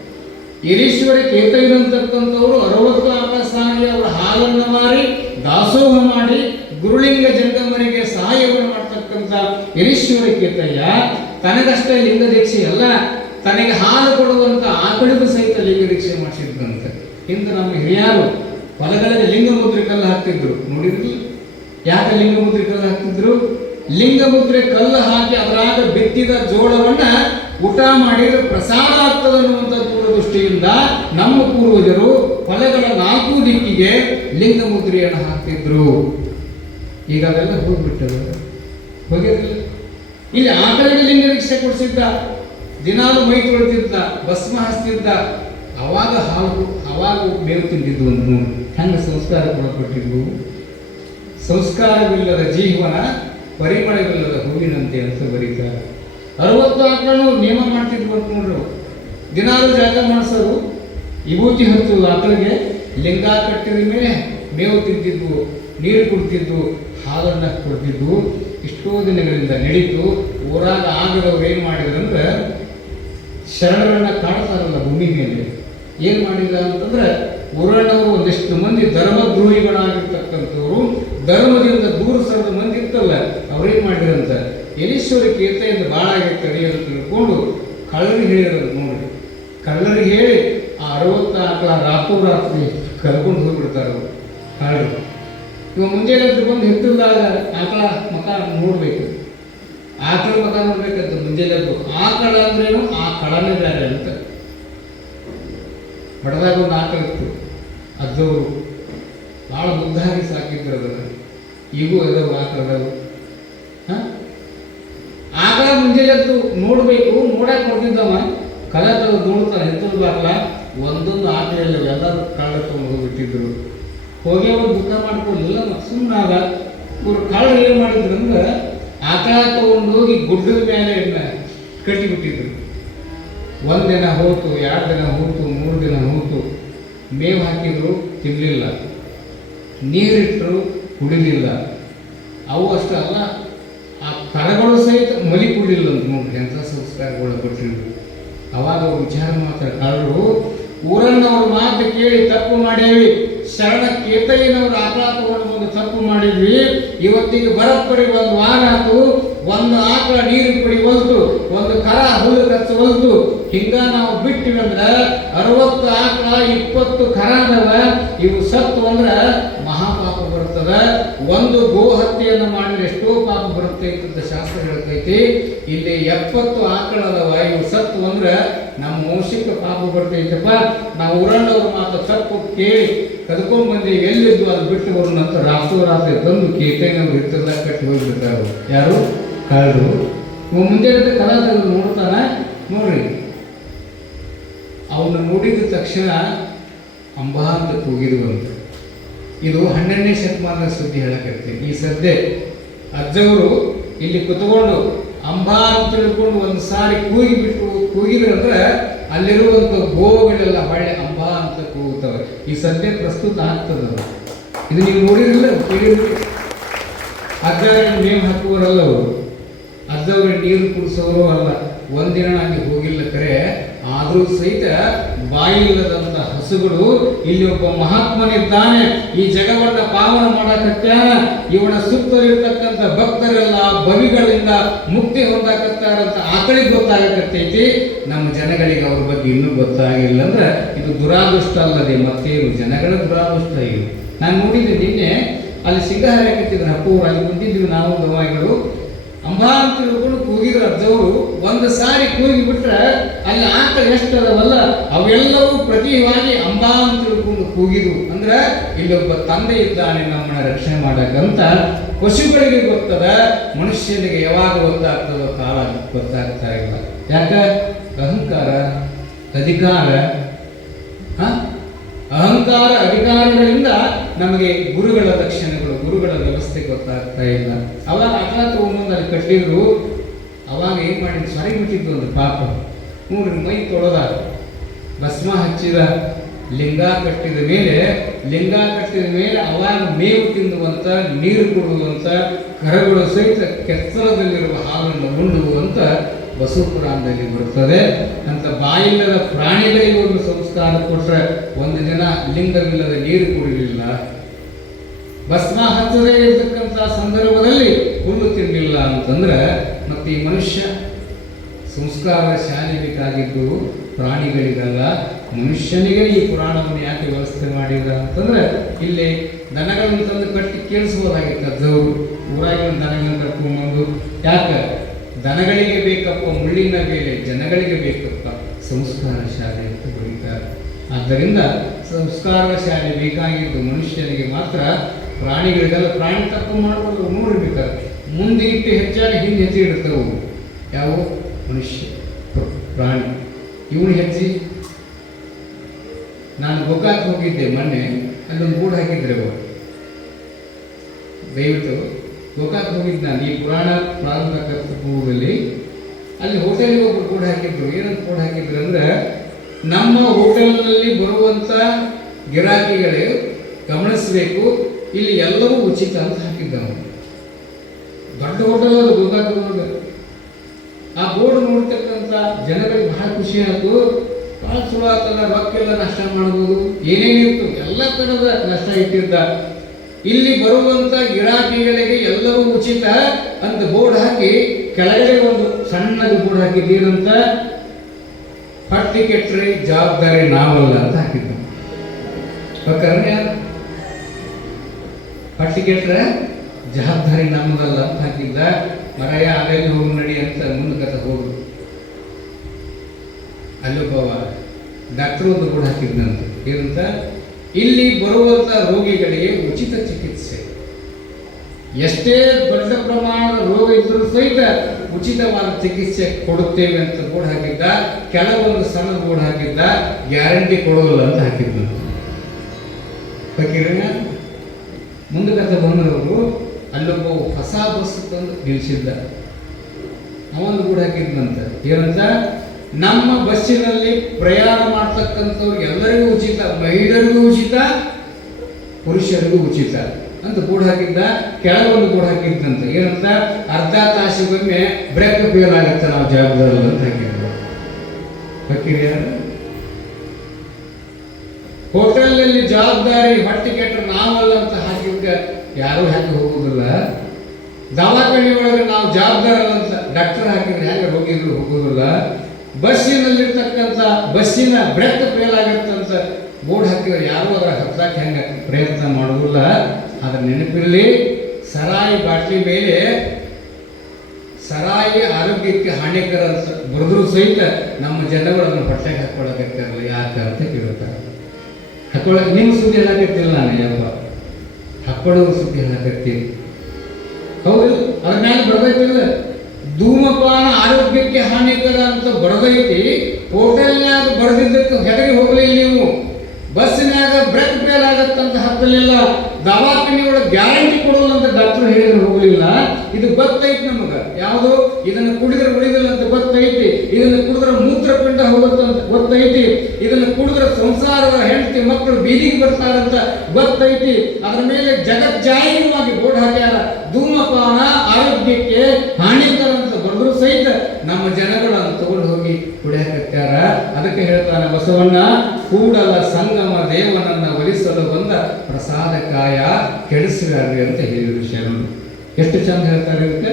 ಈರೀಶ್ವರಿ ಕೇತಯ್ಯ ಅಂತಕ್ಕಂಥವ್ರು 60 ಆಕಾಶಾಗಿ ಅವರ ಹಾಲನ್ನು ಮಾರಿ ದಾಸೋಹ ಮಾಡಿ ಗುರುಲಿಂಗ ಜಂಗಮರಿಗೆ ಸಹಾಯವನ್ನು ಮಾಡ್ತಕ್ಕಂಥ ಈರೀಶ್ವರಿ ಕೇತಯ್ಯ ತನಗಷ್ಟೇ ಲಿಂಗ ದೀಕ್ಷೆ ಅಲ್ಲ, ತನಗೆ ಹಾಲು ಕೊಡುವಂಥ ಆಕಳಿಗೂ ಸಹಿತ ಲಿಂಗ ದೀಕ್ಷೆ ಮಾಡಿಸಿದ್ದಂತೆ. ಹಿಂದೆ ನಮ್ಮ ಹಿರಿಯರು ಹೊಲಗಳಲ್ಲಿ ಲಿಂಗ ಮುದ್ರೆ ಕಲ್ಲು ಹಾಕ್ತಿದ್ರು, ನೋಡಿದ್ರಿ? ಯಾಕೆ ಲಿಂಗ ಮುದ್ರೆ ಕಲ್ಲು ಹಾಕ್ತಿದ್ರು? ಲಿಂಗ ಮುದ್ರೆ ಕಲ್ಲು ಹಾಕಿ ಅದರಾಗ ಬಿತ್ತಿದ ಜೋಳವನ್ನ ಊಟ ಮಾಡಿದ್ರೆ ಪ್ರಸಾದ ಆಗ್ತದೆ ಅನ್ನುವಂಥ ದೂರದೃಷ್ಟಿಯಿಂದ ನಮ್ಮ ಪೂರ್ವಜರು ಹೊಲಗಳ 4 ದಿಕ್ಕಿಗೆ ಲಿಂಗ ಮುದ್ರೆಯನ್ನು ಹಾಕ್ತಿದ್ರು. ಈಗ ಅವೆಲ್ಲ ಹೋಗ್ಬಿಟ್ಟದ, ಹೋಗಿರಲಿಲ್ಲ. ಇಲ್ಲಿ ಆಕಳಿಗೆ ಲಿಂಗ ದೀಕ್ಷೆ ಕೊಡಿಸಿದ್ದ, ದಿನಾಲು ಮೈ ತೊಳೆದಿದ್ದ, ಭಸ್ಮ ಹಚ್ತಿದ್ದ, ಅವಾಗ ಹಾಲು, ಅವಾಗ ಮೇವು ತಿಂದಿದ್ದು ಅಂತ ನೋಡಿ ಹೆಂಗೆ ಸಂಸ್ಕಾರ ಕೊಡಲ್ಪಟ್ಟಿದ್ವು. ಸಂಸ್ಕಾರವಿಲ್ಲದ ಜೀವನ ಪರಿಮಳವಿಲ್ಲದ ಹೂವಿನಂತೆ ಅಂತ ಬರೀತಾರೆ. 60 ಆಕಳನ್ನು ನೇಮ ಮಾಡ್ತಿದ್ವು ಅಂತ ನೋಡ್ರು. ದಿನಾಲು ಜಾಗ ಮಾಡಿಸೋರು, ವಿಭೂತಿ ಹಚ್ಚೋದು ಆಕಳಿಗೆ, ಲಿಂಗ ಕಟ್ಟಿದ ಮೇಲೆ ಮೇವು ತಿಂತಿದ್ವು, ನೀರು ಕುಡ್ತಿದ್ವು, ಹಾಲನ್ನು ಕೊಡ್ತಿದ್ವು. ಇಷ್ಟೋ ದಿನಗಳಿಂದ ನಡೀತು. ಊರಾಗ ಆಗದವ್ರು ಏನು ಮಾಡಿದ್ರಂದ್ರೆ, ಶರಣರನ್ನ ಕಾಡ್ತಾರಲ್ಲ ಭೂಮಿ ಮೇಲೆ, ಏನು ಮಾಡಿದ ಅಂತಂದ್ರೆ ಊರಣ್ಣವರು ಒಂದಿಷ್ಟು ಮಂದಿ ಧರ್ಮದ್ರೋಹಿಗಳಾಗಿರ್ತಕ್ಕಂಥವ್ರು, ಧರ್ಮದಿಂದ ದೂರ ಸರದ ಮಂದಿ ಇರ್ತಲ್ಲ, ಅವ್ರೇನು ಮಾಡಿದ್ರಂತ, ಈರೀಶ್ವರಿ ಕೇತೆಯಿಂದ ಭಾಳ ಆಗೈತೆ ಅಂತ ತಿಳ್ಕೊಂಡು ಕಳ್ಳರಿಗೆ ಹೇಳಿದ್ರಂತ. ನೋಡ್ರಿ, ಕಳ್ಳರಿಗೆ ಹೇಳಿ ಆ 60 ಆಕಳ ರಾತ್ರಿ ಕರ್ಕೊಂಡು ಹೋಗ್ಬಿಡ್ತಾರೆ ಅವರು ಕಳ್ಳರು. ಇವಾಗ ಮುಂಜಾನೆ ಎದ್ದು ಬಂದು ಹಿತ್ತಲ್ದಾಗ ಆಕಳ ಮಕ ನೋಡ್ಬೇಕು, ಆಕಳ ಮಕ ನೋಡ್ಬೇಕಂತ ಮುಂಜಾನೆ ಎದ್ದು. ಆಕಳ ಅಂದ್ರೇನು, ಆ ಕಳನೇ ಬೇರೆ ಅಂತ. ಹೊಡೆದಾಗ ಒಂದು ಆಕಳ ಇತ್ತು, ಅಜ್ಜವರು ಭಾಳ ಮುದ್ದಾಗಿ ಸಾಕಿದ್ರು ಅದನ್ನು. ಈಗೂ ಅದಾವ ಆಕಳದವು. ಆಕಳ ಮುಂಜಾನೆ ಎದ್ದು ನೋಡ್ಬೇಕು, ನೋಡಕ್ಕೆ ಕೊಡ್ತಿದ್ದವ ಕಲ ತೆಗೆದು ನೋಡ್ತಾನೆ, ಹಿತ್ತಲು ಬಾಕ್ಲ ಒಂದೊಂದು ಆಕಳ ಇಲ್ಲ, ಎಲ್ಲರೂ ಕಳ್ಳ ತಗೊಂಡು ಬಿಟ್ಟಿದ್ರು. ಹೋಗಿ ಅವ್ರು ದುಃಖ ಮಾಡ್ಕೊಳ್ಳಿಲ್ಲ, ಮತ್ತು ಸುಮ್ಮನಾದ. ಇವ್ರು ಕಳ್ಳರು ಏನು ಮಾಡಿದ್ರು ಅಂದ್ರೆ ಆಕಳ ತಗೊಂಡೋಗಿ ಗುಡ್ಡದ ಮೇಲೆ ಕಟ್ಟಿಬಿಟ್ಟಿದ್ರು. ಒಂದಿನ ಹೋತು, 2 ದಿನ ಹೋತು, 3 ದಿನ ಹೋತು. ಮೇವು ಹಾಕಿದ್ರು, ತಿನ್ನಲಿಲ್ಲ. ನೀರಿಟ್ಟರು, ಕುಡಿಲಿಲ್ಲ. ಅವು ಅಷ್ಟೇ ಅಲ್ಲ, ಆ ಕರಗಳು ಸಹಿತ ಮಲಿ ಕುಡಿಲಿಲ್ಲ ಅಂತ ನೋಡ್ರಿ, ಎಂಥ ಸಂಸ್ಕಾರಗಳು ಕೊಟ್ಟಿದ್ರು. ಅವಾಗ ಅವ್ರು ವಿಚಾರ ಮಾಡ್ತಾರೆ, ಕಳ್ಳರು ಊರನ್ನವ್ರ ಮಾತು ಕೇಳಿ ತಪ್ಪು ಮಾಡೇವಿ, ಶರಣ ಕೇತಯ್ಯನವ್ರು ಆಕಳ ತಗೊಂಡು ಒಂದು ತಪ್ಪು ಮಾಡಿದ್ವಿ, ಇವತ್ತಿಗೆ ಬರಪ್ಪಡಿ 1 ವಾರ ಆಯ್ತು, 1 ಆಕಳ ನೀರು ಕುಡಿವಲ್ತು, 1 ಕರ ಹುಲ್ಲು ಕಚ್ಚವಲ್ತು. ಹಿಂಗ ನಾವು ಬಿಟ್ಟಿವಿ ಅಂದ್ರೆ 60 ಆಕಳ 20 ಕರ ಅದಾವ, ಇವು ಸತ್ತು ಅಂದ್ರೆ ಮಹಾಪಾಪ ಬರ್ತದ. 1 ಗೋ ಹತ್ಯೆಯನ್ನು ಮಾಡಿದ್ರೆ ಎಷ್ಟೋ ಪಾಪ ಬರುತ್ತೆ ಅಂತ ಶಾಸ್ತ್ರ ಹೇಳ್ತೈತಿ. ಇಲ್ಲಿ 70 ಆಕಳ ಅದಾವ, ಇವು ಸತ್ತು ಅಂದ್ರೆ ನಮ್ಮ ವಂಶಕ್ಕೆ ಪಾಪ ಬರ್ತೈತಪ್ಪ. ನಾವು ಊರಣ್ಣವ್ರ ಮಾತು ತಪ್ಪು ಕೇಳಿ ಕದ್ಕೊಂಡ್ ಬಂದು ಎಲ್ಲಿದ್ದು ಅದು ಬಿಟ್ಟು ಬರೋ ನಂತರ ರಾತ್ರಿ ತಂದು ಕೇತಯ್ಯನವ್ರು ಹಿತ್ತಲ್ದಾಗ ಕಟ್ಟಿ ಹೋಗ್ಬಿಡ್ತಾರೆ. ಯಾರು? ಕಳ್ಳರು. ಇವು ಮುಂಜಾನೆ ಕಲ ತೆಗೆದು ನೋಡ್ತಾನ. ನೋಡ್ರಿ, ಅವನು ನೋಡಿದ ತಕ್ಷಣ ಅಂಬಾ ಅಂತ ಕೂಗಿರುವಂತ. ಇದು 12ನೇ ಶತಮಾನದ ಸುದ್ದಿ ಹೇಳಕತ್ತೀನಿ. ಈ ಸದ್ಯ ಅಜ್ಜವರು ಇಲ್ಲಿ ಕುತ್ಕೊಂಡು ಅಂಬಾ ಅಂತ ತಿಳ್ಕೊಂಡು ಒಂದು ಸಾರಿ ಕೂಗಿದ್ರು ಅಂದ್ರೆ ಅಲ್ಲಿರುವಂಥ ಗೋವುಗಳೆಲ್ಲ ಹೊಳ್ಳೆ ಅಂಬಾ ಅಂತ ಕೂಗುತ್ತವೆ. ಈ ಸದ್ಯ ಪ್ರಸ್ತುತ ಆಗ್ತದ. ಇದು ನೀವು ನೋಡಿರಲಿಲ್ಲ, ಕೇಳಿದ್ರಿ. ಅಜ್ಜ ಮೇವು ಹಾಕುವರಲ್ಲ ಅವರು, ಅಜ್ಜವ್ರಿಗೆ ನೀರು ಕುಡಿಸೋರು ಅಲ್ಲ. ಒಂದಿನ ನನಗೆ ಹೋಗಿಲ್ಲ ಕರೆ, ಆದರೂ ಸಹಿತ ಬಾಯಿಲ್ಲದಂಥ ಹಸುಗಳು ಇಲ್ಲಿ ಒಬ್ಬ ಮಹಾತ್ಮನಿದ್ದಾನೆ, ಈ ಜಗವನ್ನ ಪಾವನ ಮಾಡಕತ್ಯಾನ, ಇವನ ಸುತ್ತಲಿರ್ತಕ್ಕಂಥ ಭಕ್ತರೆಲ್ಲ ಬವಿಗಳಿಂದ ಮುಕ್ತಿ ಹೊಂದಾಕತ್ತಾರಂತ ಆಕಳಿಗೆ ಗೊತ್ತಾಗಕತ್ತೈತಿ. ನಮ್ಮ ಜನಗಳಿಗೆ ಅವ್ರ ಬಗ್ಗೆ ಇನ್ನೂ ಗೊತ್ತಾಗಿಲ್ಲ ಅಂದ್ರೆ ಇದು ದುರಾದೃಷ್ಟ ಅಲ್ಲದೆ ಮತ್ತೇನು, ಜನಗಳ ದುರಾದೃಷ್ಟ ಇದು. ನಾನು ನೋಡಿದ್ದೆ ನಿನ್ನೆ, ಅಲ್ಲಿ ಸಿಂಗ ಹಾಕತ್ತಿದ್ರು ಅಪ್ಪವ್ರು, ಅಲ್ಲಿ ಕುಂತಿದ್ವಿ ನಾವು ಗವಾಯಿಗಳು. ಅಂಬಾ ಅಂತ ತಿಳ್ಕೊಂಡು ಕೂಗಿದ್ರು ಅಜ್ಜವರು. 1 ಸಾರಿ ಕೂಗಿ ಬಿಟ್ರೆ ಅಲ್ಲಿ ಆಕಳ ಎಷ್ಟು ಅದಾವಲ್ಲ ಅವೆಲ್ಲವೂ ಪ್ರತಿವಾಗಿ ಅಂಬಾ ಅಂತ ತಿಳ್ಕೊಂಡು ಕೂಗಿದ್ರು. ಅಂದ್ರೆ ಇಲ್ಲೊಬ್ಬ ತಂದೆ ಇದ್ದಾನೆ ನಮ್ಮನ್ನ ರಕ್ಷಣೆ ಮಾಡಕ್ಕಂತ. ಪಶುಗಳಿಗೆ ಗೊತ್ತದ, ಮನುಷ್ಯನಿಗೆ ಯಾವಾಗ ಗೊತ್ತಾಗ್ತದೋ ಕಾಲ ಗೊತ್ತಾಗ್ತಾ ಇಲ್ಲ. ಯಾಕ? ಅಹಂಕಾರ, ಅಧಿಕಾರ, ಅಹಂಕಾರ ಅಧಿಕಾರಗಳಿಂದ ನಮಗೆ ಗುರುಗಳ ಲಕ್ಷಣಗಳು, ಗುರುಗಳ ವ್ಯವಸ್ಥೆ ಗೊತ್ತಾಗ್ತಾ ಇಲ್ಲ. ಅವಾಗ ಆಕಳ ತಗೊಂಡು ಅಲ್ಲಿ ಕಟ್ಟಿದ್ರು. ಅವಾಗ ಏನು ಮಾಡಿದ್ರು, ಸರಿ ಬಿಟ್ಟಿದ್ದು ಒಂದು ಪಾಪ. ನೋಡ್ರಿ, ಮೈ ತೊಳೆದ, ಭಸ್ಮ ಹಚ್ಚಿದ, ಲಿಂಗ ಕಟ್ಟಿದ ಮೇಲೆ ಅವಾಗ ಮೇವು ತಿನ್ನುವಂತ, ನೀರು ಕೊಡುವಂತ ಕರಗಳು ಸಹಿತ ಕೆತ್ತಲದಲ್ಲಿರುವ ಹಾಲನ್ನು ಉಣ್ಣುವಂತ ಬಸವಪುರಾಣದಲ್ಲಿ ಬರುತ್ತದೆ. ಅಂತ ಬಾಯಿಲ್ಲದ ಪ್ರಾಣಿಗಳಿಗೆ ಒಂದು ಸಂಸ್ಕಾರ ಕೊಟ್ಟರೆ 1 ದಿನ ಲಿಂಗವಿಲ್ಲದ ನೀರು ಕುಡಿಲಿಲ್ಲ, ಭಸ್ಮ ಹಚ್ಚದೇ ಇರತಕ್ಕಂಥ ಸಂದರ್ಭದಲ್ಲಿ ಹುಲ್ಲು ತಿನ್ನಲಿಲ್ಲ ಅಂತಂದ್ರೆ ಮತ್ತೆ ಈ ಮನುಷ್ಯ ಸಂಸ್ಕಾರ ಶಾಲೆ ಬೇಕಾಗಿದ್ದು ಪ್ರಾಣಿಗಳಿಗಲ್ಲ, ಮನುಷ್ಯನಿಗೆ ಈ ಪುರಾಣವನ್ನು ಯಾಕೆ ವ್ಯವಸ್ಥೆ ಮಾಡಿದ ಅಂತಂದ್ರೆ ಇಲ್ಲಿ ದನಗಳನ್ನು ತಂದು ಕಟ್ಟಿ ಕೇಳಿಸ್ಬೋದಾಗಿತ್ತು ಅಜ್ಜವರು. ಊರಾಗಿನ ದನಗಳನ್ನು ಕರ್ಕೊಂಡ್ಬಂದು, ಯಾಕೆ ದನಗಳಿಗೆ ಬೇಕಪ್ಪ ಮುಳ್ಳಿನ ಬೇಲೆ, ಜನಗಳಿಗೆ ಬೇಕಪ್ಪ ಸಂಸ್ಕಾರ ಶಾಲೆ ಅಂತ ಬರೀತಾರೆ. ಆದ್ದರಿಂದ ಸಂಸ್ಕಾರ ಶಾಲೆ ಬೇಕಾಗಿದ್ದು ಮನುಷ್ಯನಿಗೆ ಮಾತ್ರ, ಪ್ರಾಣಿಗಳಿಗೆಲ್ಲ ಪ್ರಾಣಿ ತಪ್ಪು ಮಾಡ್ಕೊಂಡು ನೋಡಿರ್ಬೇಕಾದ್ರೆ ಮುಂದೆ ಇಟ್ಟು ಹೆಚ್ಚಾಗಿ ಹಿಂದೆ ಹೆಜ್ಜೆ ಇಡ್ತವೆ. ಯಾವ? ಮನುಷ್ಯ, ಪ್ರಾಣಿ. ಇವನು ಹೆಜ್ಜೆ. ನಾನು ಗೋಕಾಕ್ ಹೋಗಿದ್ದೆ ಮೊನ್ನೆ, ಅಲ್ಲೊಂದು ಬೋರ್ಡ್ ಹಾಕಿದ್ರೆ ಅವರು, ದಯವಿಟ್ಟು ಗೋಕಾಕ್ ಹೋಗಿದ್ದು ನಾನು ಈ ಪುರಾಣ ಪ್ರಾರಂಭ ಪೂರ್ವದಲ್ಲಿ. ಅಲ್ಲಿ ಹೋಟೆಲ್ಗೆ ಒಬ್ಬರು ಬೋರ್ಡ್ ಹಾಕಿದ್ರು. ಏನಂತ ಬೋರ್ಡ್ ಹಾಕಿದ್ರು ಅಂದ್ರೆ, ನಮ್ಮ ಹೋಟೆಲ್ನಲ್ಲಿ ಬರುವಂಥ ಗಿರಾಕಿಗಳೇ ಗಮನಿಸಬೇಕು, ಇಲ್ಲಿ ಎಲ್ಲವೂ ಉಚಿತ ಅಂತ ಹಾಕಿದ್ದವು. ದೊಡ್ಡ ಹೋಟೆಲ್ ಅದು ಗೋಕಾಕ್. ಆ ಬೋರ್ಡ್ ನೋಡ್ತಕ್ಕಂಥ ಜನಗಳಿಗೆ ಬಹಳ ಖುಷಿ ಆಯ್ತು. ಭಾಳ ಚಲೋ ಆತಲ್ಲ, ರೊಕ್ಕೆಲ್ಲ ನಷ್ಟ ಮಾಡ್ಬೋದು, ಏನೇನಿತ್ತು ಎಲ್ಲ ಥರದ ನಷ್ಟ ಇಟ್ಟಿದ್ದ. ಇಲ್ಲಿ ಬರುವಂಥ ಗಿರಾಕಿಗಳಿಗೆ ಎಲ್ಲವೂ ಉಚಿತ ಅಂತ ಬೋರ್ಡ್ ಹಾಕಿ ಕೆಳಗಡೆ ಒಂದು ಸಣ್ಣದು ಬೋರ್ಡ್ ಹಾಕಿದ್ದೀರಂತ, ಪಟ್ಟಿ ಕೆಟ್ಟರೆ ಜವಾಬ್ದಾರಿ ನಾವಲ್ಲ ಅಂತ ಹಾಕಿದ್ದ. ಪಟ್ಟಿಗೆಟ್ರೆ ಜವಾಬ್ದಾರಿ ನಮ್ಮದಲ್ಲ ಅಂತ ಹಾಕಿದ್ದ. ಮರಯ್ಯ ಅಲ್ಲೆಲ್ಲಿ ಹೋಗಿ ನಡಿ ಅಂತ ಮುಂದಕ್ಕೆ ಹೋದ್ರು. ಅಲ್ಲೊಬ್ಬವ ಡಾಕ್ಟ್ರು ಒಂದು ಕೂಡ ಹಾಕಿದ್ನಂತ. ಏನಂತ, ಇಲ್ಲಿ ಬರುವಂಥ ರೋಗಿಗಳಿಗೆ ಉಚಿತ ಚಿಕಿತ್ಸೆ, ಎಷ್ಟೇ ದೊಡ್ಡ ಪ್ರಮಾಣದ ರೋಗ ಇದ್ರೂ ಸಹಿತ ಉಚಿತವಾದ ಚಿಕಿತ್ಸೆ ಕೊಡುತ್ತೇವೆ ಅಂತ ಬೋರ್ಡ್ ಹಾಕಿದ್ದ. ಕೆಲವೊಂದು ಸಣ್ಣ ಬೋರ್ಡ್ ಹಾಕಿದ್ದ, ಗ್ಯಾರಂಟಿ ಕೊಡೋಲ್ಲ ಅಂತ ಹಾಕಿದ್ನಂತ. ಬೇಕಿರ ಮುಂದಕ್ಕೆ ಬಂದವರು ಅಲ್ಲೊಬ್ಬ ಹೊಸ ಬಸ್ ತಂದು ನಿಲ್ಲಿಸಿದ್ದ. ಅವನು ಕೂಡ ಹಾಕಿದ್ನಂತ. ಏನಂತ, ನಮ್ಮ ಬಸ್ಸಿನಲ್ಲಿ ಪ್ರಯಾಣ ಮಾಡ್ತಕ್ಕಂಥವ್ರು ಎಲ್ಲರಿಗೂ ಉಚಿತ, ಮಹಿಳೆಯರಿಗೂ ಉಚಿತ, ಪುರುಷರಿಗೂ ಉಚಿತ ಅಂತ ಬೋರ್ಡ್ ಹಾಕಿದ್ದ. ಕೆಳಗೊಂದು ಬೋರ್ಡ್ ಹಾಕಿದ್ದಂತ. ಏನಂತ, ಅರ್ಧ ತಾಸಿಗೊಮ್ಮೆ ಬ್ರೇಕ್ ಫೇಲ್ ಆಗುತ್ತೆ, ನಾವು ಜವಾಬ್ದಾರಿ ಅಂತ ಹಾಕಿದ್ರು. ಹಾಕಿರಿ ಹೋಟೆಲ್ನಲ್ಲಿ ಜವಾಬ್ದಾರಿ ಹೊಟ್ಟಿಗೆಟ್ರೆ ನಾವಲ್ಲ ಅಂತ ಹಾಕಿದ್ದ ಯಾರೂ ಹಾಕಿ ಹೋಗುದಿಲ್ಲ. ದವಾಖಾನೆ ಒಳಗೆ ನಾವು ಜವಾಬ್ದಾರ ಅಂತ ಡಾಕ್ಟರ್ ಹಾಕಿದ್ರೆ ಹೇಗೆ ರೋಗಿಗಳು ಹೋಗುದಿಲ್ಲ. ಬಸ್ಸಿನಲ್ಲಿರ್ತಕ್ಕಂಥ ಬಸ್ಸಿನ ಬ್ರೇಕ್ ಫೇಲ್ ಆಗಿರ್ತಂತ ಬೋರ್ಡ್ ಹಾಕಿದ್ರೆ ಯಾರು ಅದರ ಹತ್ತಕ್ಕೆ ಹೆಂಗೆ ಪ್ರಯತ್ನ ಮಾಡೋದಿಲ್ಲ. ಅದರ ನೆನಪಿರಲಿ, ಸರಾಯಿ ಬಾಟ್ಲಿ ಮೇಲೆ ಸರಾಯಿ ಆರೋಗ್ಯಕ್ಕೆ ಹಾನಿಕರ ಅಂತ ಬರೆದ್ರು ಸಹಿತ ನಮ್ಮ ಜನಗಳನ್ನು ಹೊಟ್ಟೆಗೆ ಹಾಕೊಳ್ಳೋಕ್ಕಾಗಲ್ಲ. ಯಾಕೆ ಅಂತ ಕೇಳ್ತಾರೆ. ಹಾಕೊಳ್ಳೋಕೆ ನಿಮ್ಮ ಸುದ್ದಿ ಹೇಳಕತ್ತಿಲ್ಲ, ನಾನು ಯಾವ ಹಾಕೊಳ್ಳೋದು ಸುದ್ದಿ ಹೇಳಕತ್ತೀನಿ. ಹೌದು, ಅದ್ರ ಮೇಲೆ ಬರೆದೈತಿಲ್ಲ, ಧೂಮಪಾನ ಆರೋಗ್ಯಕ್ಕೆ ಹಾನಿಕರ ಅಂತ ಬರೆದೈತಿ. ಹೋಟೆಲ್ನಾಗ ಬರೆದಿದ್ದಕ್ಕೆ ಹೆದರಿ ಹೋಗಲಿಲ್ಲ ನೀವು. ಬಸ್ಸಿನಾಗ ಬ್ರೇಕ್ ಫೇಲ್ ಆಗತ್ತಂತ ಹತ್ತಲಿಲ್ಲ. ದವಾಖಾನೆ ಒಳಗೆ ಗ್ಯಾರಂಟಿ ಕೊಡೋಲ್ಲ ಅಂತ ಡಾಕ್ಟರ್ ಹೇಳಿದ್ರೆ ಹೋಗಲಿಲ್ಲ. ಇದು ಗೊತ್ತೈತಿ ನಮಗೆ. ಯಾವುದು, ಇದನ್ನು ಕುಡಿದ್ರೆ ಉಳಿದಿಲ್ಲ ಅಂತ ಗೊತ್ತೈತಿ. ಇದನ್ನು ಕುಡಿದ್ರೆ ಮೂತ್ರಪಿಂಡ ಹೋಗುತ್ತಂತ ಗೊತ್ತೈತಿ. ಇದನ್ನು ಕುಡಿದ್ರೆ ಸಂಸಾರದ ಹೆಂಡತಿ ಮಕ್ಕಳು ಬೀದಿಗೆ ಬರ್ತಾರಂತ ಗೊತ್ತೈತಿ. ಅದರ ಮೇಲೆ ಜಗಜ್ಜಾಹಿರವಾಗಿ ಬೋರ್ಡ್ ಹಾಕ್ಯಾರ, ಧೂಮಪಾನ ಆರೋಗ್ಯಕ್ಕೆ ಹಾನಿಕರ ಅಂತ ಬರೆದ್ರು ಸಹಿತ ನಮ್ಮ ಜನಗಳನ್ನು ತಗೊಂಡು ಹೋಗಿ ಕುಡಿಯಾಕತ್ಯಾರ. ಅದಕ್ಕೆ ಹೇಳ್ತಾನೆ ಬಸವಣ್ಣ, ಕೂಡಲ ಸಂಗಮ ದೇವನನ್ನ ಒಲಿಸಲು ಬಂದ ಪ್ರಸಾದಕಾಯ ಕೆಡಿಸಿದಾರ್ರಿ ಅಂತ ಹೇಳಿದ್ರು ಶರಣರು. ಎಷ್ಟು ಚಂದ ಹೇಳ್ತಾರೆ ಇದಕ್ಕೆ.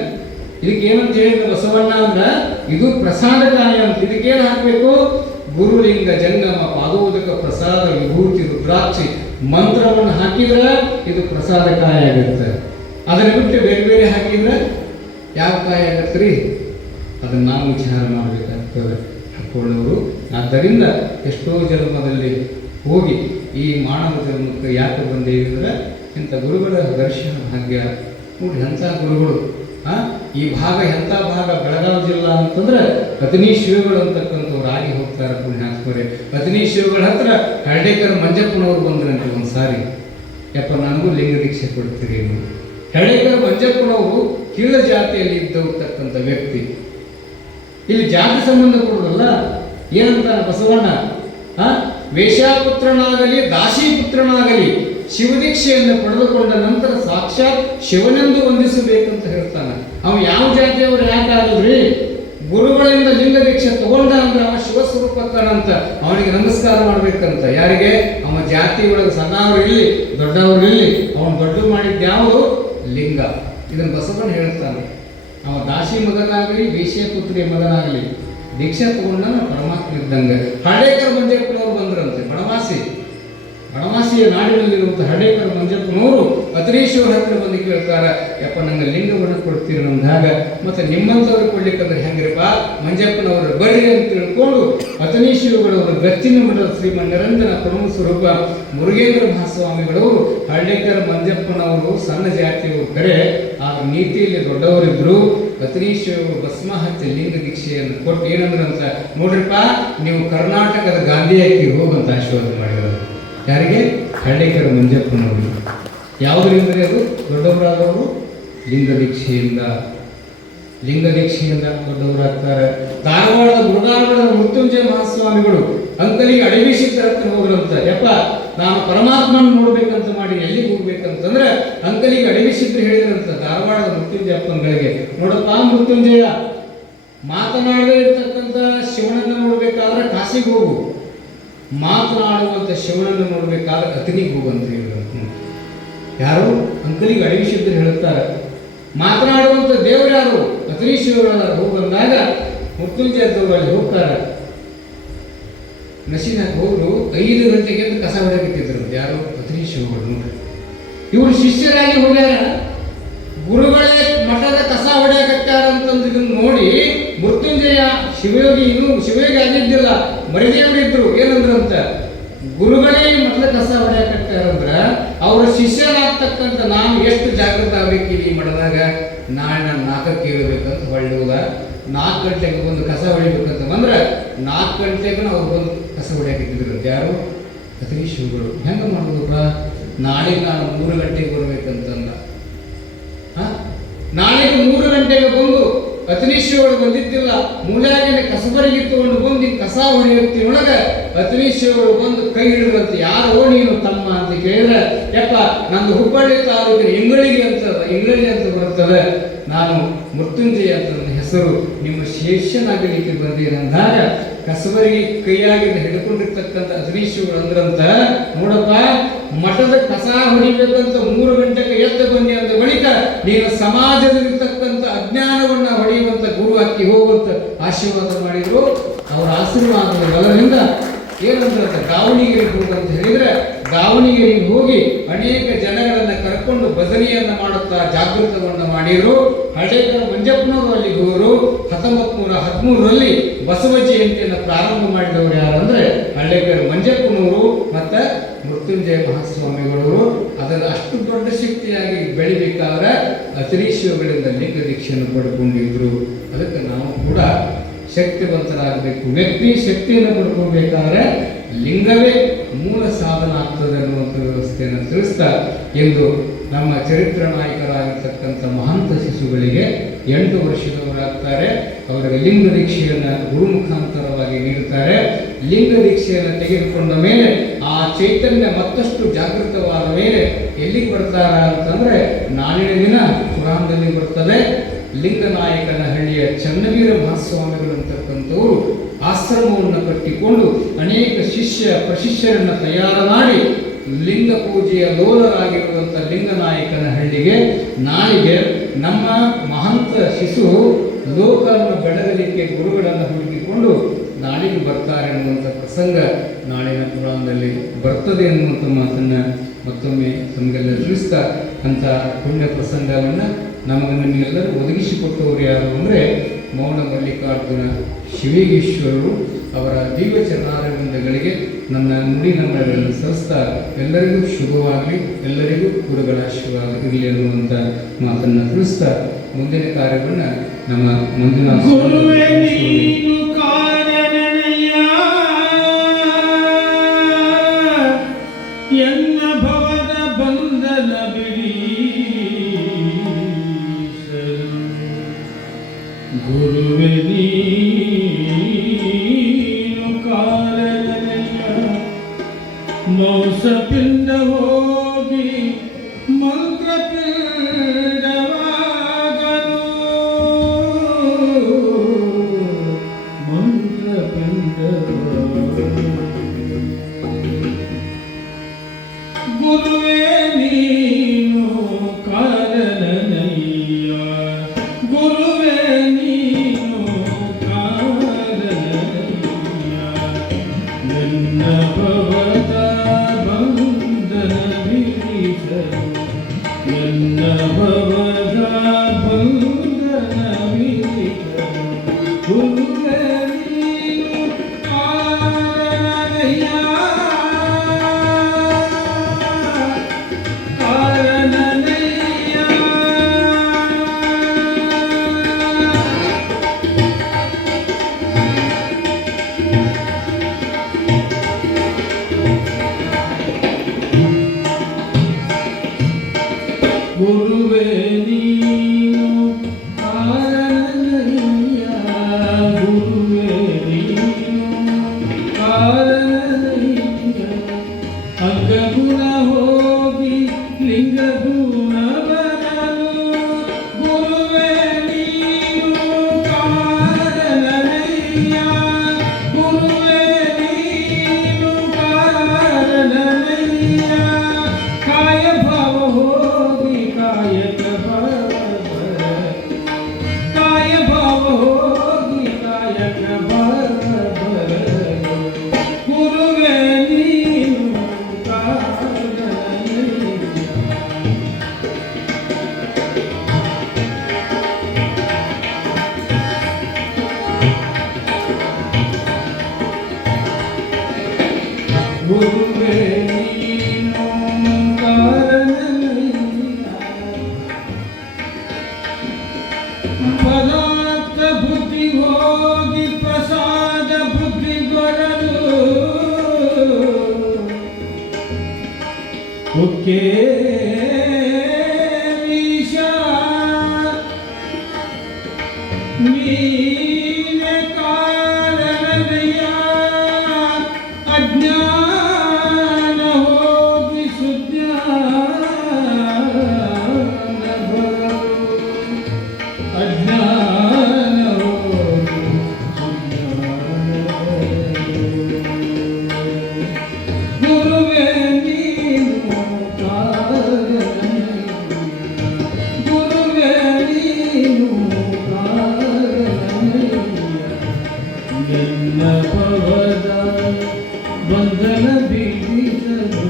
ಇದಕ್ಕೆ ಏನಂತ ಹೇಳಿದ್ರೆ ಬಸವಣ್ಣ ಅಂದ್ರ ಇದು ಪ್ರಸಾದಕಾಯ ಅಂತ. ಇದಕ್ಕೇನು ಹಾಕಬೇಕು, ಗುರುಲಿಂಗ ಜಂಗಮ ಪಾದೋದಕ ಪ್ರಸಾದ ವಿಭೂತಿ ರುದ್ರಾಕ್ಷಿ ಮಂತ್ರವನ್ನು ಹಾಕಿದ್ರೆ ಇದು ಪ್ರಸಾದಕಾಯ ಆಗುತ್ತೆ. ಅದನ್ನ ಬಿಟ್ಟು ಬೇರೆ ಬೇರೆ ಹಾಕಿದ್ರೆ ಯಾವ ಕಾಯ ಆಗತ್ರಿ, ಅದನ್ನ ನಾವು ವಿಚಾರ ಮಾಡಬೇಕಾಗ್ತದೆ ಹಾಕೊಳ್ಳೋರು. ಆದ್ದರಿಂದ ಎಷ್ಟೋ ಜನ್ಮದಲ್ಲಿ ಹೋಗಿ ಈ ಮಾನವ ಜನ್ಮಕ್ಕೆ ಯಾಕೆ ಬಂದೇವಿ ಅಂದ್ರೆ ಇಂಥ ಗುರುಗಳ ದರ್ಶನ ಭಾಗ್ಯ ನೋಡಿ. ಎಂಥ ಗುರುಗಳು ಈ ಭಾಗ ಎಂಥ ಭಾಗ, ಬೆಳಗಾವಿ ಜಿಲ್ಲಾ ಅಂತಂದ್ರೆ ಪತ್ನಿ ಶಿವಗಳು ಅಂತಕ್ಕಂಥವ್ರು ಆಗಿ ಹೋಗ್ತಾರೆ ಪುಣ್ಯಾತ್ಮರೇ. ಪತ್ನಿ ಶಿವಗಳ ಹತ್ರ ಹಳ್ಳಿಕರ್ ಮಂಜಪ್ಪನವ್ರು ಬಂದ್ರಂತೆ ಒಂದು ಸಾರಿ. ಯಪ್ಪ ನನಗೂ ಲಿಂಗ ದೀಕ್ಷೆ ಕೊಡ್ತೀರಿ. ಹಳ್ಳಿಕರ್ ಮಂಜಪ್ಪನವರು ಕೀಳ ಜಾತಿಯಲ್ಲಿ ಇದ್ದತಕ್ಕಂಥ ವ್ಯಕ್ತಿ. ಇಲ್ಲಿ ಜಾತಿ ಸಂಬಂಧ ಕೊಡೋದಲ್ಲ. ಏನಂತ ಬಸವಣ್ಣ, ವೇಷಾಪುತ್ರನಾಗಲಿ ದಾಸಿಪುತ್ರನಾಗಲಿ ಶಿವದೀಕ್ಷೆಯನ್ನು ಪಡೆದುಕೊಂಡ ನಂತರ ಸಾಕ್ಷಾತ್ ಶಿವನೆಂದು ವಂದಿಸಬೇಕಂತ ಹೇಳ್ತಾನೆ. ಅವ ಯಾವ ಜಾತಿಯವರು ಯಾಕಾದ್ರಿ, ಗುರುಗಳಿಂದ ಲಿಂಗ ದೀಕ್ಷೆ ತಗೊಂಡ ಅಂದ್ರೆ ಅವ ಶಿವಸ್ವರೂಪಕ್ಕನಂತ ಅವನಿಗೆ ನಮಸ್ಕಾರ ಮಾಡ್ಬೇಕಂತ. ಯಾರಿಗೆ, ಅವ ಜಾತಿ ಒಳಗೆ ಸಣ್ಣವರು ಇಲ್ಲಿ ದೊಡ್ಡವರು ಇಲ್ಲಿ, ಅವನು ದೊಡ್ಡ ಮಾಡಿದ್ದ ಯಾವುದು ಲಿಂಗ. ಇದನ್ನು ಬಸವಣ್ಣ ಹೇಳ್ತಾನೆ. ಅವ ದಾಸಿ ಮಗನಾಗಲಿ ವೇಶ್ಯ ಪುತ್ರಿಯ ಮಗನಾಗಲಿ ದೀಕ್ಷೆ ತಗೊಂಡ ಪರಮಾತ್ಮ ಇದ್ದಂಗೆ. ಹಳೇಕರ್ ಮಂಜಪ್ಪನವರು ಬಂದ್ರಂತೆ. ಬಣವಾಸಿಯ ನಾಡಿನಲ್ಲಿರುವಂಥ ಹಳೇಕರ್ ಮಂಜಪ್ಪನವರು ಅತರೀಶ್ವರ ಹತ್ರ ಬಂದು ಕೇಳ್ತಾರೆ, ಯಪ್ಪ ನಂಗೆ ಲಿಂಗವನ್ನು ಕೊಡ್ತೀರಿ ನಮ್ದಾಗ, ಮತ್ತೆ ನಿಮ್ಮಂಥವ್ರು ಕೊಡ್ಲಿಕ್ಕಂದ್ರೆ ಹೆಂಗ್ರಿಪ್ಪ ಮಂಜಪ್ಪನವರು ಬರ್ರಿ ಅಂತ ತಿಳ್ಕೊಂಡು ಅತನೀಶ್ವರಗಳವರು ಗಚ್ಚಿನ ಮಠದ ಶ್ರೀಮನ್ ನಿರಂಜನ ಪರಮ ಸ್ವರೂಪ ಮುರುಗೇಂದ್ರ ಮಹಾಸ್ವಾಮಿಗಳವರು ಹಳ್ಳಿಕರ್ ಮಂಜಪ್ಪನವರು ಸಣ್ಣ ಜಾತಿಯವರು ಕರೆ ಆ ನೀತಿಯಲ್ಲಿ ದೊಡ್ಡವರಿದ್ರು. ಅತನೀಶ್ವರರು ಭಸ್ಮ ಹಚ್ಚಿ ಲಿಂಗ ದೀಕ್ಷೆಯನ್ನು ಕೊಟ್ಟು ಏನಂದ್ರಂತ, ನೋಡ್ರಿಪ್ಪ ನೀವು ಕರ್ನಾಟಕದ ಗಾಂಧಿಯಾಗಿ ಹೋಗಂತ ಆಶೀರ್ವಾದ ಮಾಡಿದರು. ಯಾರಿಗೆ, ಹಳ್ಳಿಕರ್ ಮಂಜಪ್ಪನವರು. ಯಾವುದರಿಂದರೆ ಅದು ದೊಡ್ಡವರಾದವರು ಲಿಂಗ ದೀಕ್ಷೆಯಿಂದ ದೊಡ್ಡವರಾಗ್ತಾರೆ. ಧಾರವಾಡದ ಮುರುಘಾಮಠದ ಮೃತ್ಯುಂಜಯ ಮಹಾಸ್ವಾಮಿಗಳು ಅಂಕಲಿಗೆ ಅಡವಿಸಿದ್ದ ಹತ್ರ ಹೋದ್ರಂತ. ಯಪ್ಪ ನಾನು ಪರಮಾತ್ಮನ ನೋಡ್ಬೇಕಂತ ಮಾಡಿ ಎಲ್ಲಿಗೆ ಹೋಗ್ಬೇಕಂತಂದ್ರೆ ಅಂಕಲಿಗೆ ಅಡವಿಸಿದ್ರು ಹೇಳಿದ್ರಂತ ಧಾರವಾಡದ ಮೃತ್ಯುಂಜಯ ಅಪ್ಪಂಗಳಿಗೆ. ನೋಡಪ್ಪ ಮೃತ್ಯುಂಜಯ, ಮಾತನಾಡದೇ ಇರ್ತಕ್ಕಂಥ ಶಿವನನ್ನು ನೋಡ್ಬೇಕಾದ್ರೆ ಕಾಶಿಗೆ ಹೋಗು, ಮಾತನಾಡುವಂಥ ಶಿವನನ್ನು ನೋಡ್ಬೇಕಾದ್ರೆ ಅತನಿಗೆ ಹೋಗು ಅಂತ ಹೇಳಿದ್ರು. ಯಾರು ಅಂಕಲಿಗೆ ಅಡವಿಸಿದ್ರು ಹೇಳುತ್ತಾರೆ. ಮಾತನಾಡುವಂಥ ದೇವರು ಯಾರು, ಅತನಿ ಶಿವಗಳ ಹೋಗಿ ಬಂದಾಗ ಮೃತ್ಯುಂಜಯ ದೇವರಲ್ಲಿ ಹೋಗ್ತಾರೆ. ನಶೀನಾಗ ಹೋದ್ರು 5 ಗಂಟೆಗೆ ಅಂತ ಕಸ ಹೊಡೆಯಬಿಟ್ಟಿದ್ರು. ಯಾರು, ಅತನಿ ಶಿವಗಳು. ನೋಡ್ರಿ ಇವರು ಶಿಷ್ಯರಾಗಿ ಹೋಗ್ಯಾರ. ಗುರುಗಳೇ ಮಠದ ಕಸ ಹೊಡೆಯಕತ್ತಾರ ಅಂತಂದು ಇದನ್ನ ನೋಡಿ ಮೃತ್ಯುಂಜಯ ಶಿವಯೋಗಿ ಆಗಿದ್ದಿಲ್ಲ, ಮರಿದೇವರಿದ್ರು. ಏನಂದ್ರಂತ, ಗುರುಗಳೇ ಮಠದ ಕಸ ಹೊಡೆಯಕತ್ತಾರಂದ್ರ ಅವರ ಶಿಷ್ಯರಾಗ್ತಕ್ಕಂಥ ನಾನು ಎಷ್ಟು ಜಾಗೃತ ಆಗ್ಬೇಕಿಲ್ಲ ಈ ಮಠದಾಗ. ನಾಳೆ ನಾನು 4ಕ್ಕೆ ಏಳಬೇಕಂತ ಹೊಳ್ಳುವುದ, 4 ಗಂಟೆಗೆ ಬಂದು ಕಸ ಹೊಡಿಬೇಕಂತ ಬಂದ್ರೆ 4 ಗಂಟೆಗೆ ನಾವು ಬಂದು ಕಸ ಹೊಡೆಯಕತ್ತಿದ್ರಂತೆ. ಯಾರು? ಅತಿನಿ ಶಿವಗಳು. ಹೆಂಗೆ ಮಾಡೋದಪ್ಪ? ನಾಳೆಗೆ ನಾನು 3 ಗಂಟೆಗೆ ಬರ್ಬೇಕಂತಂದ. ನಾಳೆಗೆ 3 ಗಂಟೆಗೆ ಬಂದು ಅತಿನಿಶ್ವಗಳು ಬಂದಿದ್ದಿಲ್ಲ, ಮೂಲ್ಯಾಗಿನ ಕಸಬರಿಗೆ ತಗೊಂಡು ಬಂದು ಕಸ ಹೊಡೆಯುತ್ತಿನೊಳಗೆ ಅತಿನಿಶ್ವಗಳು ಬಂದು ಕೈ ಹಿಡಿದ್ರಂತೆ. ಯಾರೋ ನೀನು ತಮ್ಮ ಅಂತ ಕೇಳಿದ್ರೆ, ಯಪ್ಪ ನಂದು ಹುಬ್ಬಳ್ಳಿ ತಾಲೂಕಿನ ಇಂಗಳಿಗೆ ಅಂತ ಬರ್ತದೆ, ನಾನು ಮೃತ್ಯುಂಜಯ ಅಂತ ನನ್ನ ಹೆಸರು, ನಿಮ್ಮ ಶಿಷ್ಯನಾಗಲಿಕ್ಕೆ ಬಂದೇನಂದಾಗ ಕಸಬರಿಗೆ ಕೈಯಾಗಿಂದ ಹಿಡ್ಕೊಂಡಿರ್ತಕ್ಕಂಥ ಅತಿನಿಶ್ವಗಳು ಅಂದ್ರಂತ, ನೋಡಪ್ಪ ಮಠದ ಕಸ ಹೊಡಿಬೇಕಂತ 3 ಗಂಟೆಗೆ ಎದ್ದು ಬನ್ನಿ ಅಂದ ಬಳಿಕ ನೀನು ಸಮಾಜದಲ್ಲಿರ್ತಕ್ಕಂಥ ಅಜ್ಞಾನವನ್ನ ಹೊಡೆಯುವಂತ ಗುರು ಅಕ್ಕಿ ಹೋಗುವಂತ ಆಶೀರ್ವಾದ ಮಾಡಿದ್ರು. ಅವರ ಆಶೀರ್ವಾದದ ಬಲದಿಂದ ಏನಂದ್ರೆ ದಾವಣಗೆರೆಗೆ ಹೋಗಂತ ಹೇಳಿದ್ರೆ ದಾವಣಗೆರೆಗೆ ಹೋಗಿ ಅನೇಕ ಜನಗಳನ್ನ ಕರ್ಕೊಂಡು ಭಜನೆಯನ್ನ ಮಾಡುತ್ತಾ ಜಾಗೃತವನ್ನ ಮಾಡಿದ್ರು. ಹಳೇಕರ ಮಂಜಪ್ಪನವರು ಅಲ್ಲಿಗೆ ಹೋದರು. 1913ರಲ್ಲಿ ಬಸವ ಜಯಂತಿಯನ್ನು ಪ್ರಾರಂಭ ಮಾಡಿದವರು ಯಾರಂದ್ರೆ ಹಳೇಕರ ಮಂಜಪ್ಪನವರು ಮತ್ತು ಮೃತ್ಯುಂಜಯ ಮಹಾಸ್ವಾಮಿಗಳವರು. ಅದನ್ನು ಅಷ್ಟು ದೊಡ್ಡ ಶಕ್ತಿಯಾಗಿ ಬೆಳಿಬೇಕಾದ್ರೆ ಅತಿರೀಶ್ವರಗಳಿಂದ ಲಿಂಗ ದೀಕ್ಷೆಯನ್ನು ಪಡ್ಕೊಂಡಿದ್ರು. ಅದಕ್ಕೆ ನಾವು ಕೂಡ ಶಕ್ತಿವಂತರಾಗಬೇಕು. ವ್ಯಕ್ತಿ ಶಕ್ತಿಯನ್ನು ಪಡ್ಕೋಬೇಕಾದ್ರೆ ಲಿಂಗವೇ ಮೂಲ ಸಾಧನ ಆಗ್ತದೆ ಅನ್ನುವಂಥ ವ್ಯವಸ್ಥೆಯನ್ನು ತಿಳಿಸ್ತಾ ಎಂದು ನಮ್ಮ ಚರಿತ್ರ ನಾಯಕರಾಗಿರ್ತಕ್ಕಂಥ ಮಹಂತ ಶಿಶುಗಳಿಗೆ 8 ವರ್ಷದವರಾಗ್ತಾರೆ. ಅವರಿಗೆ ಲಿಂಗ ದೀಕ್ಷೆಯನ್ನು ಗುರು ಮುಖಾಂತರವಾಗಿ ನೀಡುತ್ತಾರೆ. ಲಿಂಗ ದೀಕ್ಷೆಯನ್ನು ತೆಗೆದುಕೊಂಡ ಮೇಲೆ ಆ ಚೈತನ್ಯ ಮತ್ತಷ್ಟು ಜಾಗೃತವಾದ ಮೇಲೆ ಎಲ್ಲಿಗೆ ಬರ್ತಾರ ಅಂತಂದ್ರೆ ನಾಳಿನ ದಿನ ಪುರಾಣದಲ್ಲಿ ಬರ್ತದೆ. ಲಿಂಗನಾಯಕನಹಳ್ಳಿಯ ಚನ್ನವೀರ ಮಹಾಸ್ವಾಮಿಗಳು ಅಂತಕ್ಕಂಥವರು ಆಶ್ರಮವನ್ನು ಕಟ್ಟಿಕೊಂಡು ಅನೇಕ ಪ್ರಶಿಷ್ಯರನ್ನು ತಯಾರು ಮಾಡಿ ಲಿಂಗ ಪೂಜೆಯ ಲೋಲರಾಗಿರುವಂಥ ಲಿಂಗನಾಯಕನಹಳ್ಳಿಗೆ ನಾಳೆಗೆ ನಮ್ಮ ಮಹಂತ ಶಿಶು ಲೋಕವನ್ನು ಬೆಳಗಲಿಕ್ಕೆ ಗುರುಗಳನ್ನು ಹುಡುಕಿಕೊಂಡು ನಾಳೆಗೆ ಬರ್ತಾರೆ ಅನ್ನುವಂಥ ಪ್ರಸಂಗ ನಾಳಿನ ಪುರಾಣದಲ್ಲಿ ಬರ್ತದೆ ಅನ್ನುವಂಥ ಮಾತನ್ನು ಮತ್ತೊಮ್ಮೆ ತಮಗೆಲ್ಲ ತಿಳಿಸ್ತಾ ಅಂಥ ಪುಣ್ಯ ಪ್ರಸಂಗವನ್ನು ನಿಮಗೆಲ್ಲರೂ ಒದಗಿಸಿಕೊಟ್ಟವರು ಯಾರು ಅಂದರೆ ಮೌನ ಮಲ್ಲಿಕಾರ್ಜುನ ಶಿವೇಗೇಶ್ವರರು. ಅವರ ದಿವ್ಯ ಚರಣಾರವಿಂದಗಳಿಗೆ ನನ್ನ ನುಡಿ ನಮ್ಮಗಳನ್ನು ಸಲ್ಲಿಸ್ತಾ ಎಲ್ಲರಿಗೂ ಶುಭವಾಗಲಿ, ಎಲ್ಲರಿಗೂ ಗುರುಗಳ ಆಶೀರ್ವಾದ ಇರಲಿ ಅನ್ನುವಂಥ ಮಾತನ್ನು ತಿಳಿಸ್ತಾ ಮುಂದಿನ ಕಾರ್ಯವನ್ನು ನಮ್ಮ ಮುಂದಿನ ಗುರುವೆ ನೀನು ಕಾರಣನಯ್ಯ, ಮೌಸಪಿಂಡ ಹೋಗಿ ಮಂತ್ರಪಿಂಡವಾಗಲು, ಗುರುವೆ ನೀನು ಕಾರಣನಯ್ಯ, ಗುರುವೆ ನೀನು ಕಾರಣನಯ್ಯ, ನನ್ನ ಭವದ ಬಂಧನ ಬಿಡಿಸಲು, ನನ್ನ ಭವದ ಬಂಧನ ಬಿಡಿಸಲು, ಗುರುವೆ ನೀನು ಕಾರಣನಯ್ಯ, ಗುರುವೆ ನೀನು ಕಾರಣನಯ್ಯ, ಗುರುವೆ ನೀನು ಕಾರಣನಯ್ಯ, ಅಗ್ಗಗುಣ ಹೋಗಿ ಲಿಂಗಗುಣ ಬರಲು, ಗುರುವೆ ನೀನು ಕಾರಣನಯ್ಯ, ಗುರುವೆ ನೀನು ಕಾರಣನಯ್ಯ, ಕಾಯ ಭಾವ ಹೋಗಿ ಕಾಯಕ ಬರ, ಕಾಯ ಭಾವ ಹೋಗಿ ಕಾಯಕ ಬರ, ಗುರುವೆ ನೀನು ಕಾರಣನಯ್ಯ. ಉಕ್ಕೆ ವಿಷ ನೀನೆ ಕಾರಣನಯ್ಯ ಅಜ್ಞಾನ ಹೋಗಿ ಸುಜ್ಞಾನ ಬರು ಅಜ್ಞಾನ ಹೋಗಿ ಗುರುವೇ ನೀನು ಕಾರಣನಯ್ಯ ಗುರುವೇ ನೀನು ಎಲ್ಲ ಭವದ ಬಂಧನ ಬಿಡಿಸಲು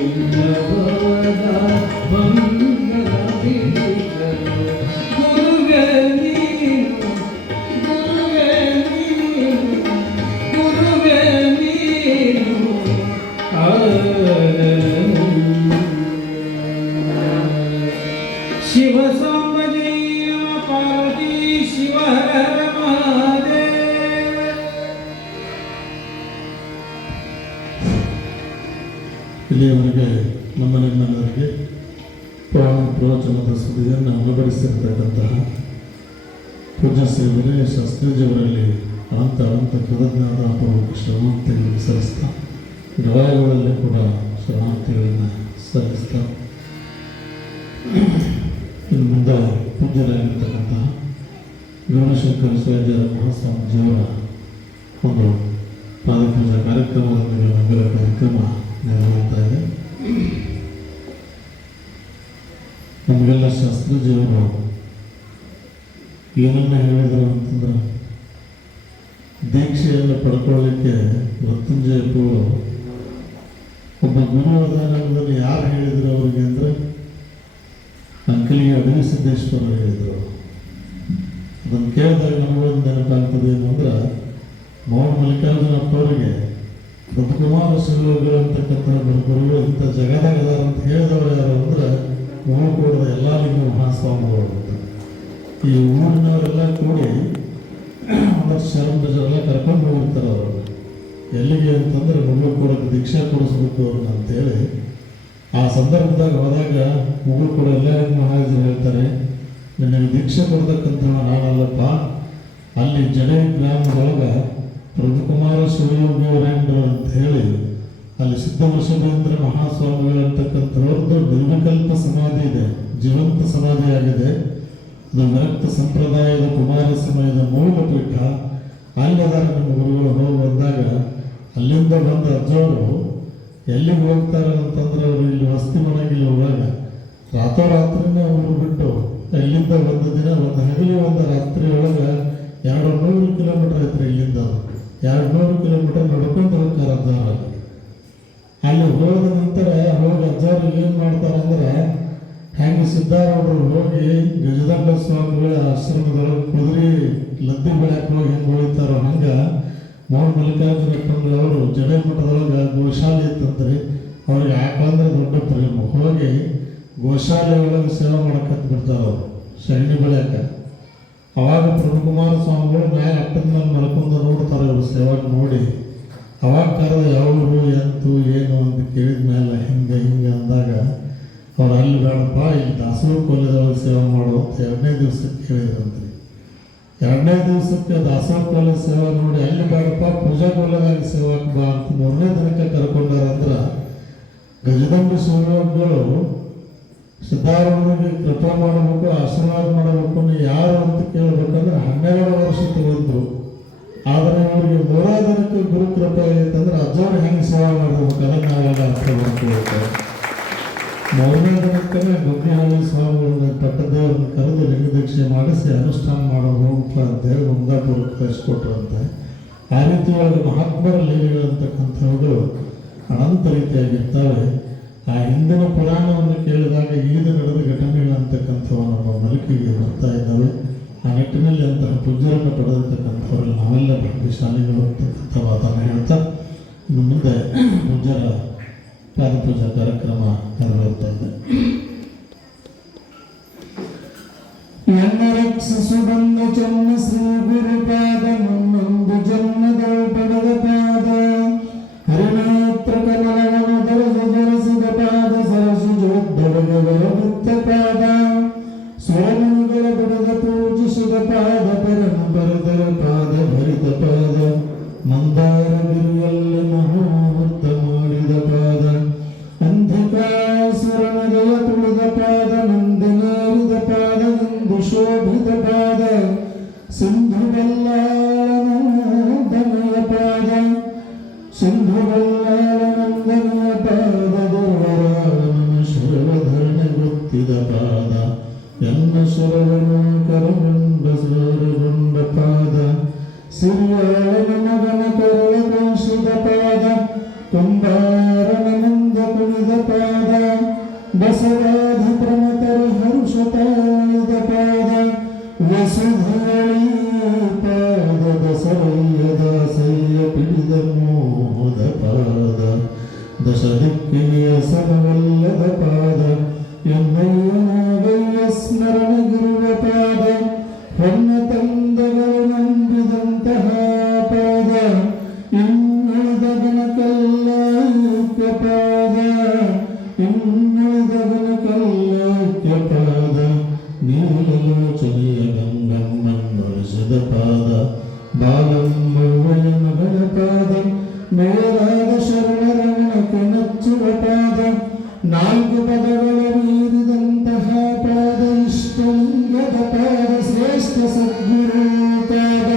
ಎಲ್ಲ ಭವದ ಬಂಧನ ಬಿಡಿಸಲು ಗುರುವೇ ನೀನು ಗುರುವೇ ನೀನು ಗುರುವೇ ನೀನು ಶಿವ ಸಾಂಬಜಯ ಪಾರ್ವತಿ ಶಿವ ಹರ ಮಹಾದೇವ. ಇಲ್ಲಿಯವರೆಗೆ ನಮ್ಮನೆಲ್ಲರಿಗೆ ಪುರಾಣ ಪ್ರವಚನದ ಸುದ್ದಿಯನ್ನು ಅನುಭವಿಸಿರ್ತಕ್ಕಂತಹ ಪೂಜ್ಯ ಶ್ರೀ ವಿನಯ ಶಾಸ್ತ್ರೀಜಿಯವರಲ್ಲಿ ಅನಂತ ಕೃತಜ್ಞತಾಪೂರ್ವಕ ಶರಣಾರ್ಥಿಗಳನ್ನು ಸಲ್ಲಿಸ್ತಾ ಗವಾಯಿಗಳಲ್ಲಿ ಕೂಡ ಶರಣಾರ್ಥಿಗಳನ್ನು ಸಲ್ಲಿಸ್ತಾ ಇನ್ನು ಮುಂದೆ ಪೂಜ್ಯರಾಗಿರ್ತಕ್ಕಂತಹ ಗರುಡಶಂಕರ ಶಿವಾಚಾರ್ಯ ಮಹಾಸ್ವಾಮೀಜಿಯವರ ಒಂದು ಪಾದಪೂಜಾ ಕಾರ್ಯಕ್ರಮದೊಂದಿಗೆ ಮಂಗಲ ಕಾರ್ಯಕ್ರಮ ನೆರವೇರ್ತಾ ಇದೆ. ನಮಗೆಲ್ಲ ಶಾಸ್ತ್ರೀಜಿಯವರು ಏನನ್ನ ಹೇಳಿದರು ಅಂತಂದ್ರೆ ದೀಕ್ಷೆಯನ್ನು ಪಡ್ಕೊಳ್ಳಿಕ್ಕೆ ಮೃತ್ಯುಂಜಯ ಪೂರ್ವ ಒಬ್ಬ ಗುರು ಅದಾನಂದನ್ನು ಯಾರು ಹೇಳಿದರು ಅವರಿಗೆ ಅಂದರೆ ಅಂಕಲಿಗೆ ಅಡವಿ ಸಿದ್ದೇಶ್ವರ ಹೇಳಿದರು. ಅದನ್ನು ಕೇಳಿದಾಗ ನಮಗೊಂದು ನೆನಪಾಗ್ತದೆ ಏನು ಅಂದ್ರೆ ಮೌನ ಮಲ್ಲಿಕಾರ್ಜುನಪ್ಪ ಅವರಿಗೆ ಬದುಕುಮಾರ ಶಿವಯೋಗಿಗಳು ಅಂತಕ್ಕಂಥ ಗುರುಗಳು ಇಂಥ ಜಗದಾಗ ಅದಾರ ಅಂತ ಹೇಳಿದವರು ಯಾರು ಅಂದ್ರೆ ಮೂರುಕೂಡದ ಎಲ್ಲ ಲಿಂಗ ಮಹಾಸ್ವಾಮಿಗಳು ಅಂತ. ಈ ಊರಿನವರೆಲ್ಲ ಕೂಡಿ ಒಂದಷ್ಟು ಶರಣ ಎಲ್ಲ ಕರ್ಕೊಂಡು ಹೋಗಿರ್ತಾರೆ ಅವರು. ಎಲ್ಲಿಗೆ ಅಂತಂದ್ರೆ ಮುಗುಳ್ಕೊಡಕ್ಕೆ ದೀಕ್ಷಾ ಕೊಡಿಸ್ಬೇಕು ಅವ್ರನ್ನ ಅಂತೇಳಿ ಆ ಸಂದರ್ಭದಾಗ ಹೋದಾಗ ಮುಗುಳ್ಕೊಡ ಎಲ್ಲ ಮಹಾರಾಜರು ಹೇಳ್ತಾರೆ, ನಿನಗೆ ದೀಕ್ಷೆ ಕೊಡ್ತಕ್ಕಂಥ ನಾನಲ್ಲಪ್ಪ, ಅಲ್ಲಿ ಜಡೆ ಗ್ರಾಮದೊಳಗೆ ಪ್ರಭುಕುಮಾರ ಶಿವಯೋಗಿಯವರೇಂದ್ರ ಅಂತ ಹೇಳಿ ಅಲ್ಲಿ ಸಿದ್ಧವರ್ಷಭೇಂದ್ರ ಮಹಾಸ್ವಾಮಿಗಳು ಅಂತಕ್ಕಂಥವ್ರದ್ದು ನಿರ್ವಿಕಲ್ಪ ಸಮಾಧಿ ಇದೆ, ಜೀವಂತ ಸಮಾಧಿ ಆಗಿದೆ. ಅದು ವಿರಕ್ತ ಸಂಪ್ರದಾಯದ ಕುಮಾರ ಸಮಯದ ಮೂಲ ಪೀಠ. ಅಲ್ಲದಾರ ನಮ್ಮ ಗುರುಗಳು ಹೋಗಿ ಬಂದಾಗ ಅಲ್ಲಿಂದ ಬಂದ ಅಜ್ಜವರು ಎಲ್ಲಿಗೆ ಹೋಗ್ತಾರೆ ಅಂತಂದ್ರೆ ಅವರು ಇಲ್ಲಿ ವಸತಿ ಮಾಡಂಗಿಲ್ಲ. ಹೋಗಾಗ ರಾತ್ರೋರಾತ್ರಿನೇ ಅವರು ಬಿಟ್ಟು ಇಲ್ಲಿಂದ ಒಂದು ದಿನ ಒಂದು ಹಗಲಿ ಒಂದು ರಾತ್ರಿ ಒಳಗೆ 200 ಕಿಲೋಮೀಟರ್ ಐತ್ರಿ. ಇಲ್ಲಿಂದ 200 ಕಿಲೋಮೀಟರ್ ನಡ್ಕೊಂಡು ಹೋಗ್ತಾರೆ ಅಜ್ಜಾರ. ಅಲ್ಲಿ ಹೋದ ನಂತರ ಹೋಗಿ ಅಜ್ಜಾರು ಏನು ಮಾಡ್ತಾರೆ ಅಂದ್ರೆ ಹೆಂಗೆ ಸಿದ್ಧಾರೂಢರು ಹೋಗಿ ಗಜದಂಡ ಸ್ವಾಮಿಗಳ ಆಶ್ರಮದೊಳಗೆ ಕುದುರೆ ಲದ್ದಿ ಬೆಳಕ್ಕೆ ಹೋಗಿ ಹೆಂಗೆ ಹೊಳಿತಾರೋ ಹಂಗೆ ಮೌನ ಮಲ್ಲಿಕಾರ್ಜುನಪ್ಪನವರು ಜಡೆ ಮಠದೊಳಗೆ ಗೋಶಾಲೆ ಇತ್ತಂತ್ರಿ. ಅವ್ರಿಗೆ ಯಾಕಂದ್ರೆ ದೊಡ್ಡ ಪ್ರೇಮ. ಹೋಗಿ ಗೋಶಾಲೆ ಒಳಗೆ ಸೇವೆ ಮಾಡಕ್ಕೆ ಬಿಡ್ತಾರೆ ಅವರು ಶಗಣಿ ಬೆಳೆಯಕ್ಕೆ. ಅವಾಗ ಪ್ರಭುಕುಮಾರ ಸ್ವಾಮಿಗಳು ಮ್ಯಾಲೆ ಅಟ್ಟದ ಮೇಲೆ ಮಲ್ಕೊಂಡು ನೋಡ್ತಾರೆ ಇವರು ಸೇವಾಗ ನೋಡಿ. ಅವಾಗ ಕರೆದ ಯಾವರು ಎಂತು ಏನು ಅಂತ ಕೇಳಿದ ಮೇಲೆ ಹಿಂಗೆ ಅಂದಾಗ ಅವ್ರು ಅಲ್ಲಿ ಬೇಡಪ್ಪ ಇಲ್ಲಿ ದಾಸೋಹ ಕೊಲೆದೊಳಗೆ ಸೇವೆ ಮಾಡು ಅಂತ 2ನೇ ದಿವಸಕ್ಕೆ ಹೇಳಿದ್ರಂತ್ರಿ. 2ನೇ ದಿವಸಕ್ಕೆ ದಾಸೋಹ ಕೊಲೆ ಸೇವೆ ನೋಡಿ ಅಲ್ಲಿ ಬೇಡಪ್ಪ ಪೂಜಾ ಕೊಲೆದಾಗ ಸೇವಕ್ಕೆ ಬಾ ಅಂತ 3ನೇ ದಿನಕ್ಕೆ ಕರ್ಕೊಂಡಾರಂದ್ರೆ ಗಜದಂಡ ಶಿವಯೋಗಿಗಳು ಸಿದ್ಧಾರೂಢರಿಗೆ ಕೃಪಾ ಮಾಡಬೇಕು, ಆಶೀರ್ವಾದ ಮಾಡಬೇಕು, ಯಾರು ಅಂತ ಕೇಳಬೇಕಂದ್ರೆ 12 ವರ್ಷ ತಗೊಂಡ್ರು. ಆದರೆ ಅವರಿಗೆ 3ನೇ ದಿನಕ್ಕೆ ಗುರು ಕೃಪೆ ಆಗೈತಂದ್ರೆ ಅಜ್ಜವ್ರು ಹೆಂಗೆ ಸೇವೆ ಮಾಡಬೇಕು ಅದನ್ನು ನಾವೆಲ್ಲ ಅರ್ಥ ಮಾಡ್ಕೊಳ್ತೇವೆ. 3ನೇ ದಿನಕ್ಕೆ ಗುಗ್ಗಿಹಳ್ಳಿ ಸ್ವಾಮಿಗಳನ್ನ ಪಟ್ಟದೇವ್ರನ್ನ ಕರೆದು ಲಿಂಗ ದೀಕ್ಷೆ ಮಾಡಿಸಿ ಅನುಷ್ಠಾನ ಮಾಡೋ ಹೋಗಪ್ಪ ಅಂತೇಳಿ ಮುಂದಾಪುರಕ್ಕೆ ಕಳಿಸ್ಕೊಟ್ರಂತೆ. ಆ ರೀತಿ ಒಳಗೆ ಮಹಾತ್ಮರ ಲೀಲೆಗಳಂತಕ್ಕಂಥವುಗಳು ಅನಂತ ರೀತಿಯಾಗಿರ್ತವೆ. ಆ ಹಿಂದಿನ ಪುರಾಣವನ್ನು ಕೇಳಿದಾಗ ಈಗ ನಡೆದ ಘಟನೆಗಳಂತಕ್ಕಂಥವು ನಮ್ಮ ಮಲಕಿಗೆ ಬರ್ತಾ ಇದ್ದಾವೆ. ಆ ನಿಟ್ಟಿನಲ್ಲಿ ಅಂತಹ ಪೂಜ್ಯರನ್ನು ಪಡೆದಿರ್ತಕ್ಕಂಥವ್ರಲ್ಲಿ ನಾವೆಲ್ಲ ಭಾಗ್ಯಶಾಲಿಗಳು ಅಂತಕ್ಕಂಥ ಮಾತನ್ನು ಹೇಳ್ತಾ ಇನ್ನು ಮುಂದೆ ಪೂಜ್ಯರ ಪಾದಪೂಜಾ ಕಾರ್ಯಕ್ರಮ ನೆರವೇರ್ತಾ ಇದೆ. ನನ್ನ ರಕ್ಷಿಸು ಬಂದ ಚನ್ನ ಶ್ರೀ ಗುರುಪಾದ ಮುನ್ನೊಂದು ಜನ್ಮದಳು ಪಡೆದ ಪಾದ ಹರಿನೇತ್ರ ಕಮಲವನ್ನು ಧರಿಸಿದ ಪಾದ ವ್ಯಸನವಲ್ಲದ ಪಾದ ಎನ್ನಯ್ಯನಾಗಯ್ಯ ಸ್ಮರಣಗಿರುವ ಪಾದ ಹೊನ್ನ ತಂದೆಗಳು ನಂಬಿದಂತಹ ಪಾದ ಇನ್ನುಳಿದವನ ಕಲ್ಲಾಕ್ಯ ಪಾದ ಇನ್ನುಳಿದವನ ಕಲ್ಲಾಕ್ಯ ಪಾದ ನೀಲಲೋಚನೆಯ ಗಂಗಮ್ಮನ್ನೊಲಿಸಿದ ಪಾದ ಬಾಲಮ್ಮಯ್ಯ ಮಗಳ ಪಾದ ಮೇಲಾದ ಶರಣರಮಣಕ್ಕೆ ನಚ್ಚುವ ಪಾದ ನಾಲ್ಕು ಪದಗಳ ಮೀರಿದಂತಹ ಪಾದ ಇಷ್ಟಲಿಂಗದ ಪಾದ ಶ್ರೇಷ್ಠ ಸದ್ಗುರು ಪಾದ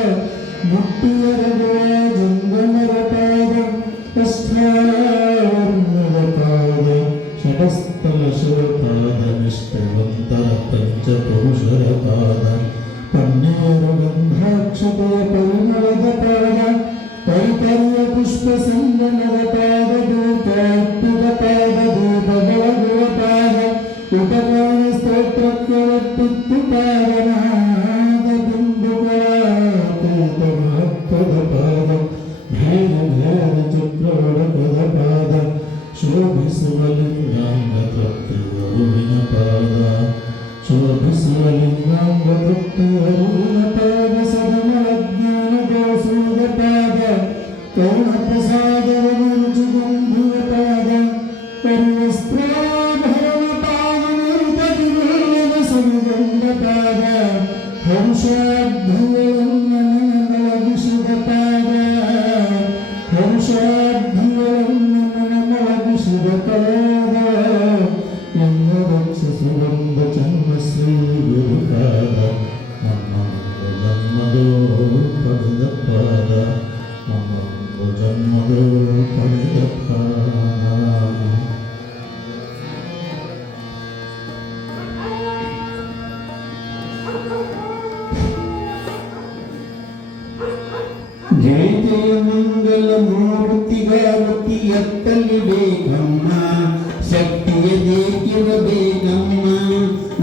ಮುಟ್ಟಿಯರಗುವ ಜಂಗಮರ ಪಾದ ಅಷ್ಟಾರ್ಣದ ಪಾದ ಶಟಸ್ಥಲ ಶಿವಪಾದ ನಿಷ್ಠವಂತರ ಪಂಚಪುರುಷರ ಪಾದ ಪನ್ನೇರು ಗಂಧಾಕ್ಷತೆಯ ಪರಿಮಳದ ಪಾದ ಪರಿಪರ್ಯ ಪುಷ್ಪ ಸಂಗಮದ ಪಾದ ದೂತಾರ್ಪಿತ ಪಾದ ದೂತ ಬೆಳಗುವ ಪಾದ ಉಪಮಾನ ಸ್ತೋತ್ರಕ್ಕೆ ಒಟ್ಟಿತ್ತು ಪಾದನಾದ ಬಿಂದುಗಳ ಅತೀತ ಮಹತ್ವದ ಪಾದ ಭೇದ ಭೇದ ಚಕ್ರವಡಕದ ಪಾದ ಶೋಭಿಸುವ ಲಿಂಗಾಂಗ ತೃಪ್ತಿಯರುವಿನ ಪಾದ ಶೋಭಿಸುವ ಲಿಂಗಾಂಗ ತೃಪ್ತಿಯರುವಿನ ಪಾದ ಸದಮಲ ಜ್ಞಾನ ದೋಸುವ ಪಾದ ಕರುಣ ಪ್ರಸಾದವ ರುಚಿಗಂಧುವ ಪಾದ ಕರುವಸ್ತ್ರಾಭರಣ ಪಾದ ನಿರುಪತಿರುಳದ ಸಮಗಂಧ ಪಾದ ಹಂಸಾಧ್ವಗಳನ್ನು ಮನಮೊಳಗಿಸಿದ ಪಾದ ಹಂಸಾಧ್ವಗಳನ್ನು ಮನಮೊಳಗಿಸಿದ ಪಾದ ಎನ್ನ ರಕ್ಷಿಸುವಂದ ಚನ್ನ ಶ್ರೀ ಗುರುಪಾದ ನನ್ನೊಂದು ಜನ್ಮದೋ ಪಡೆದ ಪಾದ ನನ್ನೊಂದು ಜನ್ಮದೋ ಪಡೆದ ಪಾದ ಜಯ ಜಯ ಮಂಗಲ ಮೂರ್ತಿಗಾರತಿ ಎತ್ತಲಿ ಬೇಕಮ್ಮ ಶಕ್ತಿಯ ದೇಕಿರಬೇಕಮ್ಮ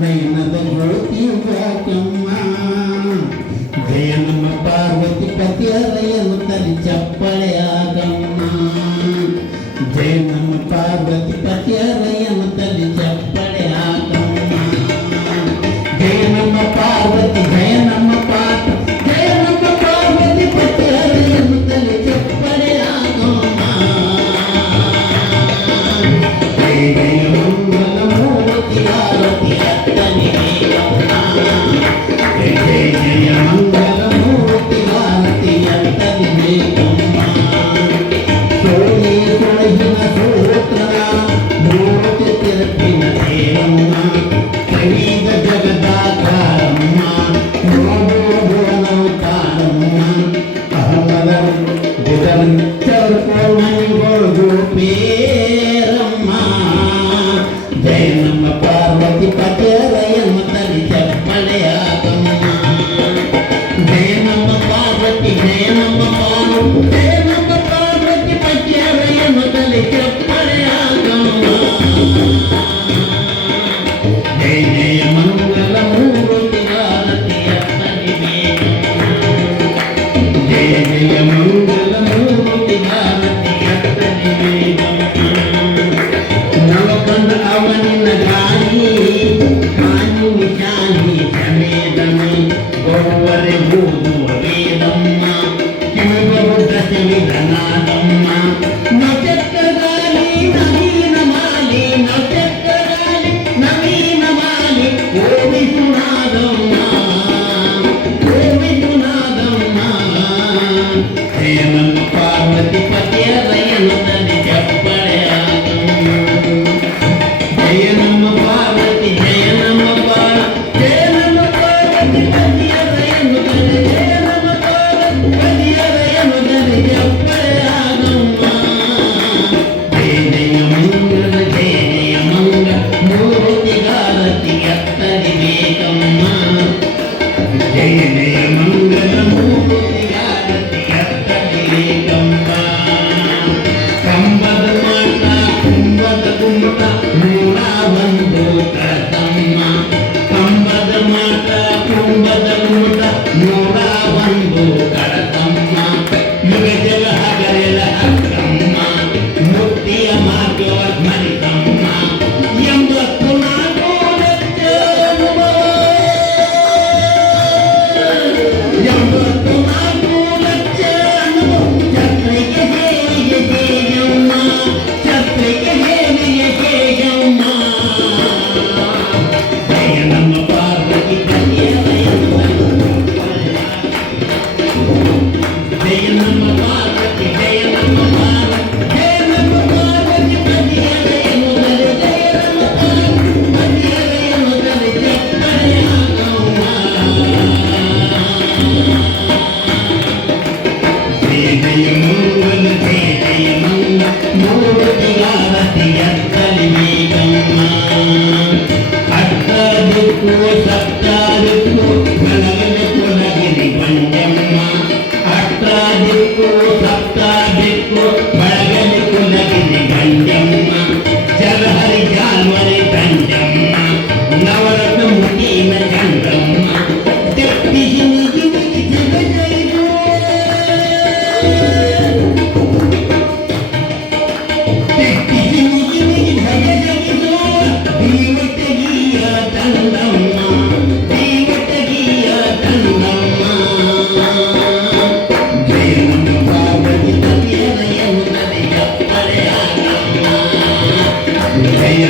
ನಯನದ ಜ್ಯೋತಿಯ ಯಾಕಮ್ಮ ಜಯ ನಮ್ಮ ಪಾರ್ವತಿ ಪತಿಯರಯ್ಯನು ತಲೆ ಚಪ್ಪಳೆ ಆಗಮ್ಮ ಜಯ ನಮ್ಮ ಪಾರ್ವತಿ ಪತಿಯರಯ್ಯನು ತಲೆ ಚಪ್ಪಳೆ ಆಗಮ್ಮ ಜಯ ನಮ್ಮ ಪಾರ್ವತಿ ಜಯ ನಮ್ಮ ಜಯ ನಮ್ಮ ಪಾರ್ವತಿ ಪತಿಯರಯ್ಯನು ತಲೆ ಚಪ್ಪಳೆ ಆಗಮ್ಮ ಜಯ ಜಯ ಮಂಗಲ ಮೂರ್ತಿ ಆರತಿ ಅತ್ತನೆ ಬೇಕಮ್ಮ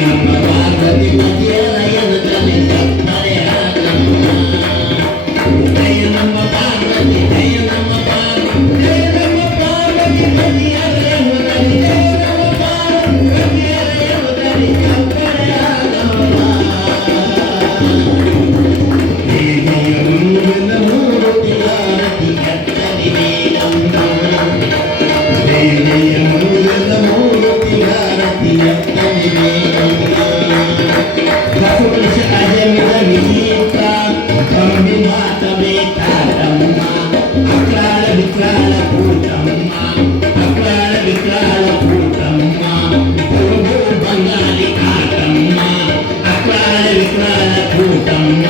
ನಮ್ಮ ಪಾರ್ವತಿ ಪತಿಯಲಯನ ತಲೆ ತಪ್ಪರೆ ಹಾಕಮ್ಮ ಜಯ ನಮ್ಮ ಪಾರ್ವತಿ ಜಯ ನಮ್ಮ ಪಾರ್ವತಿ ಜಯ ನಮ್ಮ ಪಾರ್ವತಿ ಪತಿಯಲಯನ ತಲೆ ಜಯ ನಮ್ಮ ಪಾರ್ವತಿ ಪತಿಯಲಯನ ತಲೆ ತಪ್ಪರೆ ಹಾಕಮ್ಮ ದೇವಿಯ ಮಂಗಲ ಮೂರ್ತಿಯಾರತಿ ಕತ್ತಲಿದೆ ನಮ್ಮ ದೇವಿಯ ಮಂಗಲ ಮೂರ್ತಿಯಾರತಿ ಕತ್ತಲಿದೆ ಕಸುಪುರುಷ ಅಜಮಿದ ವಿಚಿತ್ರ ಕಂಬಿ ಮಾತಬೇಕಾದಮ್ಮ ಅಕ್ರಾಳ ವಿಕ್ರಾಳ ಕೂಟಮ್ಮ ಅಕ್ರಾಳ ವಿಕ್ರಾಳ ಕೂಟಮ್ಮ ಗುರು ಬಂಗಾಳಿ ಆಟಮ್ಮ ಅಕ್ರಾಳ ವಿಕ್ರಾಳ ಕೂಟಮ್ಮ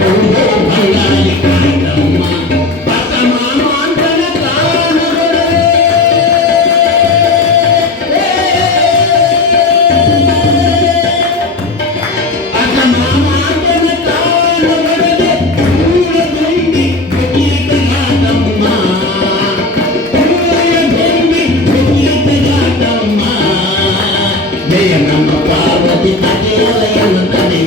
ಗುರು ಬಂಗಾಳಿ ಆಟಮ್ಮ ಪಸಮಾಂತನ ಕಾಣಗಳು ಪಸಮಾಂತನ ಕಾಣಗಳಿಗೆ ಪೂರ ತುಂಬಿ ಗೀತಗಾಟಮ್ಮ ಪೂರ ತುಂಬಿ ಗೀತಗಾಟಮ್ಮ ಜಯ ನಮ್ಮ ಪಾರ್ವತಿ ಪತಿಯಲಯನ ತಲೆ